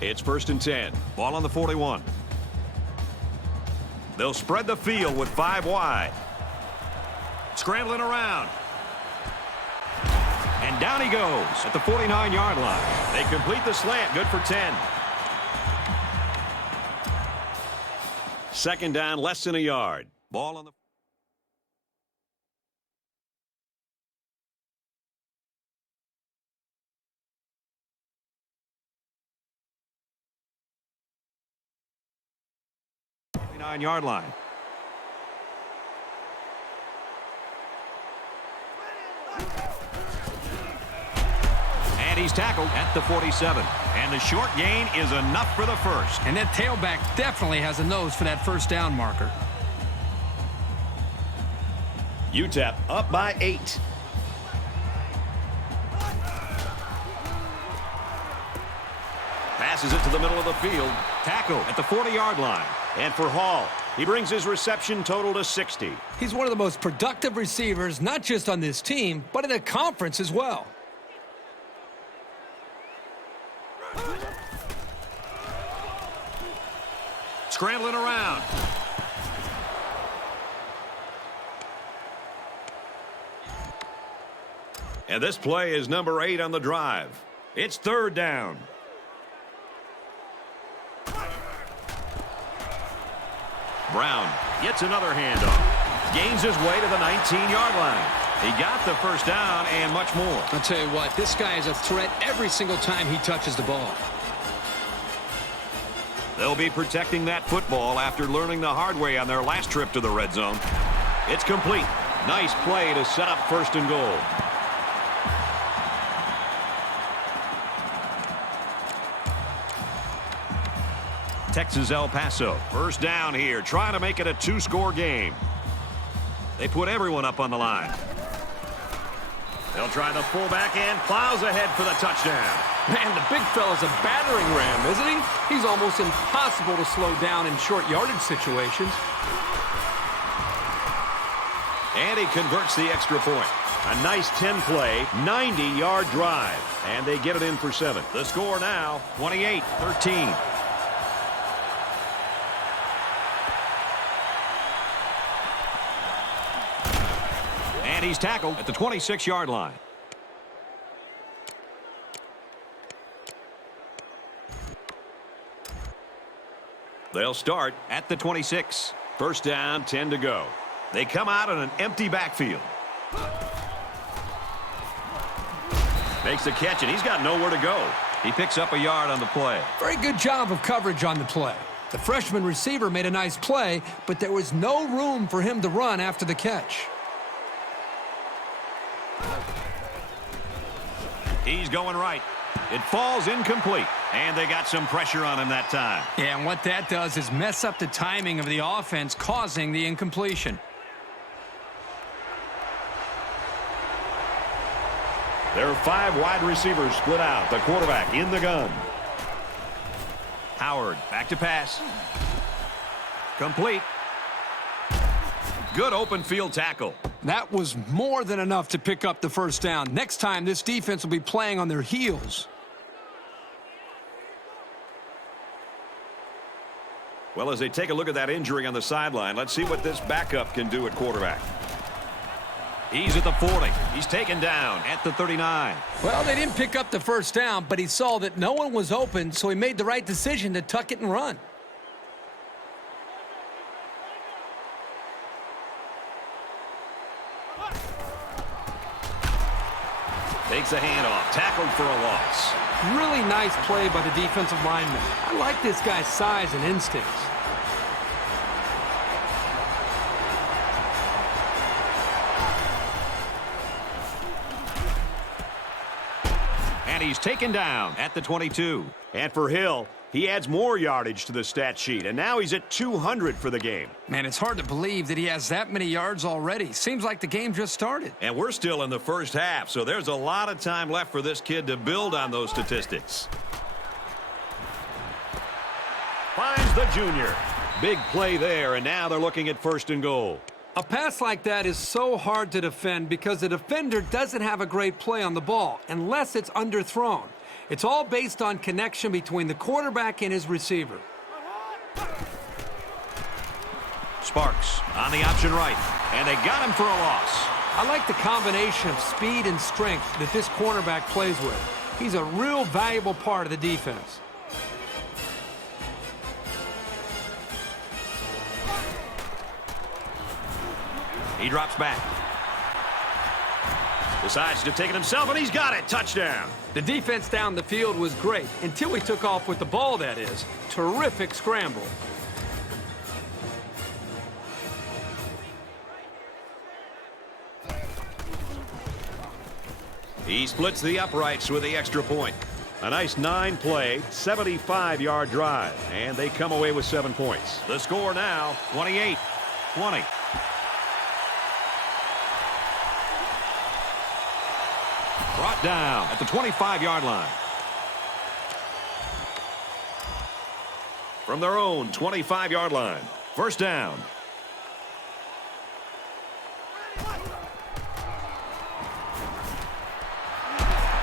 It's first and 10. Ball on the 41. They'll spread the field with 5 wide. Scrambling around. And down he goes at the 49-yard line. They complete the slant. Good for 10. Second down, less than a yard. Ball on the... yard line. And he's tackled at the 47. And the short gain is enough for the first. And that tailback definitely has a nose for that first down marker. UTEP up by 8. Passes it to the middle of the field. Tackle at the 40-yard line. And for Hall, he brings his reception total to 60. He's one of the most productive receivers, not just on this team, but in the conference as well. Scrambling around. And this play is number 8 on the drive. It's third down. Brown gets another handoff. Gains his way to the 19-yard line. He got the first down and much more. I'll tell you what, this guy is a threat every single time he touches the ball. They'll be protecting that football after learning the hard way on their last trip to the red zone. It's complete. Nice play to set up first and goal. Texas El Paso. First down here, trying to make it a two-score game. They put everyone up on the line. They'll try the fullback and plows ahead for the touchdown. Man, the big fella's a battering ram, isn't he? He's almost impossible to slow down in short yardage situations. And he converts the extra point. A nice 10-play, 90-yard drive. And they get it in for 7. The score now, 28-13. And he's tackled at the 26-yard line. They'll start at the 26. First down, 10 to go. They come out in an empty backfield. Makes the catch, and he's got nowhere to go. He picks up a yard on the play. Very good job of coverage on the play. The freshman receiver made a nice play, but there was no room for him to run after the catch. He's going right. It falls incomplete, and they got some pressure on him that time. Yeah, and what that does is mess up the timing of the offense, causing the incompletion. There are 5 wide receivers split out. The quarterback in the gun. Howard back to pass. Complete. Good open field tackle. That was more than enough to pick up the first down. Next time, this defense will be playing on their heels. Well, as they take a look at that injury on the sideline, let's see what this backup can do at quarterback. He's at the 40. He's taken down at the 39. Well, they didn't pick up the first down, but he saw that no one was open, so he made the right decision to tuck it and run. Takes a handoff. Tackled for a loss. Really nice play by the defensive lineman. I like this guy's size and instincts. And he's taken down at the 22. And for Hill, he adds more yardage to the stat sheet, and now he's at 200 for the game. Man, it's hard to believe that he has that many yards already. Seems like the game just started. And we're still in the first half, so there's a lot of time left for this kid to build on those statistics. Finds the junior. Big play there, and now they're looking at first and goal. A pass like that is so hard to defend because the defender doesn't have a great play on the ball unless it's underthrown. It's all based on connection between the quarterback and his receiver. Sparks on the option right, and they got him for a loss. I like the combination of speed and strength that this cornerback plays with. He's a real valuable part of the defense. He drops back. Decides to take it himself, and he's got it. Touchdown. The defense down the field was great until he took off with the ball, that is. Terrific scramble. He splits the uprights with the extra point. A nice 9-play, 75-yard drive, and they come away with 7 points. The score now, 28-20. Brought down at the 25-yard line. From their own 25-yard line. First down.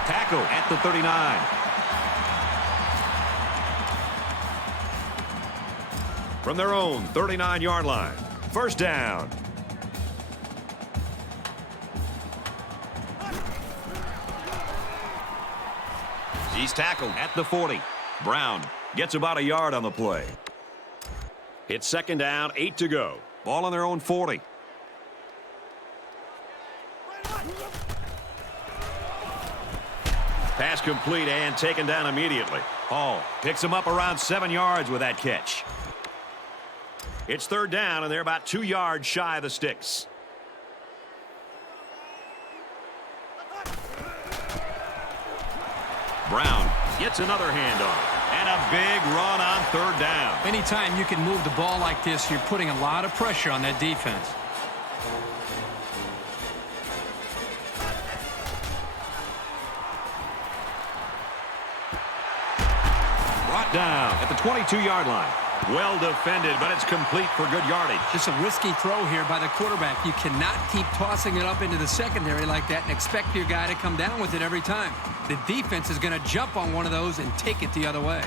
Tackle at the 39. From their own 39-yard line. First down. He's tackled at the 40. Brown gets about a yard on the play. It's second down, 8 to go. Ball on their own 40. Pass complete and taken down immediately. Hall picks him up around 7 yards with that catch. It's third down, and they're about 2 yards shy of the sticks. Brown gets another handoff. And a big run on third down. Anytime you can move the ball like this, you're putting a lot of pressure on that defense. Brought down at the 22-yard line. Well defended, but it's complete for good yardage. Just a risky throw here by the quarterback. You cannot keep tossing it up into the secondary like that and expect your guy to come down with it every time. The defense is going to jump on one of those and take it the other way.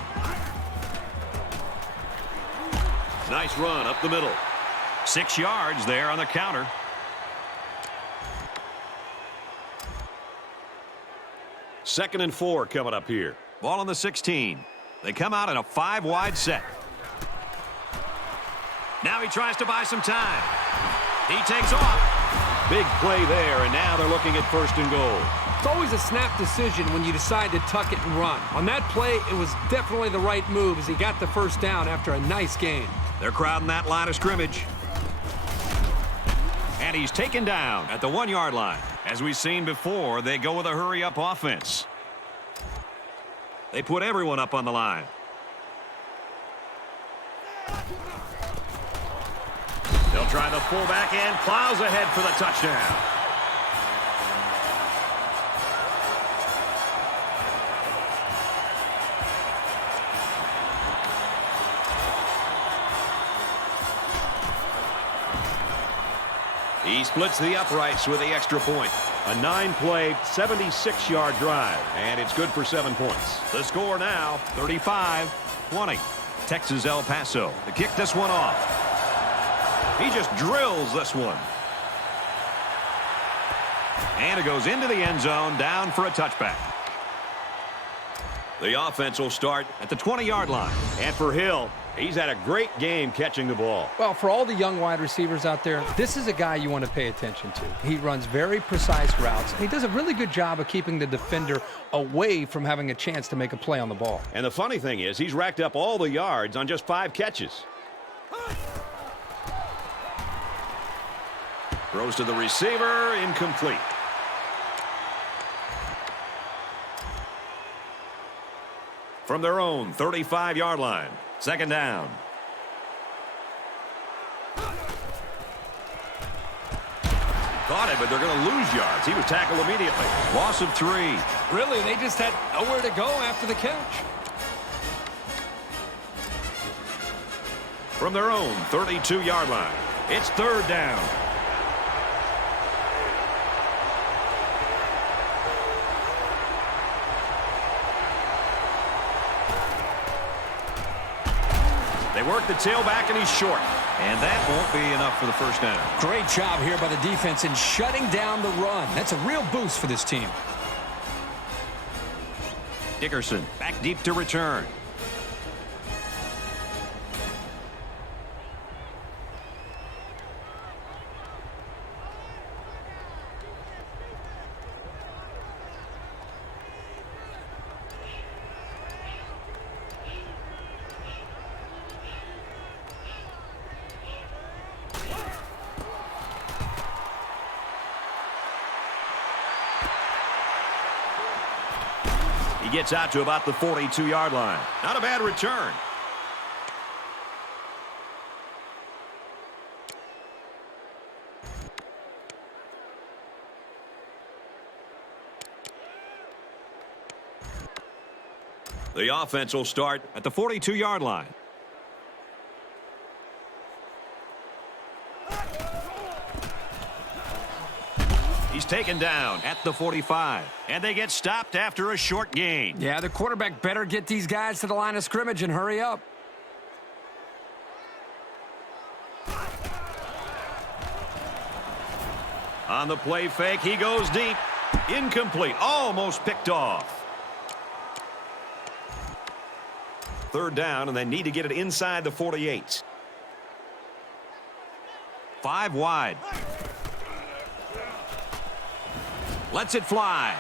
Nice run up the middle. 6 yards there on the counter. Second and 4 coming up here. Ball on the 16. They come out in a 5-wide set. Now he tries to buy some time. He takes off. Big play there, and now they're looking at first and goal. It's always a snap decision when you decide to tuck it and run. On that play, it was definitely the right move as he got the first down after a nice gain. They're crowding that line of scrimmage. And he's taken down at the 1-yard line. As we've seen before, they go with a hurry-up offense. They put everyone up on the line. They'll try the fullback and plows ahead for the touchdown. He splits the uprights with the extra point. A 9-play, 76-yard drive, and it's good for 7 points. The score now, 35-20. Texas El Paso to kick this one off. He just drills this one. And it goes into the end zone, down for a touchback. The offense will start at the 20-yard line. And for Hill, he's had a great game catching the ball. Well, for all the young wide receivers out there, this is a guy you want to pay attention to. He runs very precise routes, and he does a really good job of keeping the defender away from having a chance to make a play on the ball. And the funny thing is, he's racked up all the yards on just 5 catches. Throws to the receiver, incomplete. From their own 35-yard line, second down. Caught it, but they're going to lose yards. He was tackled immediately. Loss of 3. Really, they just had nowhere to go after the catch. From their own 32-yard line, it's third down. They work the tailback, and he's short. And that won't be enough for the first down. Great job here by the defense in shutting down the run. That's a real boost for this team. Dickerson back deep to return. He gets out to about the 42-yard line. Not a bad return. The offense will start at the 42-yard line. He's taken down at the 45, and they get stopped after a short gain. Yeah, the quarterback better get these guys to the line of scrimmage and hurry up. On the play fake, he goes deep. Incomplete. Almost picked off. Third down, and they need to get it inside the 48. 5 wide. Lets it fly.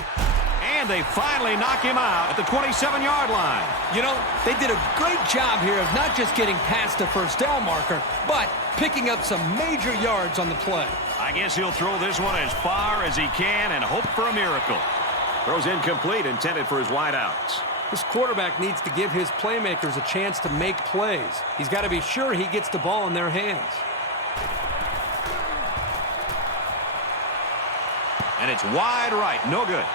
And they finally knock him out at the 27-yard line. You know, they did a great job here of not just getting past the first down marker, but picking up some major yards on the play. I guess he'll throw this one as far as he can and hope for a miracle. Throws incomplete, intended for his wideouts. This quarterback needs to give his playmakers a chance to make plays. He's got to be sure he gets the ball in their hands. And it's wide right. No good.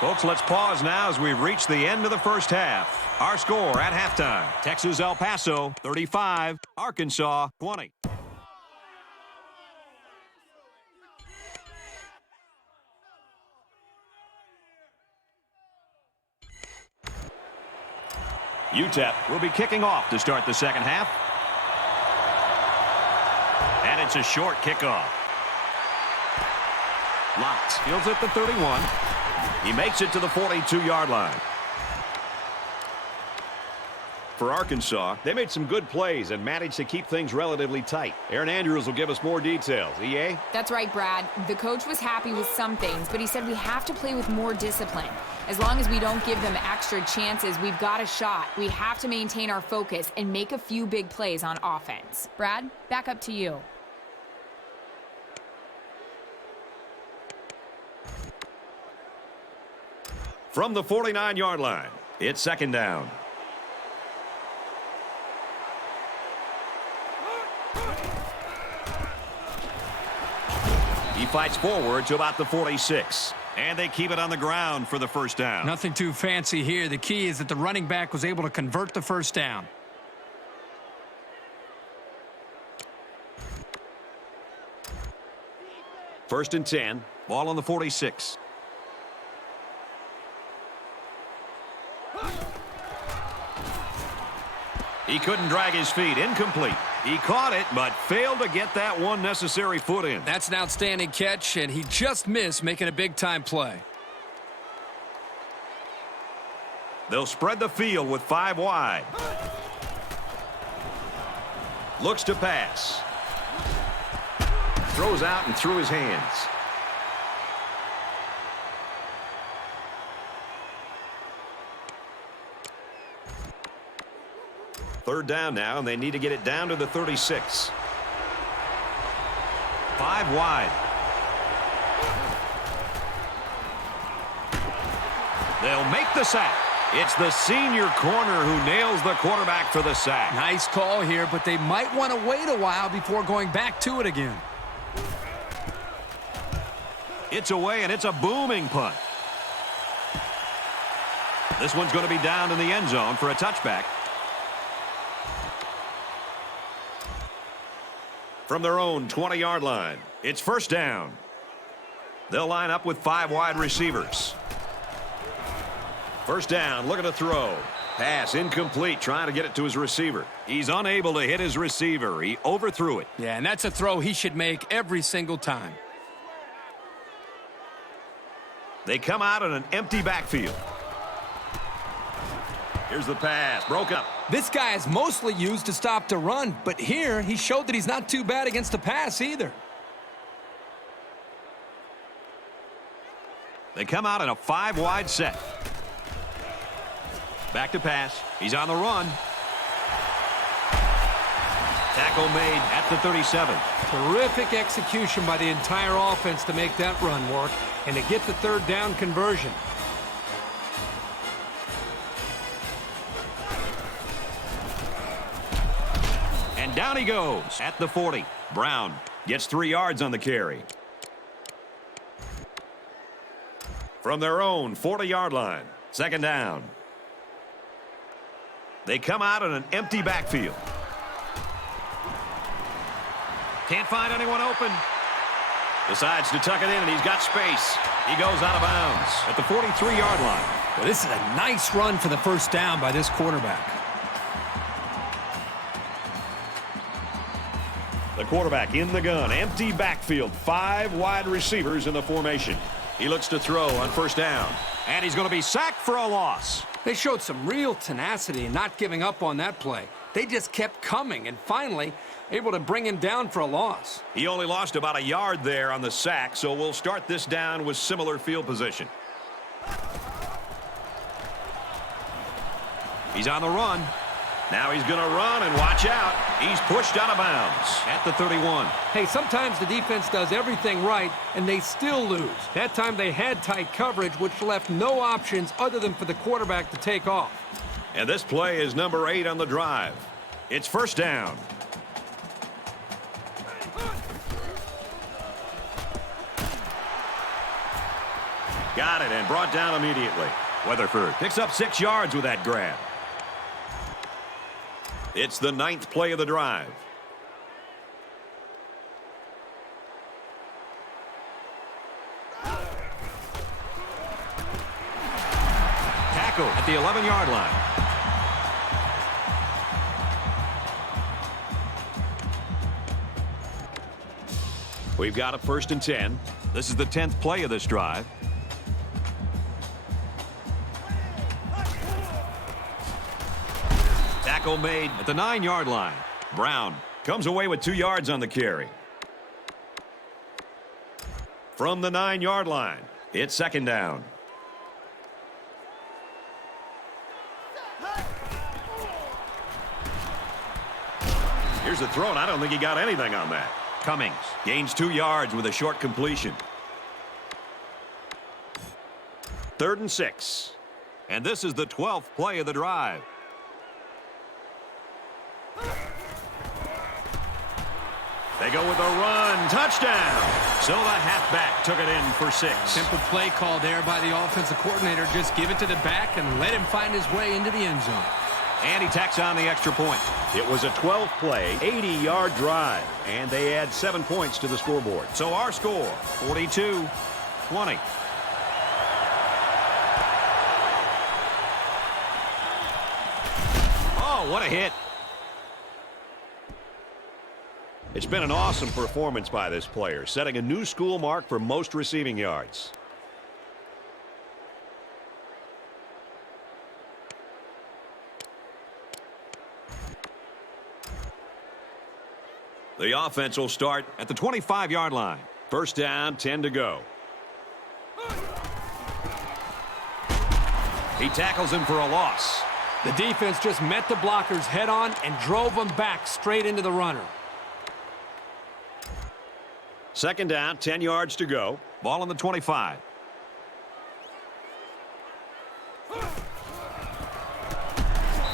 Folks, let's pause now as we've reached the end of the first half. Our score at halftime: Texas El Paso 35, Arkansas 20. UTEP will be kicking off to start the second half. And it's a short kickoff. Lotz fields at the 31. He makes it to the 42-yard line. For Arkansas, they made some good plays and managed to keep things relatively tight. Aaron Andrews will give us more details. EA? That's right, Brad. The coach was happy with some things, but he said we have to play with more discipline. As long as we don't give them extra chances, we've got a shot. We have to maintain our focus and make a few big plays on offense. Brad, back up to you. From the 49-yard line, it's second down. He fights forward to about the 46. And they keep it on the ground for the first down. Nothing too fancy here. The key is that the running back was able to convert the first down. First and 10. Ball on the 46. He couldn't drag his feet. Incomplete. He caught it, but failed to get that one necessary foot in. That's an outstanding catch, and he just missed making a big-time play. They'll spread the field with 5 wide. Looks to pass. Throws out and through his hands. Third down now, and they need to get it down to the 36. 5 wide. They'll make the sack. It's the senior corner who nails the quarterback for the sack. Nice call here, but they might want to wait a while before going back to it again. It's away, and it's a booming punt. This one's going to be down in the end zone for a touchback. From their own 20-yard line, it's first down. They'll line up with 5 wide receivers. First down, looking to throw. Pass incomplete, trying to get it to his receiver. He's unable to hit his receiver. He overthrew it. Yeah, and that's a throw he should make every single time. They come out in an empty backfield. Here's the pass, broke up. This guy is mostly used to stop the run, but here he showed that he's not too bad against the pass either. They come out in a 5 wide set. Back to pass. He's on the run. Tackle made at the 37. Terrific execution by the entire offense to make that run work and to get the third down conversion. And down he goes at the 40. Brown gets 3 yards on the carry. From their own 40-yard line, second down. They come out in an empty backfield. Can't find anyone open. Decides to tuck it in, and he's got space. He goes out of bounds at the 43-yard line. Well, this is a nice run for the first down by this quarterback. The quarterback in the gun, empty backfield, 5 wide receivers in the formation. He looks to throw on first down. And he's going to be sacked for a loss. They showed some real tenacity in not giving up on that play. They just kept coming, and finally, able to bring him down for a loss. He only lost about a yard there on the sack, so we'll start this down with similar field position. He's on the run. Now he's going to run, and watch out. He's pushed out of bounds at the 31. Hey, sometimes the defense does everything right, and they still lose. That time they had tight coverage, which left no options other than for the quarterback to take off. And this play is number 8 on the drive. It's first down. Got it, and brought down immediately. Weatherford picks up 6 yards with that grab. It's the 9th play of the drive. Tackle at the 11-yard line. We've got a 1st and 10. This is the 10th play of this drive. Tackle made at the 9-yard line. Brown comes away with 2 yards on the carry. From the 9-yard line, it's second down. Here's the throw, and I don't think he got anything on that. Cummings gains 2 yards with a short completion. 3rd and 6. And this is the 12th play of the drive. They go with a run. Touchdown. So the halfback took it in for 6. Simple play call there by the offensive coordinator. Just give it to the back and let him find his way into the end zone. And he tacks on the extra point. It was a 12-play, 80-yard drive, and they add 7 points to the scoreboard. So our score, 42-20. Oh, what a hit. It's been an awesome performance by this player, setting a new school mark for most receiving yards. The offense will start at the 25-yard line. First down, 10 to go. He tackles him for a loss. The defense just met the blockers head on and drove them back straight into the runner. Second down, 10 yards to go. Ball on the 25.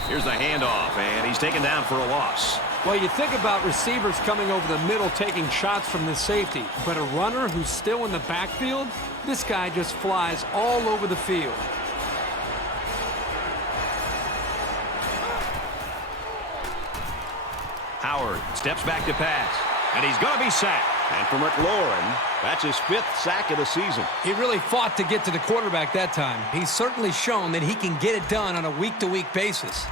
Here's the handoff, and he's taken down for a loss. Well, you think about receivers coming over the middle taking shots from the safety, but a runner who's still in the backfield, this guy just flies all over the field. Howard steps back to pass, and he's going to be sacked. And for McLaurin, that's his 5th sack of the season. He really fought to get to the quarterback that time. He's certainly shown that he can get it done on a week-to-week basis.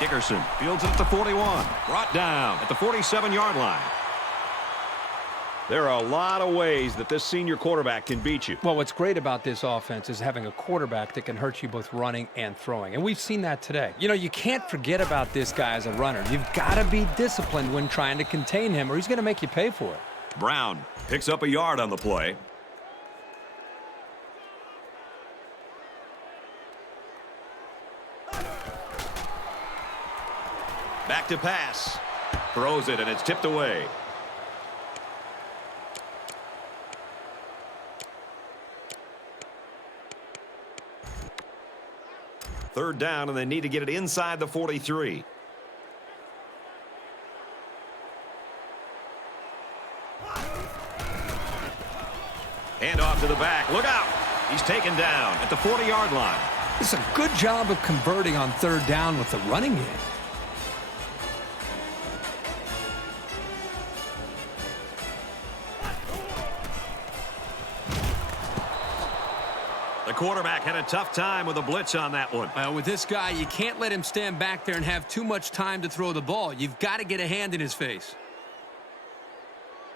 Dickerson fields it at the 41. Brought down at the 47-yard line. There are a lot of ways that this senior quarterback can beat you. Well, what's great about this offense is having a quarterback that can hurt you both running and throwing. And we've seen that today. You know, you can't forget about this guy as a runner. You've got to be disciplined when trying to contain him, or he's going to make you pay for it. Brown picks up a yard on the play. Back to pass. Throws it, and it's tipped away. Third down, and they need to get it inside the 43. Hand off to the back. Look out. He's taken down at the 40-yard line. It's a good job of converting on third down with the running game. The quarterback had a tough time with a blitz on that one. With this guy, you can't let him stand back there and have too much time to throw the ball. You've got to get a hand in his face.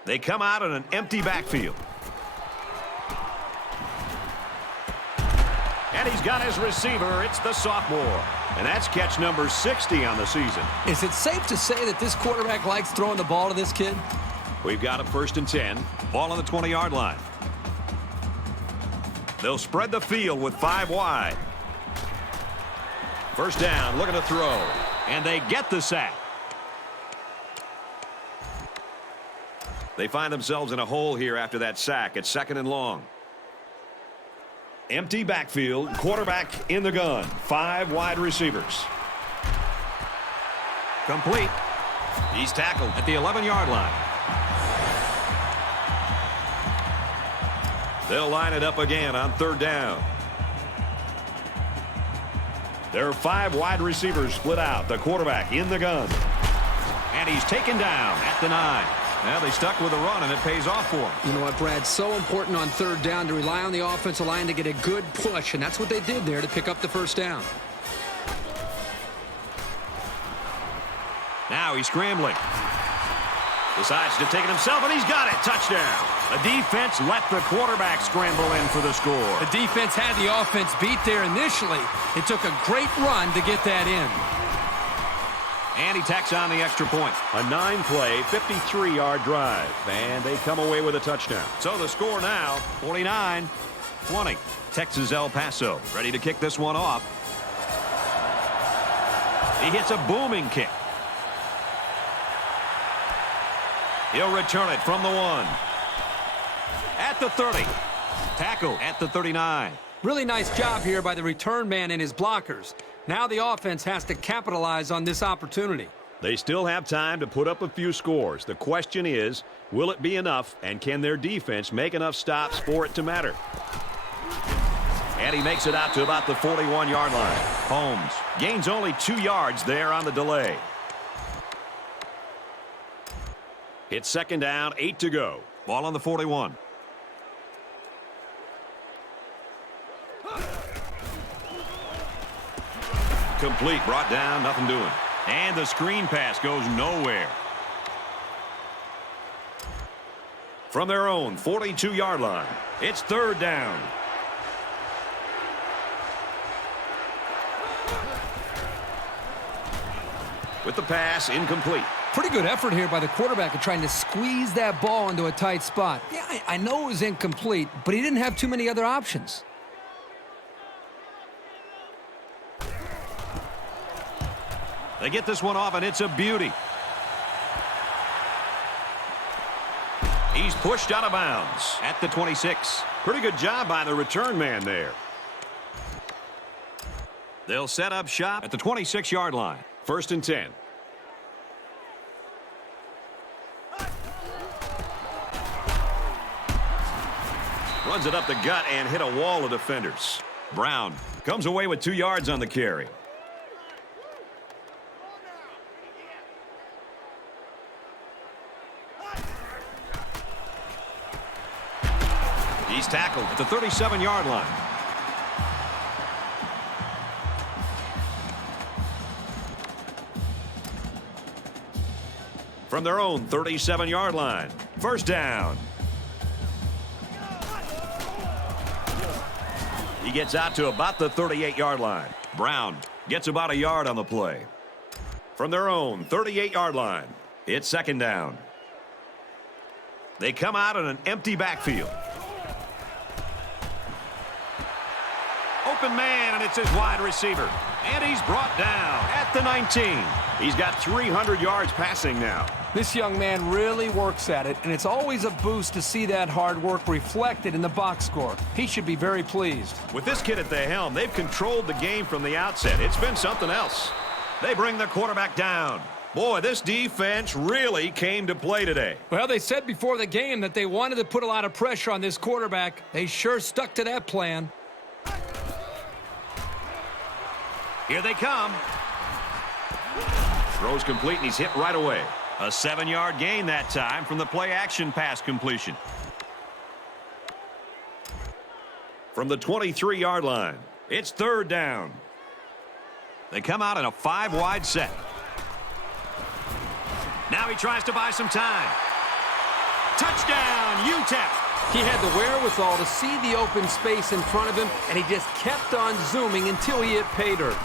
They come out in an empty backfield. And he's got his receiver. It's the sophomore. And that's catch number 60 on the season. Is it safe to say that this quarterback likes throwing the ball to this kid? We've got a 1st and 10. Ball on the 20-yard line. They'll spread the field with 5 wide. 1st down, looking to throw. And they get the sack. They find themselves in a hole here after that sack. It's 2nd and long. Empty backfield, quarterback in the gun. 5 wide receivers. Complete. He's tackled At the 11-yard line. They'll line it up again on 3rd down. There are 5 wide receivers split out. The quarterback in the gun. And he's taken down at the 9. Now they stuck with the run, and it pays off for them. You know what, Brad? So important on 3rd down to rely on the offensive line to get a good push, and that's what they did there to pick up the 1st down. Now he's scrambling. Decides to take it himself, and he's got it. Touchdown. The defense let the quarterback scramble in for the score. The defense had the offense beat there initially. It took a great run to get that in. And he tacks on the extra point. A 9-play, 53-yard drive. And they come away with a touchdown. So the score now, 49-20. Texas El Paso ready to kick this one off. He hits a booming kick. He'll return it from the 1. At the 30. Tackle at the 39. Really nice job here by the return man and his blockers. Now the offense has to capitalize on this opportunity. They still have time to put up a few scores. The question is, will it be enough, and can their defense make enough stops for it to matter? And he makes it out to about the 41-yard line. Holmes gains only 2 yards there on the delay. It's 2nd down, 8 to go. Ball on the 41. Complete, brought down, nothing doing. And the screen pass goes nowhere. From their own 42-yard line, it's 3rd down. With the pass, incomplete. Pretty good effort here by the quarterback of trying to squeeze that ball into a tight spot. Yeah, I know it was incomplete, but he didn't have too many other options. They get this one off, and it's a beauty. He's pushed out of bounds at the 26. Pretty good job by the return man there. They'll set up shop at the 26-yard line. 1st and 10. Runs it up the gut and hit a wall of defenders. Brown Comes away with 2 yards on the carry. He's tackled at the 37-yard line. from their own 37-yard line. 1st down. He gets out to about the 38-yard line. Brown gets about a yard on the play. From their own 38-yard line, it's 2nd down. They come out in an empty backfield. Open man, and it's his wide receiver. And he's brought down at the 19. He's got 300 yards passing now. This young man really works at it, and it's always a boost to see that hard work reflected in the box score. He should be very pleased. With this kid at the helm, they've controlled the game from the outset. It's been something else. They bring the quarterback down. Boy, this defense really came to play today. Well, they said before the game that they wanted to put a lot of pressure on this quarterback. They sure stuck to that plan. Here they come. Throws complete, and he's hit right away. A 7-yard gain that time from the play-action pass completion. From the 23-yard line, it's 3rd down. They come out in a 5-wide set. Now he tries to buy some time. Touchdown, UTEP. He had the wherewithal to see the open space in front of him, and he just kept on zooming until he hit pay dirt.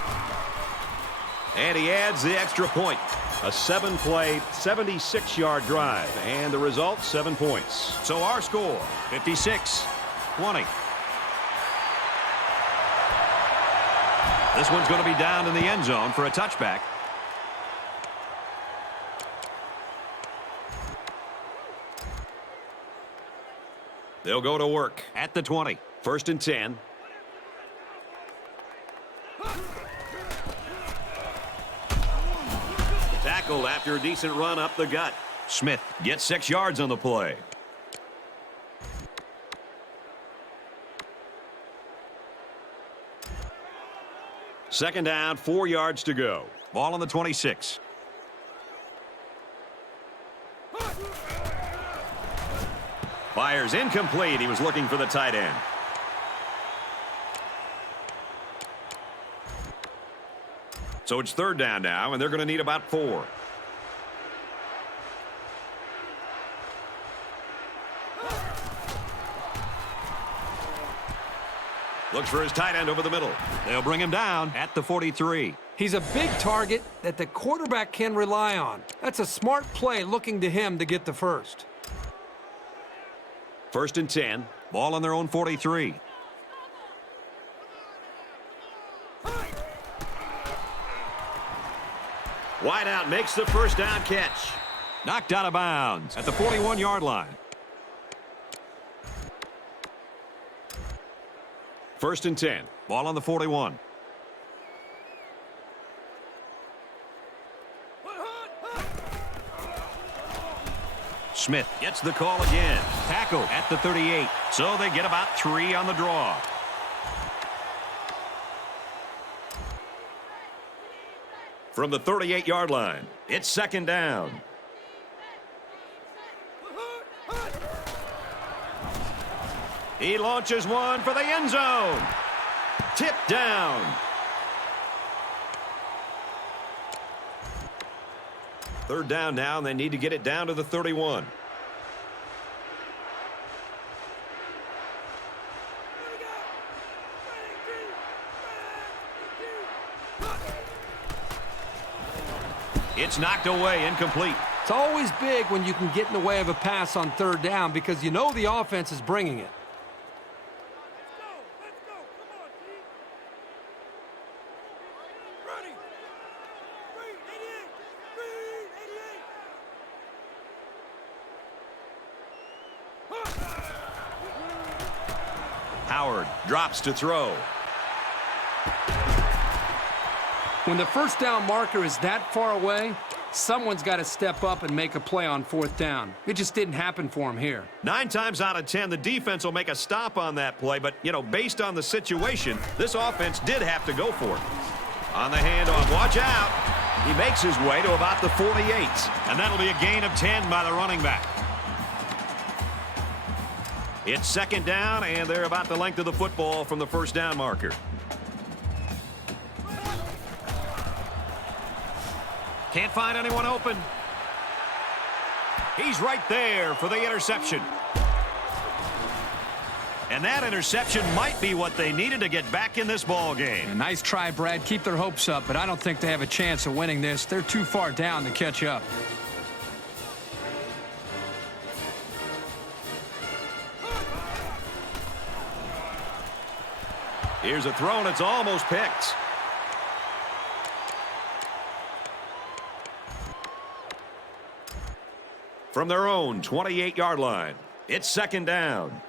And he adds the extra point. A 7-play, 76-yard drive. And the result, 7 points. So our score, 56-20. This one's going to be down in the end zone for a touchback. They'll go to work At the 20. 1st and 10. Tackled after a decent run up the gut. Smith. Gets 6 yards on the play. Second down, 4 yards to go. Ball on the 26. Fires incomplete. He was looking for the tight end. So it's 3rd down now, and they're going to need about 4. Looks for his tight end over the middle. They'll bring him down at the 43. He's a big target that the quarterback can rely on. That's a smart play looking to him to get the first. 1st and 10. Ball on their own 43. Wide out makes the first down catch. Knocked out of bounds at the 41-yard line. 1st and 10. Ball on the 41. Smith Gets the call again. tackled at the 38. So they get about 3 on the draw. From the 38-yard line, it's 2nd down. He launches one for the end zone. Tipped down. Third down now, and they need to get it down to the 31. It's knocked away, incomplete. It's always big when you can get in the way of a pass on 3rd down because you know the offense is bringing it. Howard drops to throw. When the first down marker is that far away, someone's got to step up and make a play on 4th down. It just didn't happen for him here. 9 times out of 10, the defense will make a stop on that play, but, you know, based on the situation, this offense did have to go for it. On the handoff, watch out. He makes his way to about the 48. And that'll be a gain of 10 by the running back. It's 2nd down, and they're about the length of the football from the first down marker. Can't find anyone open. He's right there for the interception. And that interception might be what they needed to get back in this ball game. A nice try, Brad. Keep their hopes up, but I don't think they have a chance of winning this. They're too far down to catch up. Here's a throw, and it's almost picked. From their own 28-yard line, it's 2nd down.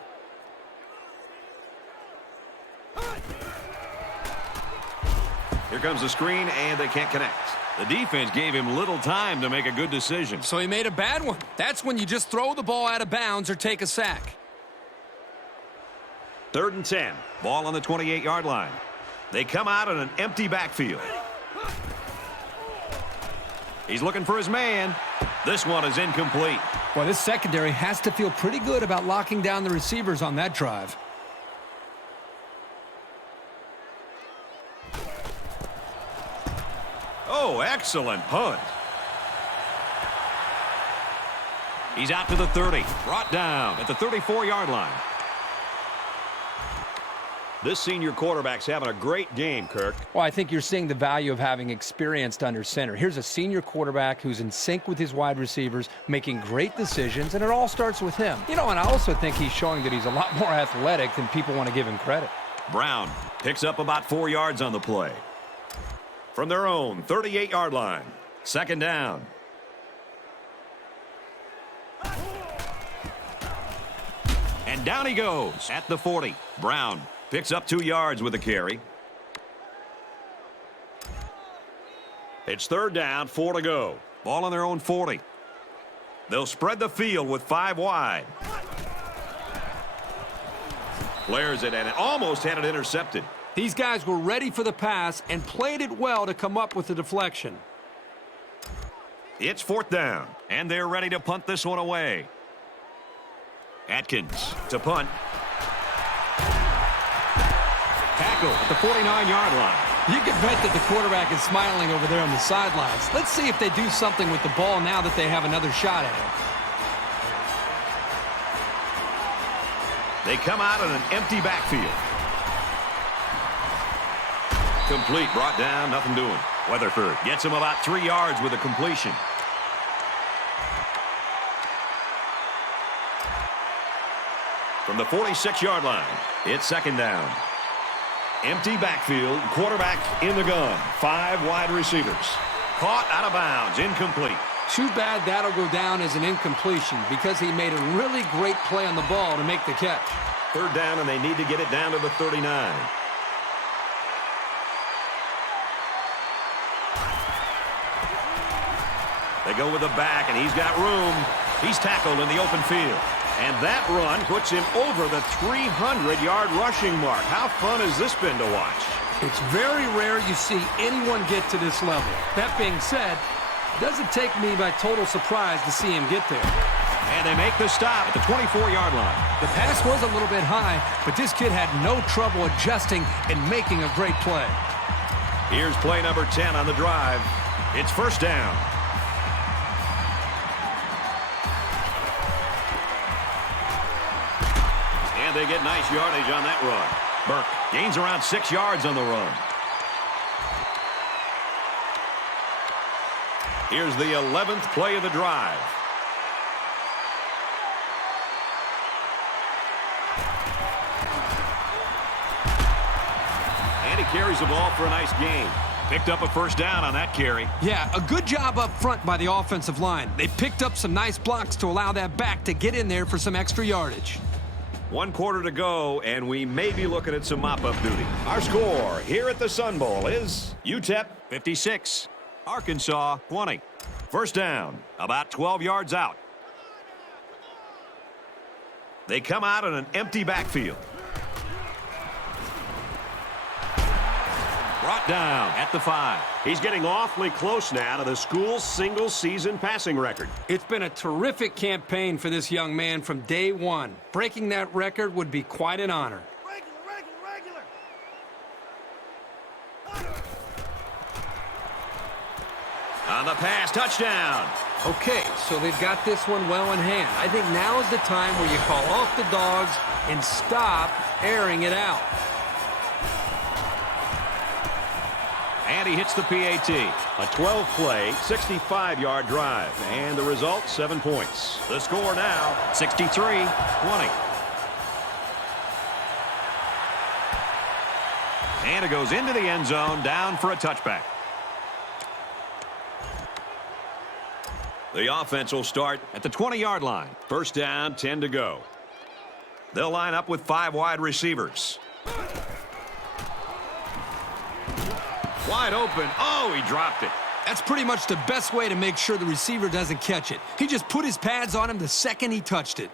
Here comes the screen, and they can't connect. The defense gave him little time to make a good decision. So he made a bad one. That's when you just throw the ball out of bounds or take a sack. 3rd and 10. Ball on the 28-yard line. They come out in an empty backfield. He's looking for his man. This one is incomplete. Well, this secondary has to feel pretty good about locking down the receivers on that drive. Oh, excellent punt. He's out to the 30. Brought down at the 34-yard line. This senior quarterback's having a great game, Kirk. Well, I think you're seeing the value of having experienced under center. Here's a senior quarterback who's in sync with his wide receivers, making great decisions, and it all starts with him. You know, and I also think he's showing that he's a lot more athletic than people want to give him credit. Brown picks up about 4 yards on the play. From their own 38-yard line. Second down. And down he goes at the 40. Brown picks up 2 yards with a carry. It's third down, 4 to go. Ball on their own 40. They'll spread the field with 5 wide. Flares it, and it almost had it intercepted. These guys were ready for the pass and played it well to come up with the deflection. It's fourth down. And they're ready to punt this one away. Atkins to punt. Tackle at the 49-yard line. You can bet that the quarterback is smiling over there on the sidelines. Let's see if they do something with the ball now that they have another shot at it. They come out in an empty backfield. Complete, brought down, nothing doing. Weatherford gets him about 3 yards with a completion. From the 46-yard line, it's second down. Empty backfield, quarterback in the gun. 5 wide receivers. Caught out of bounds, incomplete. Too bad that'll go down as an incompletion because he made a really great play on the ball to make the catch. Third down, and they need to get it down to the 39. They go with the back, and he's got room. He's tackled in the open field. And that run puts him over the 300-yard rushing mark. How fun has this been to watch? It's very rare you see anyone get to this level. That being said, it doesn't take me by total surprise to see him get there. And they make the stop at the 24-yard line. The pass was a little bit high, but this kid had no trouble adjusting and making a great play. Here's play number 10 on the drive. It's first down. And they get nice yardage on that run. Burke gains around 6 yards on the run. Here's the 11th play of the drive. And he carries the ball for a nice gain. Picked up a first down on that carry. Yeah, a good job up front by the offensive line. They picked up some nice blocks to allow that back to get in there for some extra yardage. 1 quarter to go, and we may be looking at some mop-up duty. Our score here at the Sun Bowl is UTEP 56. Arkansas 20. First down, about 12 yards out. They come out in an empty backfield. Brought down at the 5. He's getting awfully close now to the school's single-season passing record. It's been a terrific campaign for this young man from day one. Breaking that record would be quite an honor. Regular. On the pass, touchdown. Okay, so they've got this one well in hand. I think now is the time where you call off the dogs and stop airing it out. And he hits the PAT. A 12-play, 65-yard drive. And the result, 7 points. The score now, 63-20. And it goes into the end zone, down for a touchback. the offense will start At the 20-yard line. first down, 10 to go. They'll line up with 5 wide receivers. Wide open. Oh, he dropped it. That's pretty much the best way to make sure the receiver doesn't catch it. He just put his pads on him the second he touched it.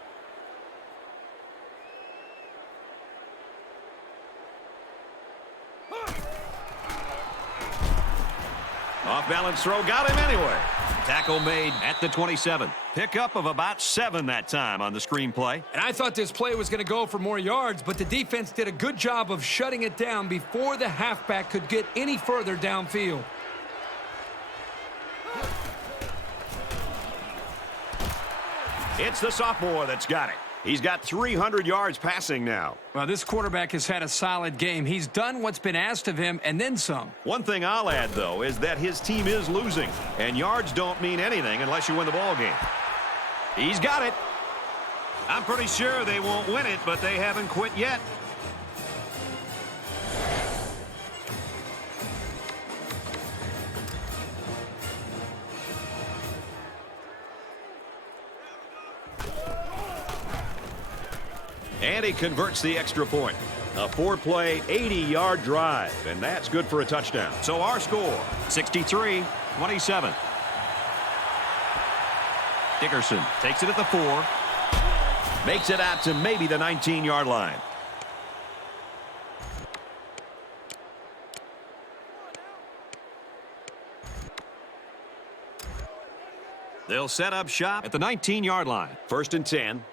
Off-balance throw got him anyway. Tackle made at the 27. Pickup of about 7 that time on the screen play. And I thought this play was going to go for more yards, but the defense did a good job of shutting it down before the halfback could get any further downfield. It's the sophomore that's got it. He's got 300 yards passing now. Well, this quarterback has had a solid game. He's done what's been asked of him and then some. One thing I'll add, though, is that his team is losing, and yards don't mean anything unless you win the ball game. He's got it. I'm pretty sure they won't win it, but they haven't quit yet. And he converts the extra point. A 4-play, 80-yard drive, and that's good for a touchdown. So our score, 63-27. Dickerson takes it at the 4. Makes it out to maybe the 19-yard line. They'll set up shop at the 19-yard line. 1st and 10.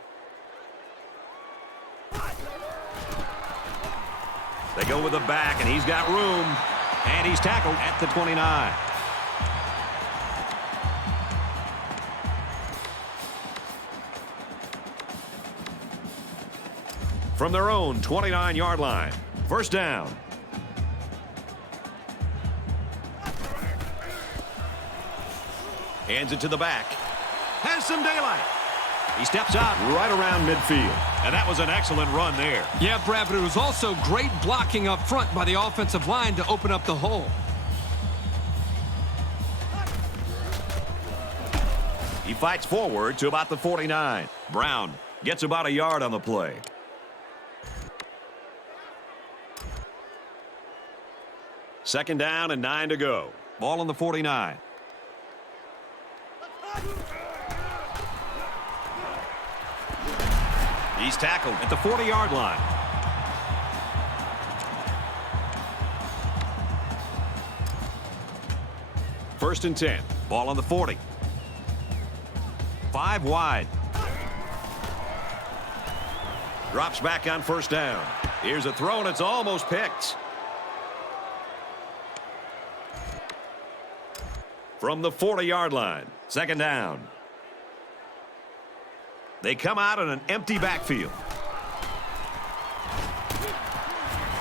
They go with the back, and he's got room. And he's tackled at the 29. From their own 29-yard line. 1st down. Hands it to the back. Has some daylight. He steps out right around midfield. And that was an excellent run there. Yeah, Brad, but it was also great blocking up front by the offensive line to open up the hole. He fights forward to about the 49. Brown gets about a yard on the play. Second down and 9 to go. Ball on the 49. He's tackled at the 40-yard line. First and 10. Ball on the 40. 5 wide. Drops back on 1st down. Here's a throw, and it's almost picked. From the 40-yard line. 2nd down. They come out in an empty backfield.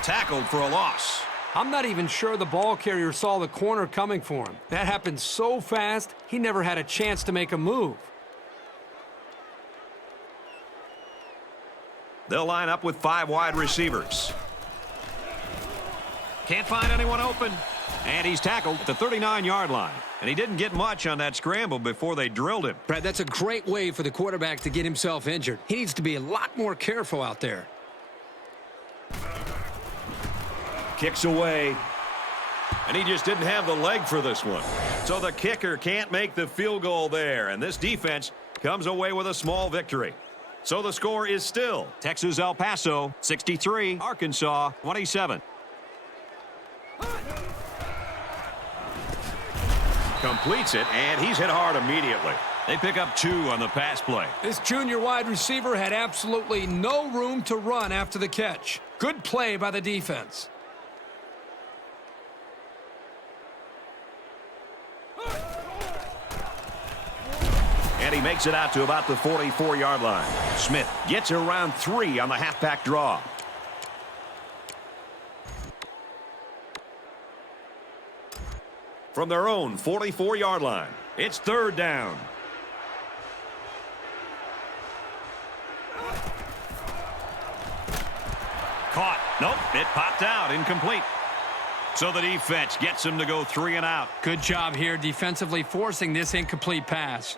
Tackled for a loss. I'm not even sure the ball carrier saw the corner coming for him. That happened so fast, he never had a chance to make a move. They'll line up with 5 wide receivers. Can't find anyone open. And he's tackled at the 39-yard line. And he didn't get much on that scramble before they drilled him. Brad, that's a great way for the quarterback to get himself injured. He needs to be a lot more careful out there. Kicks away. And he just didn't have the leg for this one. So the kicker can't make the field goal there. And this defense comes away with a small victory. So the score is still Texas El Paso 63, Arkansas 27. Completes it, and he's hit hard immediately. They pick up 2 on the pass play. This junior wide receiver had absolutely no room to run after the catch. Good play by the defense. And he makes it out to about the 44-yard line. Smith gets around 3 on the halfback draw. From their own 44-yard line, it's 3rd down. Caught. Nope, it popped out, incomplete. So the defense gets him to go 3 and out. Good job here defensively forcing this incomplete pass.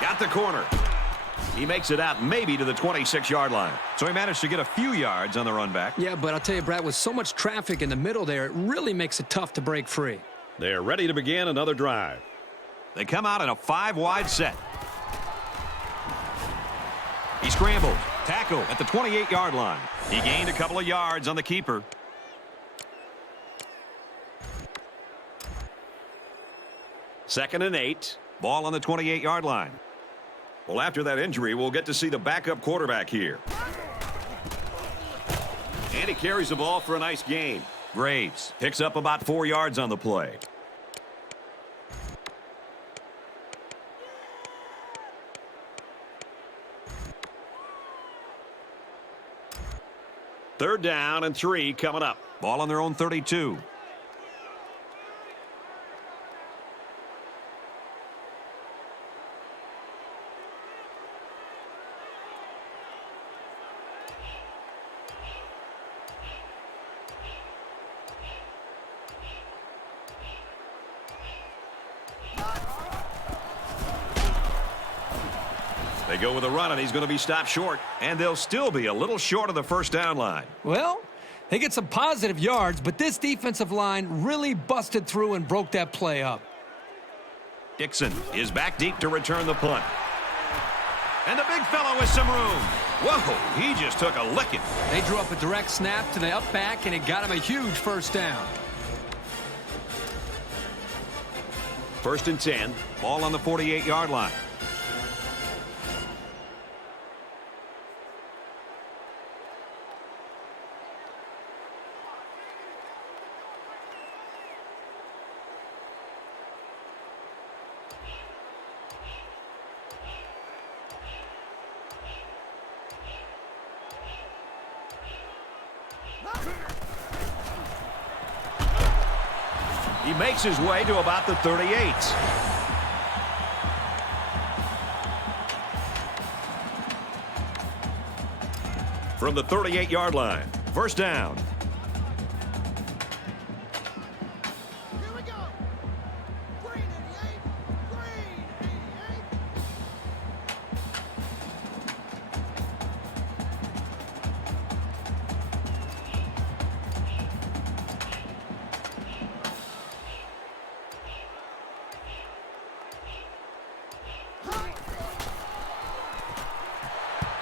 Got the corner. He makes it out maybe to the 26-yard line. So he managed to get a few yards on the run back. Yeah, but I'll tell you, Brad, with so much traffic in the middle there, it really makes it tough to break free. They're ready to begin another drive. They come out in a 5-wide set. He scrambles. Tackle at the 28-yard line. He gained a couple of yards on the keeper. Second and 8. Ball on the 28-yard line. Well, after that injury, we'll get to see the backup quarterback here. And he carries the ball for a nice gain. Graves picks up about 4 yards on the play. Third down and 3 coming up. Ball on their own 32. They go with a run, and he's going to be stopped short. And they'll still be a little short of the first down line. Well, they get some positive yards, but this defensive line really busted through and broke that play up. Dixon is back deep to return the punt. And the big fellow with some room. Whoa, he just took a licking. They drew up a direct snap to the up back, and it got him a huge first down. First and 10. Ball on the 48-yard line. He makes his way to about the 38. From the 38-yard line. First down. Here we go. Green 88. Green 88.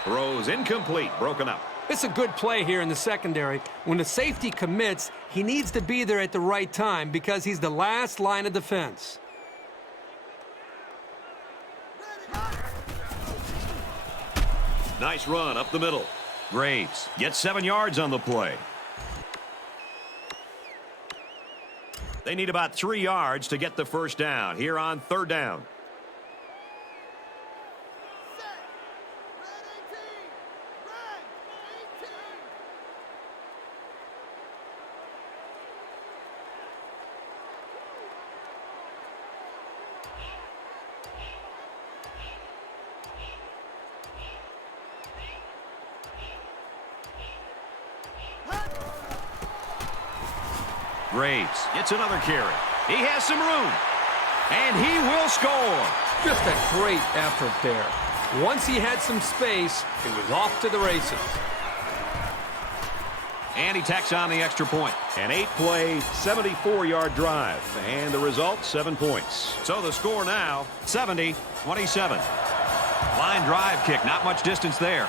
Throws incomplete. Broken up. It's a good play here in the secondary. When the safety commits, he needs to be there at the right time because he's the last line of defense. Nice run up the middle. Graves gets 7 yards on the play. They need about 3 yards to get the first down here on third down. Graves gets another carry. He has some room. And he will score. Just a great effort there. Once he had some space, it was off to the races. And he tacks on the extra point. An 8-play, 74-yard drive. And the result, 7 points. So the score now, 70-27. Line drive kick, not much distance there.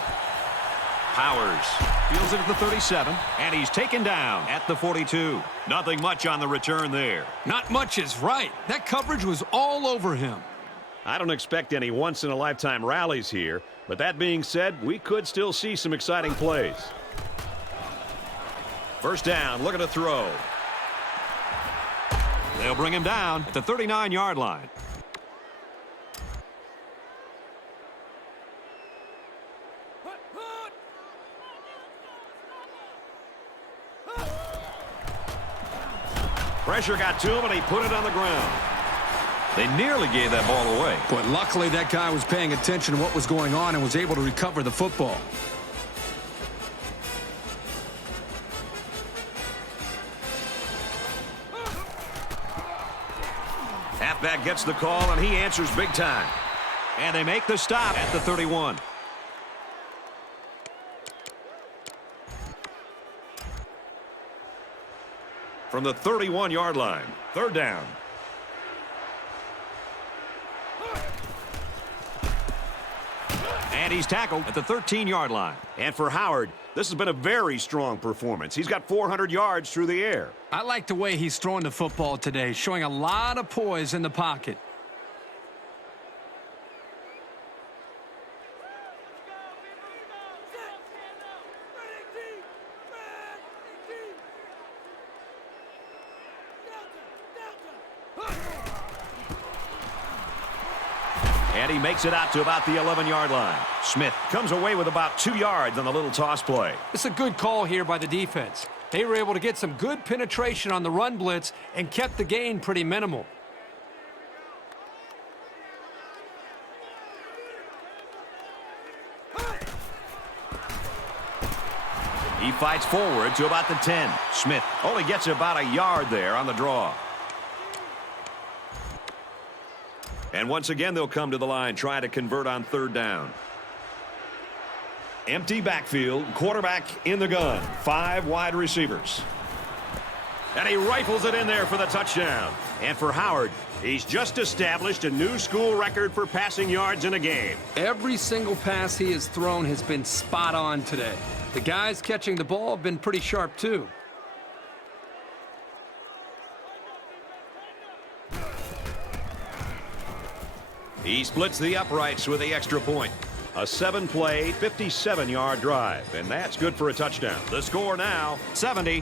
Powers fields it at the 37, and he's taken down at the 42. Nothing much on the return there. Not much is right. That coverage was all over him. I don't expect any once-in-a-lifetime rallies here, but that being said, we could still see some exciting plays. First down, looking to throw. They'll bring him down at the 39-yard line. Pressure got to him, and he put it on the ground. They nearly gave that ball away. But luckily that guy was paying attention to what was going on and was able to recover the football. Halfback gets the call, and he answers big time. And they make the stop at the 31. From the 31-yard line, third down. And he's tackled at the 13-yard line. And for Howard, this has been a very strong performance. He's got 400 yards through the air. I like the way he's throwing the football today, showing a lot of poise in the pocket. And he makes it out to about the 11-yard line. Smith comes away with about 2 yards on the little toss play. It's a good call here by the defense. They were able to get some good penetration on the run blitz and kept the gain pretty minimal. He fights forward to about the 10. Smith only gets about a yard there on the draw. And once again, they'll come to the line, try to convert on 3rd down. Empty backfield, quarterback in the gun. 5 wide receivers. And he rifles it in there for the touchdown. And for Howard, he's just established a new school record for passing yards in a game. Every single pass he has thrown has been spot on today. The guys catching the ball have been pretty sharp, too. He splits the uprights with the extra point. A 7-play, 57-yard drive, and that's good for a touchdown. The score now, 70-34.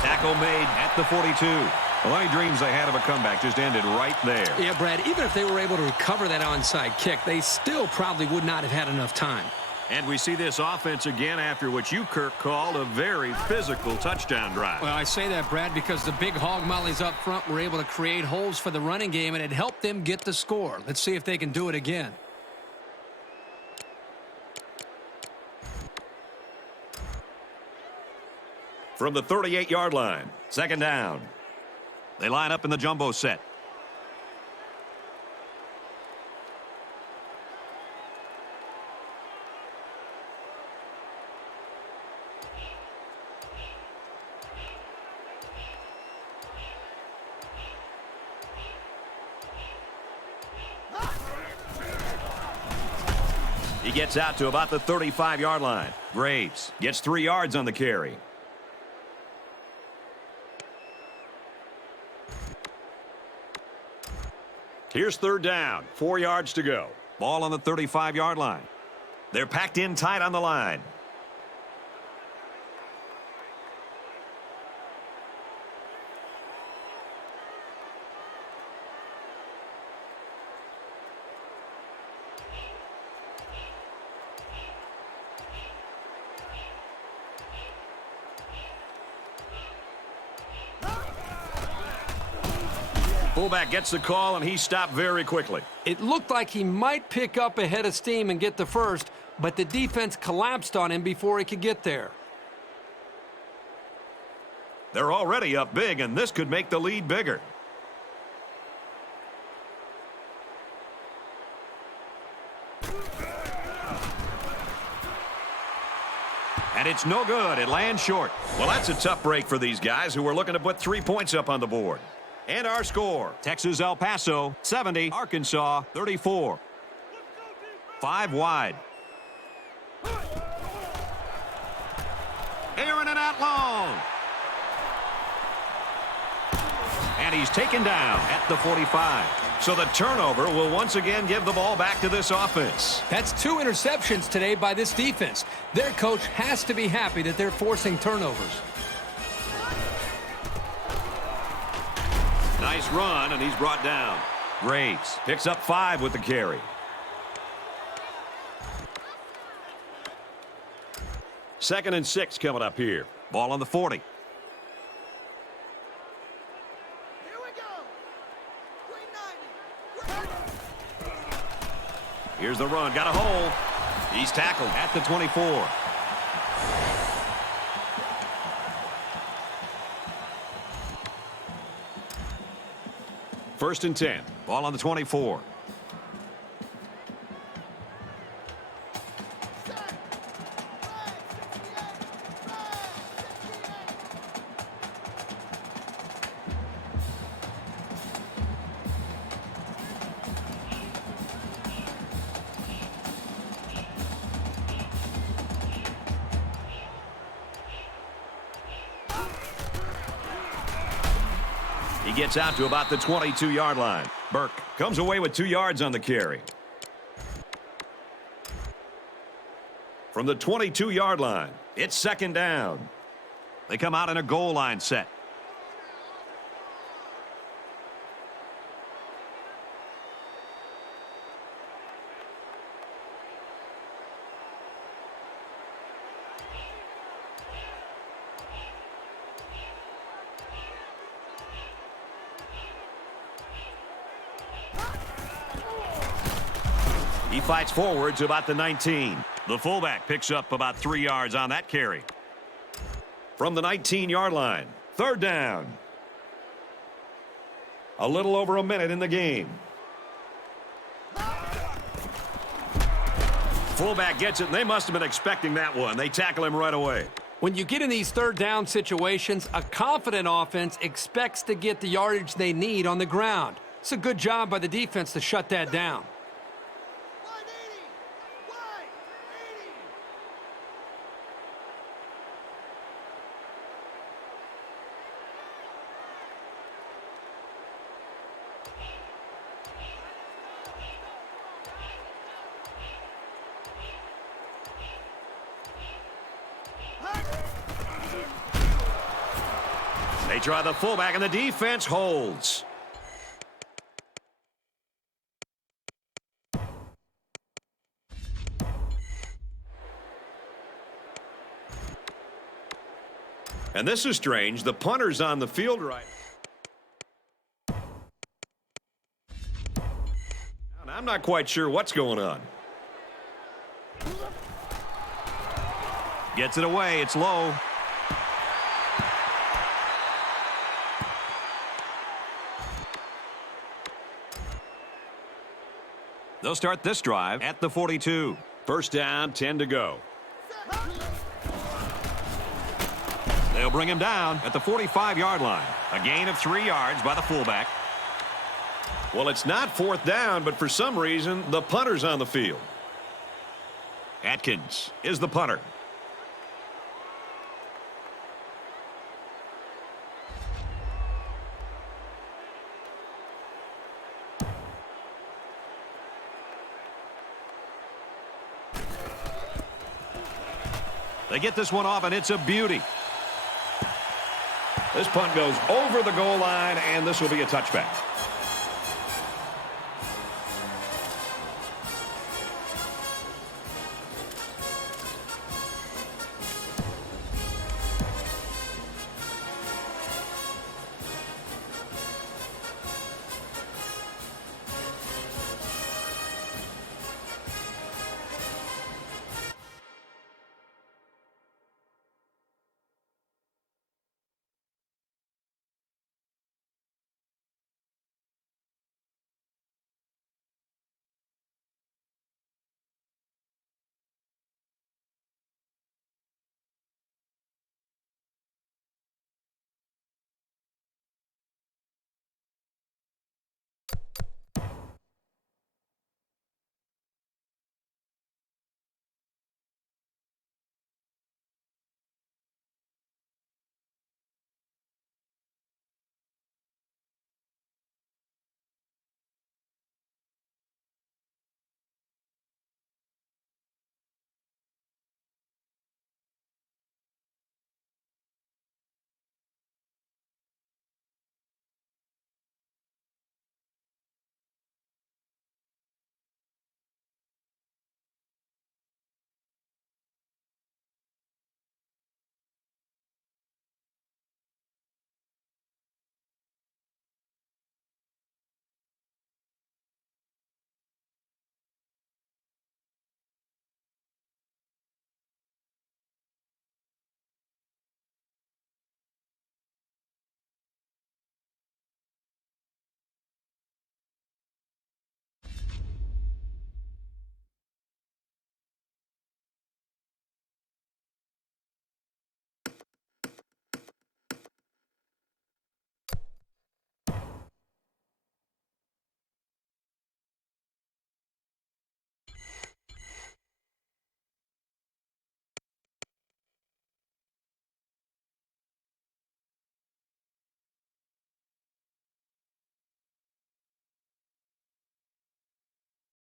Tackle made At the 42. Well, any dreams they had of a comeback just ended right there. Yeah, Brad, even if they were able to recover that onside kick, they still probably would not have had enough time. And we see this offense again after what you, Kirk, called a very physical touchdown drive. Well, I say that, Brad, because the big hog mollies up front were able to create holes for the running game, and it helped them get the score. Let's see if they can do it again. from the 38-yard line. 2nd down. They line up in the jumbo set. He gets out to about the 35-yard line. Graves gets 3 yards on the carry. Here's 3rd down. 4 yards to go. Ball on the 35-yard line. They're packed in tight on the line. Fullback gets the call, and he stopped very quickly. It looked like he might pick up a head of steam and get the first, but the defense collapsed on him before he could get there. They're already up big, and this could make the lead bigger. And it's no good. It lands short. Well, that's a tough break for these guys who were looking to put 3 points up on the board. And our score. Texas El Paso 70, Arkansas 34. 5 wide. Aaron and out long. And he's taken down at the 45. So the turnover will once again give the ball back to this offense. That's 2 interceptions today by this defense. Their coach has to be happy that they're forcing turnovers. Nice run, and he's brought down. Graves picks up 5 with the carry. 2nd and 6 coming up here. Ball on the 40. Here we go. 390. Here's the run. Got a hole. He's tackled At the 24. First and 10. Ball on the 24. He gets out to about the 22-yard line. Burke comes away with 2 yards on the carry. From the 22-yard line, it's 2nd down. They come out in a goal line set. He fights forward to about the 19. The fullback picks up about 3 yards on that carry. From the 19-yard line, third down. A little over a minute in the game. Fullback gets it, and they must have been expecting that one. They tackle him right away. When you get in these third down situations, a confident offense expects to get the yardage they need on the ground. It's a good job by the defense to shut that down. 180! 180! They try the fullback, and the defense holds. And this is strange. The punter's on the field right. And I'm not quite sure what's going on. Gets it away. It's low. They'll start this drive at the 42. First down, 10 to go. They'll bring him down at the 45-yard line. A gain of 3 yards by the fullback. Well, it's not fourth down, but for some reason, the punter's on the field. Atkins. Is the punter. They get this one off, and it's a beauty. This punt goes over the goal line, and this will be a touchback.